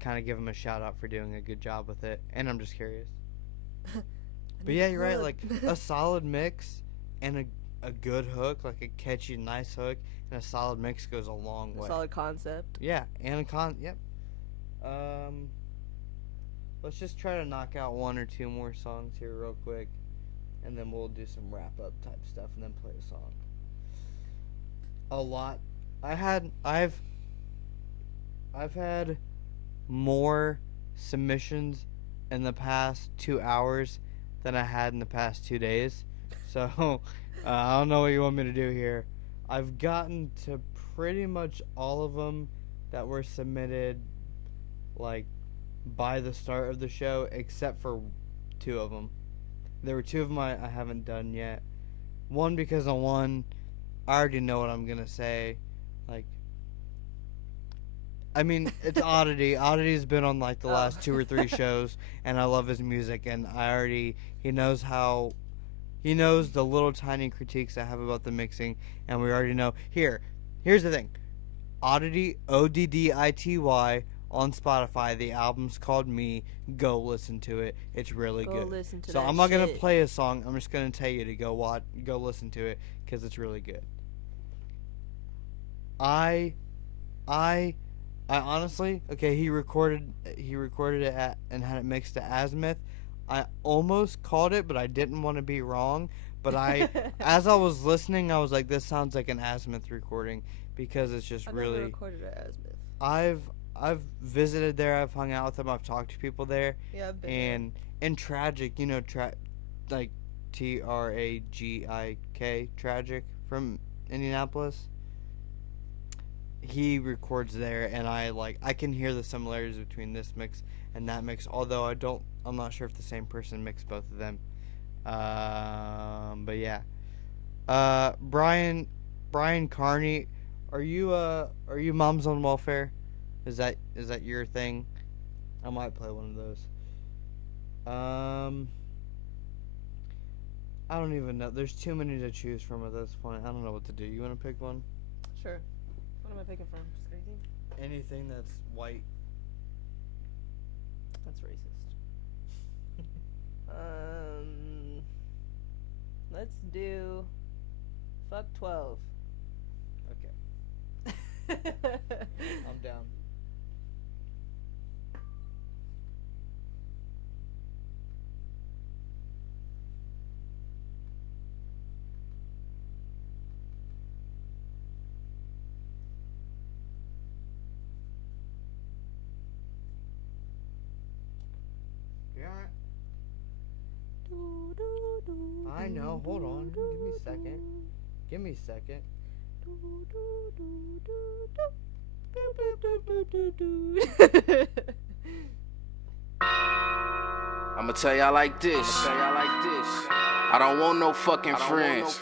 kind of give them a shout out for doing a good job with it. And I'm just curious. But yeah, you're right. Like a solid mix and a good hook, like a catchy, nice hook, and a solid mix goes a long way. A solid concept. Yeah, and yep. Let's just try to knock out 1 or 2 more songs here real quick, and then we'll do some wrap up type stuff and then play a song. I've had more submissions in the past 2 hours than I had in the past 2 days. So I don't know what you want me to do here. I've gotten to pretty much all of them that were submitted like by the start of the show, except for 2 of them. There were 2 of them I haven't done yet. One because on one, I already know what I'm gonna say. Like, I mean, it's Oddity. Oddity's been on like the last 2 or 3 shows, and I love his music, and he knows the little tiny critiques I have about the mixing, and we already know. Here's the thing. Oddity, Oddity, on Spotify. The album's called Me. Go listen to it. It's really good. Listen to so that I'm not gonna shit. play a song. I'm just gonna tell you to go listen to it because it's really good. I honestly, okay, he recorded it and had it mixed to Azimuth. I almost called it, but I didn't want to be wrong. But as I was listening, I was like, this sounds like an Azimuth recording because it's just I've really. never recorded at Azimuth. I've visited there. I've hung out with them. I've talked to people there. Yeah, I've been and Tragic, like Tragik, Tragic from Indianapolis. he records there, and I can hear the similarities between this mix and that mix. Although I'm not sure if the same person mixed both of them. But yeah. Brian Carney, are you Moms on Welfare? Is that your thing? I might play one of those. I don't even know. There's too many to choose from at this point. I don't know what to do. You want to pick one? Sure. What am I picking from? Just anything? Anything that's white. That's racist. Let's do Fuck 12. Okay. I'm down. I know. Hold on. Give me a second. I'ma tell y'all like this. I don't want no fucking friends.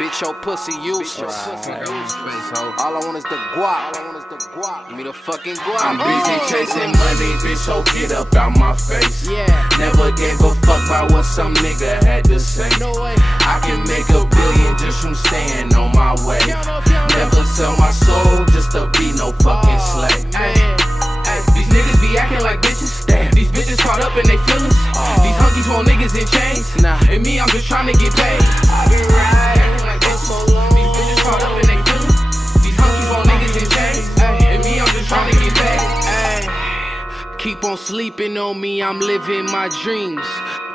Bitch, your pussy useless. All I want is the guap. Give me the fucking guap. I'm busy chasing money, bitch, so get up out my face. Never gave a fuck about what some nigga had to say. I can make $1 billion just from staying on my way. Never sell my soul just to be no fucking slave. These niggas be acting like bitches. Damn. These bitches caught up in they feelings. These hunkies want niggas in chains. And me, I'm just trying to get paid. I been riding like this so long. These bitches caught up in they feelings. These hunkies want niggas in chains. And me, I'm just trying to get paid. Keep on sleeping on me, I'm living my dreams.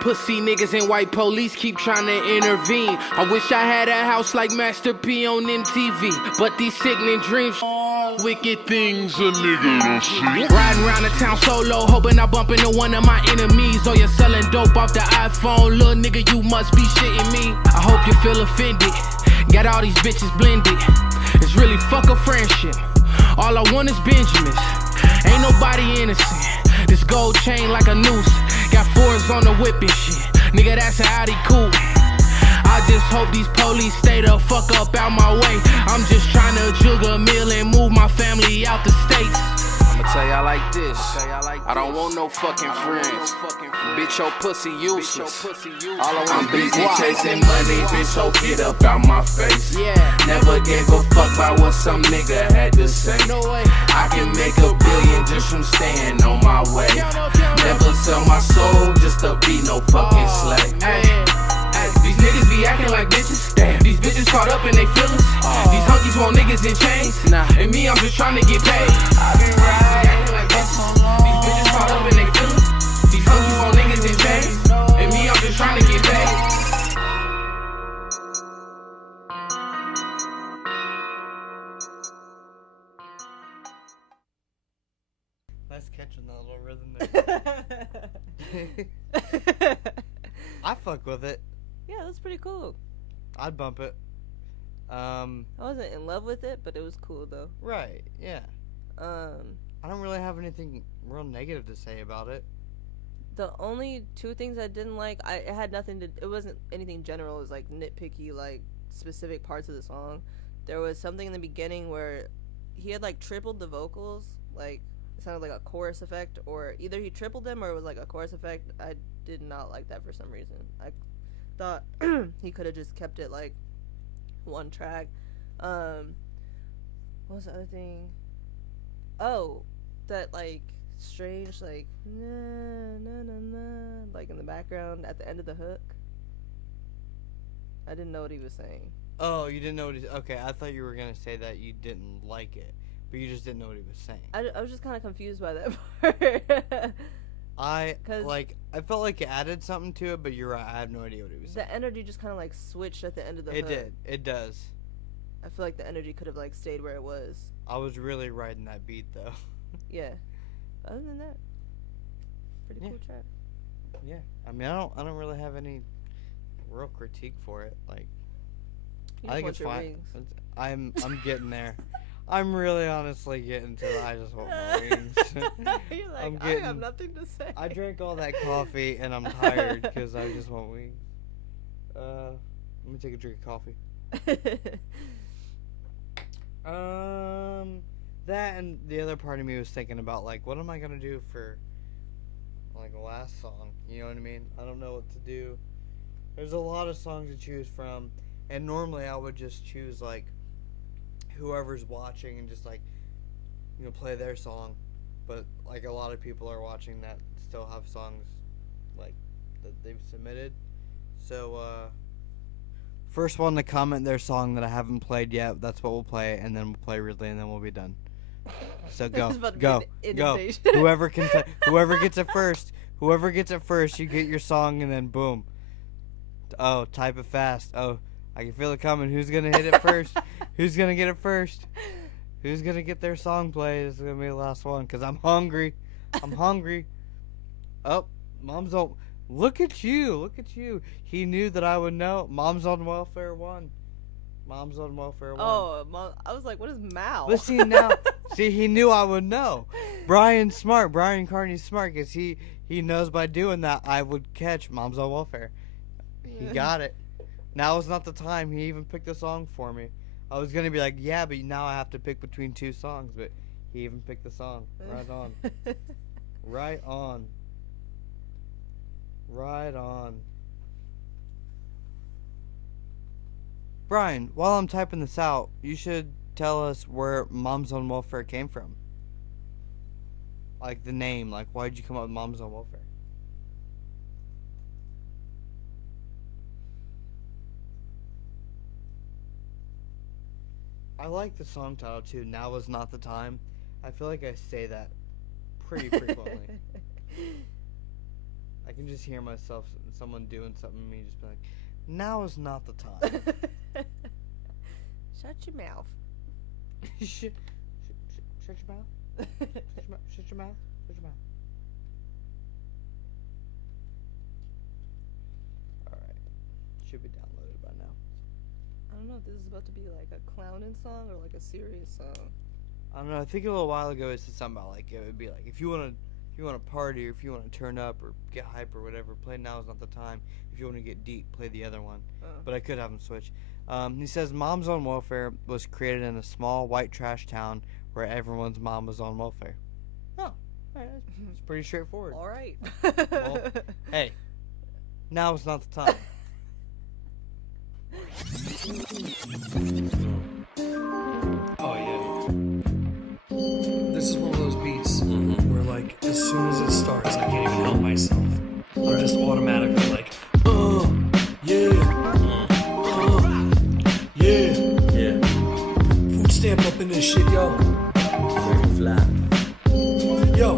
Pussy niggas and white police keep trying to intervene. I wish I had a house like Master P on MTV. But these sickening dreams, wicked things a nigga don't see. Riding around the town solo, hoping I bump into one of my enemies. Or you're selling dope off the iPhone, little nigga, you must be shitting me. I hope you feel offended. Got all these bitches blended. It's really fuck a friendship. All I want is Benjamins. Ain't nobody innocent. This gold chain like a noose. Got fours on the whip and shit. Nigga, that's an Audi coupe. I just hope these police stay the fuck up out my way. I'm just trying to jug a meal and move my family out the states. I'ma tell y'all like this. I don't want no fucking friends. Bitch, your pussy useless. All I want I'm is the busy guap. chasing money, bitch, so get up out my face. Never gave a fuck about what some nigga had to say. I can make $1 billion just from staying on my way. Never sell my soul just to be no fucking slave. These niggas be acting like bitches. Damn. These bitches caught up in they feelings. These hunkies want niggas in chains. And me, I'm just trying to get paid. I been riding like bitches. These bitches caught up in they feelings. These hunkies want niggas in chains. And me, I'm just trying to get paid. Nice catching that little rhythm there. I fuck with it. Yeah, that's pretty cool. I'd bump it. I wasn't in love with it, but it was cool though. Right, yeah. I don't really have anything real negative to say about it. The only two things I didn't like, it had nothing to. It wasn't anything general. It was like nitpicky, like specific parts of the song. There was something in the beginning where he had like tripled the vocals, like it sounded like a chorus effect, or either he tripled them or it was like a chorus effect. I did not like that for some reason. I thought he could have just kept it like one track. What was the other thing? Oh, that like strange like na na na na like in the background at the end of the hook. I didn't know what he was saying. Oh, you didn't know what he... Okay, I thought you were gonna say that you didn't like it, but you just didn't know what he was saying. I was just kind of confused by that part. I felt like it added something to it, but you're right. I have no idea what he was saying. The energy just kind of like switched at the end of the hook. It did. It does. I feel like the energy could have like stayed where it was. I was really riding that beat though. Yeah. Other than that, pretty cool track. Yeah. I mean, I don't really have any real critique for it. Like, You I think just it's want fine. your wings. I'm getting there. I'm really honestly getting to the I just want my wings. You're like, I'm I getting, have nothing to say. I drank all that coffee and I'm tired because I just want wings. Let me take a drink of coffee. That and the other part of me was thinking about like, what am I gonna do for like the last song? You know what I mean? I don't know what to do. There's a lot of songs to choose from, and normally I would just choose like whoever's watching and just like, you know, play their song. But like a lot of people are watching that still have songs like that they've submitted. So first one to comment their song that I haven't played yet, that's what we'll play, and then we'll play Ridley, and then we'll be done. So go, go. Whoever gets it first, you get your song, and then boom. Oh, type it fast. Oh, I can feel it coming. Who's gonna hit it first? Who's gonna get it first? Who's gonna get their song played? This is gonna be the last one, cause I'm hungry. I'm hungry. Oh, Mom's on. Look at you. Look at you. He knew that I would know. Mom's on Welfare 1. Mom's on Welfare 1. Oh, I was like, what is Mal? But see, now, he knew I would know. Brian's smart. Brian Carney's smart because he knows by doing that I would catch Mom's on Welfare. He got it. Now is not the time. He even picked a song for me. I was going to be like, yeah, but now I have to pick between two songs. But he even picked the song. Right on. Right on. Right on. Brian, while I'm typing this out, you should tell us where Moms on Welfare came from. Like the name, like why'd you come up with Moms on Welfare? I like the song title too, Now Is Not the Time. I feel like I say that pretty frequently. I can just hear myself, someone doing something, and me just be like, now is not the time. Shut your mouth. Shut your mouth. Shut your mouth. Shut your mouth. Alright. Should be downloaded by now. I don't know if this is about to be like a clowning song or like a serious song. I don't know. I think a little while ago it said something about like it would be like if you want to party or if you want to turn up or get hype or whatever, play Now Is Not the Time. If you want to get deep, play the other one. But I could have them switch. He says Moms on Welfare was created in a small white trash town where everyone's mom was on welfare. Oh, it's pretty straightforward. All right. Well, hey, now is not the time. Oh yeah. This is one of those beats where like as soon as it starts I can't even help myself. I'm just automatically like, yeah. Food stamp up in this shit, yo. Yo,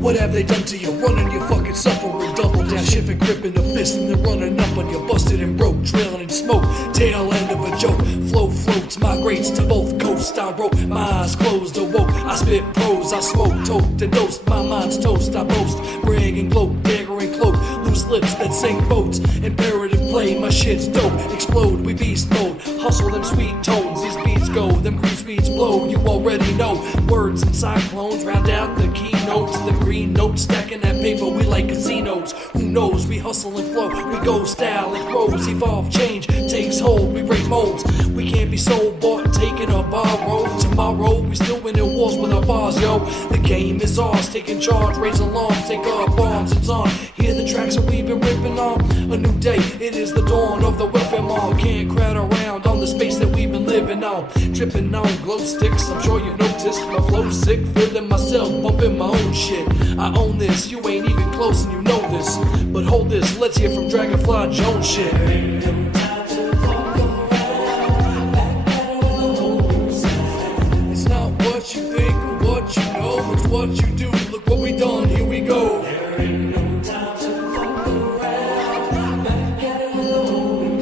what have they done to you? Running your fucking suffering, double down, shifting, gripping the fist, and then running up on you, busted and broke, trailing in smoke, tail end of a joke. Flow floats, migrates to both coasts. I wrote, my eyes closed, awoke. I spit prose, I smoke, tote and dosed. My mind's toast, I boast, brag and gloat, dagger and cloak, loose lips that sink boats. Imperative play, my shit's dope. Explode, we beast mode, hustle them sweet tones. These beats go, them grease beats blow. You already know words and cyclones round out the keynotes. The green notes stacking that paper, we like casinos. Who knows? We hustle and flow, we go style and grows. Evolve, change, takes hold, we break molds. We can't be sold, bought, taking a borrow. Tomorrow, we still winning wars with our bars, yo. The game is ours, taking charge, raise alarms, take up arms, it's on. Hear the tracks that we've been ripping on. A new day, it is the dawn of the welfare mall. Can't crowd around on the space that we've been living on. Dripping on glow sticks, I'm sure you noticed. My flow sick, feeling myself, bumping my own shit. I own this, you ain't even close and you know this. But hold this, let's hear from Dragonfly Jones shit. It's not what you think or what you know, it's what you do. Look what we done, here we go. There ain't no time to fuck around. Back at it with the whole.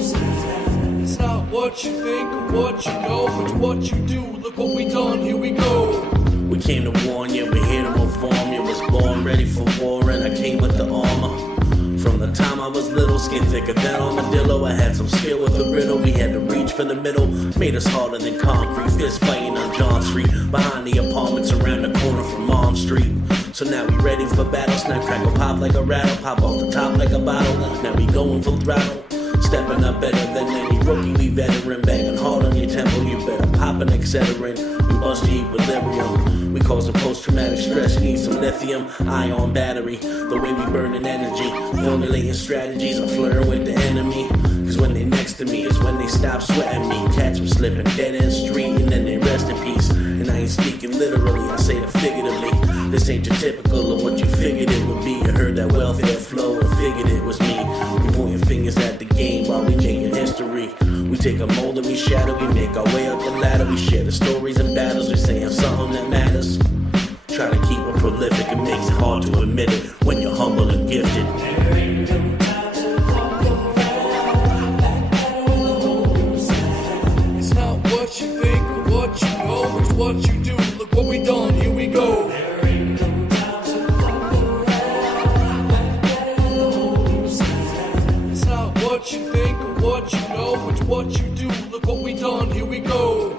It's not what you think or what you know, it's what you do. Look what we done, here we go. We came to warn you, we're here to reform you. Was born ready for war and I came with the armor. From the time I was little, skin thicker than armadillo. I had some skill with the riddle. We had to reach for the middle. Made us harder than concrete. Fist fighting on John Street. Behind the apartments around the corner from Mom Street. So now we ready for battle. Snap, crackle, pop like a rattle. Pop off the top like a bottle. Now we going full throttle. Stepping up better than any rookie, we veteran. Banging hard on your tempo, you better pop an Excedrin. We bust your equilibrium. We causing post-traumatic stress, need some lithium ion battery. The way we burning energy, formulating strategies. I'm flirting with the enemy. Cause when they next to me is when they stop sweating me. Catch them slipping dead end street and then they rest in peace. And I ain't speaking literally, I say it figuratively. This ain't your typical of what you figured it would be. You heard that welfare flow and figured it was me. We pointing fingers at the game while we making history. We take a mold and we shatter, we make our way up the ladder. We share the stories and battles, we saying something that matters. Try to keep it prolific, it makes it hard to admit it when you're humble and gifted. It's not what you think or what you know, it's what you do. Look what we done, here we go. It's not what you think or what you know, it's what you do. Look what we done, here we go.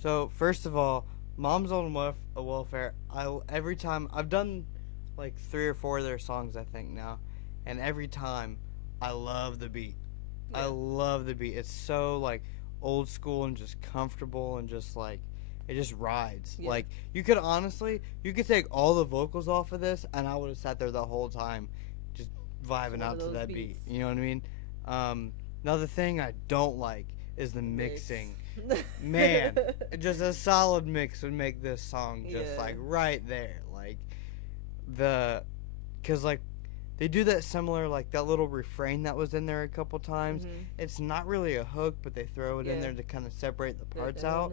So first of all, Mom's on Welfare. Every time I've done like 3 or 4 of their songs, I think now, and every time I love the beat. I love the beat. It's so like old school and just comfortable and just like it just rides. Yeah. Like you could take all the vocals off of this, and I would have sat there the whole time, just vibing out to that beat. You know what I mean? Another thing I don't like is the mixing. Man, just a solid mix would make this song just like right there. Like cause like they do that similar, like that little refrain that was in there a couple times. It's not really a hook, but they throw it in there to kind of separate the parts out.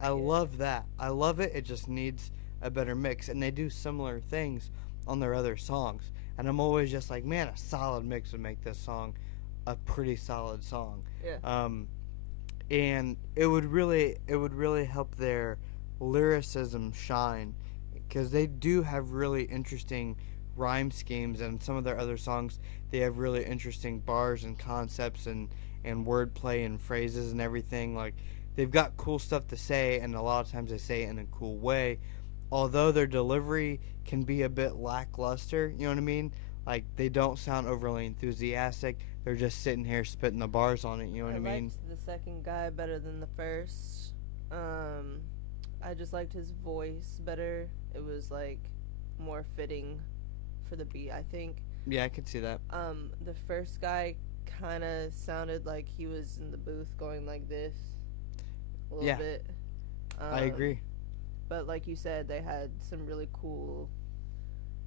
I love that. I love it. It just needs a better mix, and they do similar things on their other songs. And I'm always just like, man, a solid mix would make this song a pretty solid song. And it would really help their lyricism shine, because they do have really interesting rhyme schemes, and some of their other songs they have really interesting bars and concepts and wordplay and phrases and everything. Like they've got cool stuff to say, and a lot of times they say it in a cool way, although their delivery can be a bit lackluster. You know what I mean? Like they don't sound overly enthusiastic. They're just sitting here spitting the bars on it. You know what I mean? I liked the second guy better than the first. I just liked his voice better. It was like more fitting for the beat, I think. Yeah, I could see that. The first guy kind of sounded like he was in the booth going like this a little bit. I agree. But like you said, they had some really cool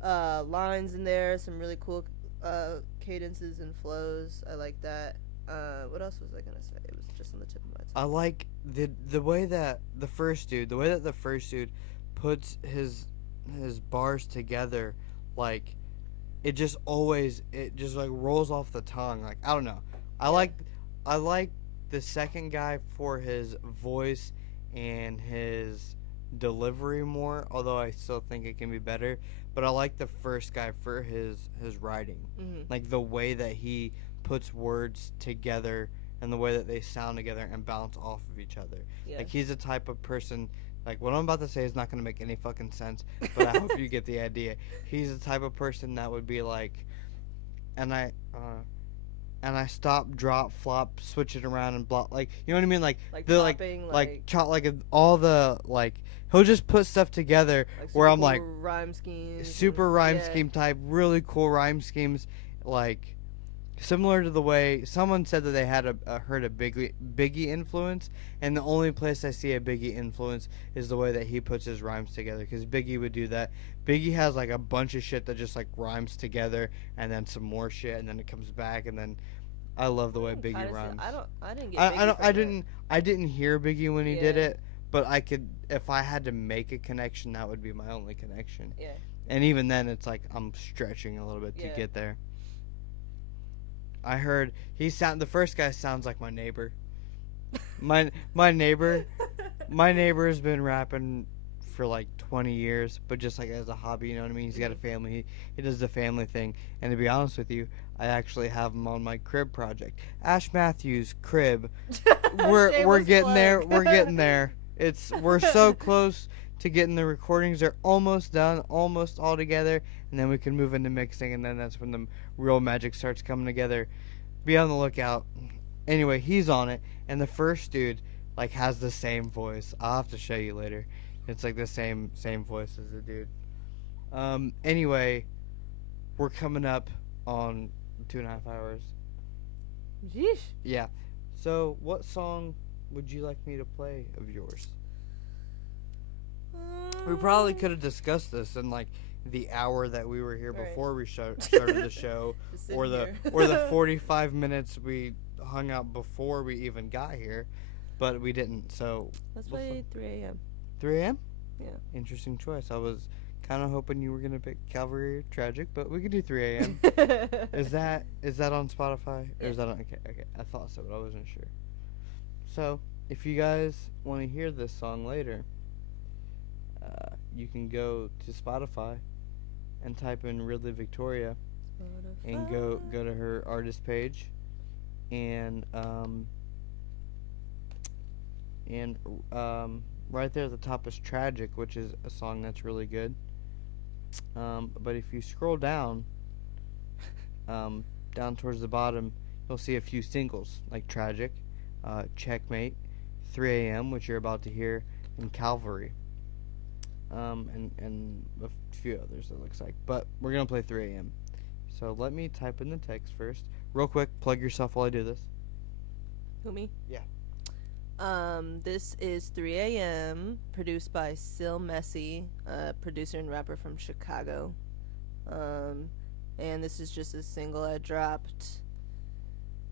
lines in there, some really cool cadences and flows. I like that. What else was I gonna say? It was just on the tip of my tongue. I like the way that the first dude puts his bars together. Like it just like rolls off the tongue. Like I don't know. I like the second guy for his voice and his delivery more, although I still think it can be better. But I like the first guy for his writing. Like the way that he puts words together and the way that they sound together and bounce off of each other. Like he's the type of person, like what I'm about to say is not going to make any fucking sense, but I hope you get the idea. He's the type of person that would be like, and I stop, drop, flop, switch it around and block, like, you know what I mean? Like the flopping, all the, like, he'll just put stuff together where I'm like, rhyme schemes, super rhyme scheme type, really cool rhyme schemes, like similar to the way someone said that they had heard a Biggie influence, and the only place I see a Biggie influence is the way that he puts his rhymes together, because Biggie would do that. Biggie has like a bunch of shit that just like rhymes together, and then some more shit, and then it comes back, and then I love the way Biggie rhymes. I didn't get Biggie I didn't hear Biggie when he did it, but I could, if I had to make a connection, that would be my only connection. And even then, it's like I'm stretching a little bit to get there. I heard the first guy sounds like my neighbor. My neighbor has been rapping for like 20 years, but just like as a hobby, you know what I mean? He's got a family. He does the family thing. And to be honest with you, I actually have him on my crib project. Ash Matthews crib. We're getting there. We're getting there. We're so close to getting the recordings. They're almost done, almost all together, and then we can move into mixing, and then that's when the real magic starts coming together. Be on the lookout. Anyway, he's on it, and the first dude like has the same voice. I'll have to show you later. It's like the same voice as the dude. Anyway, we're coming up on 2.5 hours. Jeez. Yeah. So, what song would you like me to play of yours? We probably could have discussed this in like the hour that we were here before we started the show, or the 45 minutes we hung out before we even got here, but we didn't. So let's play 3 a.m. 3 a.m. Yeah. Interesting choice. I was kind of hoping you were gonna pick Calvary or Tragic, but we could do 3 a.m. Is that on Spotify? Or is that on? Okay. I thought so, but I wasn't sure. So if you guys want to hear this song later, you can go to Spotify and type in Ridley Victoria and go to her artist page, and right there at the top is Tragic, which is a song that's really good. But if you scroll down towards the bottom, you'll see a few singles like Tragic, Checkmate, 3 a.m., which you're about to hear, and Calvary. And a few others, it looks like. But we're going to play 3 a.m. So let me type in the text first. Real quick, plug yourself while I do this. Who, me? Yeah. This is 3 a.m., produced by Sil Messi, a producer and rapper from Chicago. And this is just a single I dropped.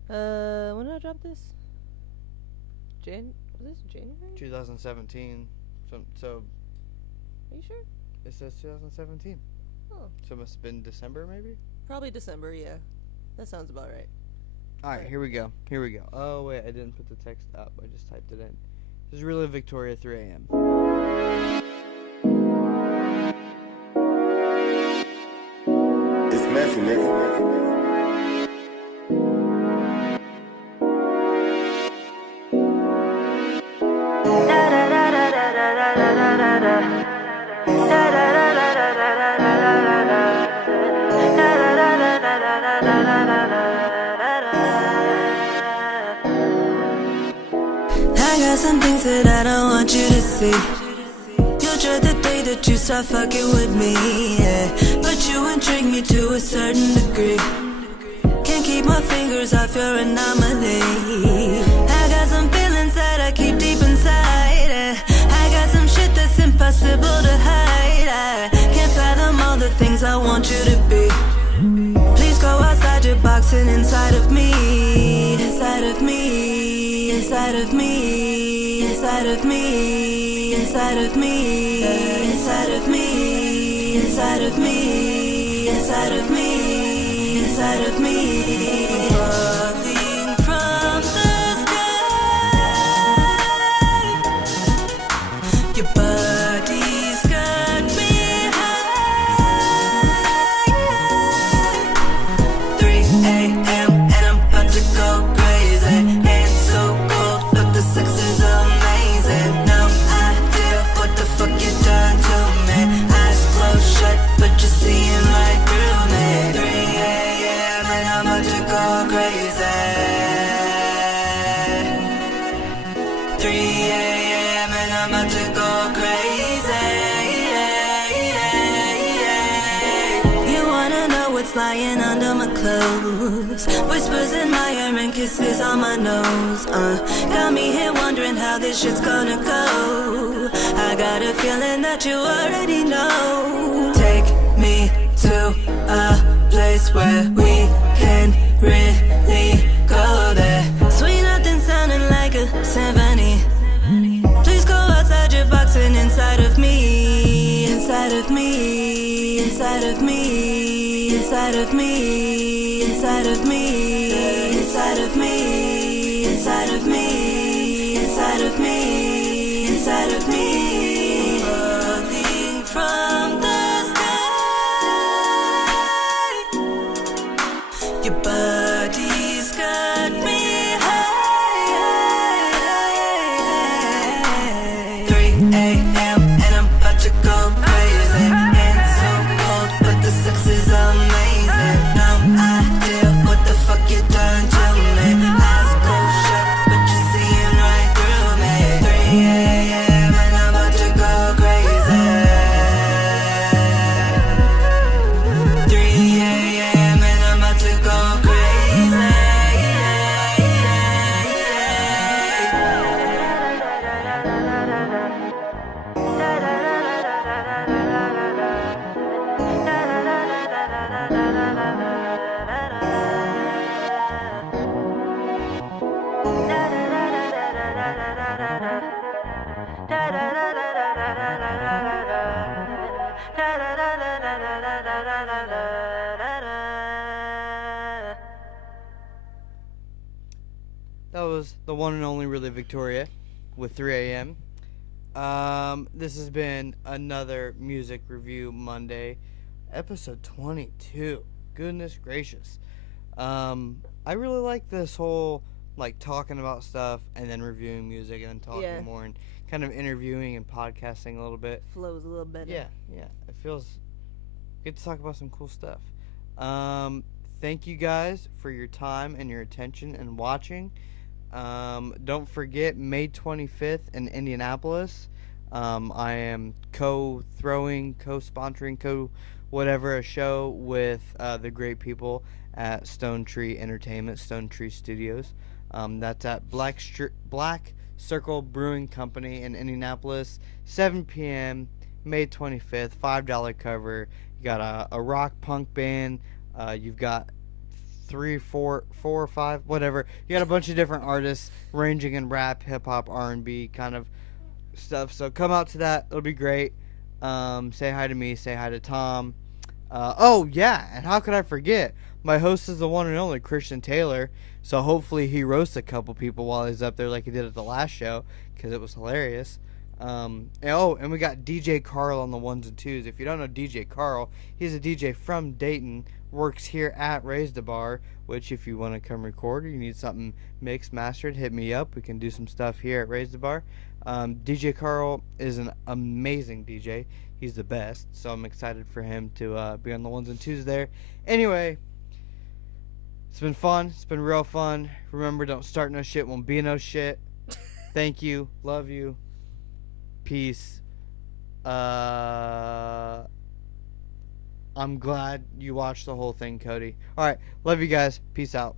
When did I drop this? Was this January? 2017. So are you sure? It says 2017. Oh. So it must have been December, maybe? Probably December, yeah. That sounds about right. Alright, here we go. Oh, wait, I didn't put the text up. I just typed it in. This is really Victoria, 3 a.m. It's messy, nigga. I got some things that I don't want you to see. You dread the day that you start fucking with me, yeah. But you intrigue me to a certain degree. Can't keep my fingers off your anomaly. I got some feelings that I keep deep inside, I got some shit that's impossible to hide. I can't fathom all the things I want you to be. Please go outside your box and inside of me. Inside of me. Inside of me. Inside of me. Inside of me. Inside of me. Inside of me. Inside of me. Inside of me. Falling from the sky. Your body's got me high. 3 a.m. and I'm about to go crazy. Ain't so cold, but the sex is amazing. No idea what the fuck you done to me. Eyes closed shut, but you're seeing right through me. 3 a.m. and I'm about to go crazy. 3 a.m. and I'm about to go crazy. You wanna know what's lying under my clothes? Whispers in my ear and kisses on my nose. Got me here wondering how this shit's gonna go. I got a feeling that you already know. Take me to a place where we can really go there. Sweet nothing sounding like a symphony. Please go outside your box and inside of me. Inside of me. Inside of me. Inside of me. Inside of me. Inside of me. Inside of me. That was the one and only really Victoria with 3 a.m. This has been another Music Review Monday, episode 22. Goodness gracious. I really like this whole, like, talking about stuff and then reviewing music and then talking more and kind of interviewing and podcasting a little bit. Flows a little better. Yeah. It feels good to talk about some cool stuff. Thank you guys for your time and your attention and watching. Don't forget May 25th in Indianapolis. I am co-sponsoring, whatever, a show with the great people at Stone Tree Entertainment, Stone Tree Studios. That's at Black Circle Brewing Company in Indianapolis, 7 p.m., May 25th, $5 cover. You got a rock punk band. You've got 3, 4 or 5, whatever. You got a bunch of different artists ranging in rap, hip-hop, R&B kind of stuff. So come out to that. It'll be great. Say hi to me. Say hi to Tom. Oh, yeah, and how could I forget? My host is the one and only Christian Taylor, so hopefully he roasts a couple people while he's up there like he did at the last show, because it was hilarious. And we got DJ Carl on the ones and twos. If you don't know DJ Carl, he's a DJ from Dayton, works here at Razdabar, which if you want to come record or you need something mixed, mastered, hit me up. We can do some stuff here at Razdabar. DJ Carl is an amazing DJ. He's the best, so I'm excited for him to be on the ones and twos there. Anyway, it's been fun. It's been real fun. Remember, don't start no shit, won't be no shit. Thank you. Love you. Peace. I'm glad you watched the whole thing, Cody. Alright, love you guys. Peace out.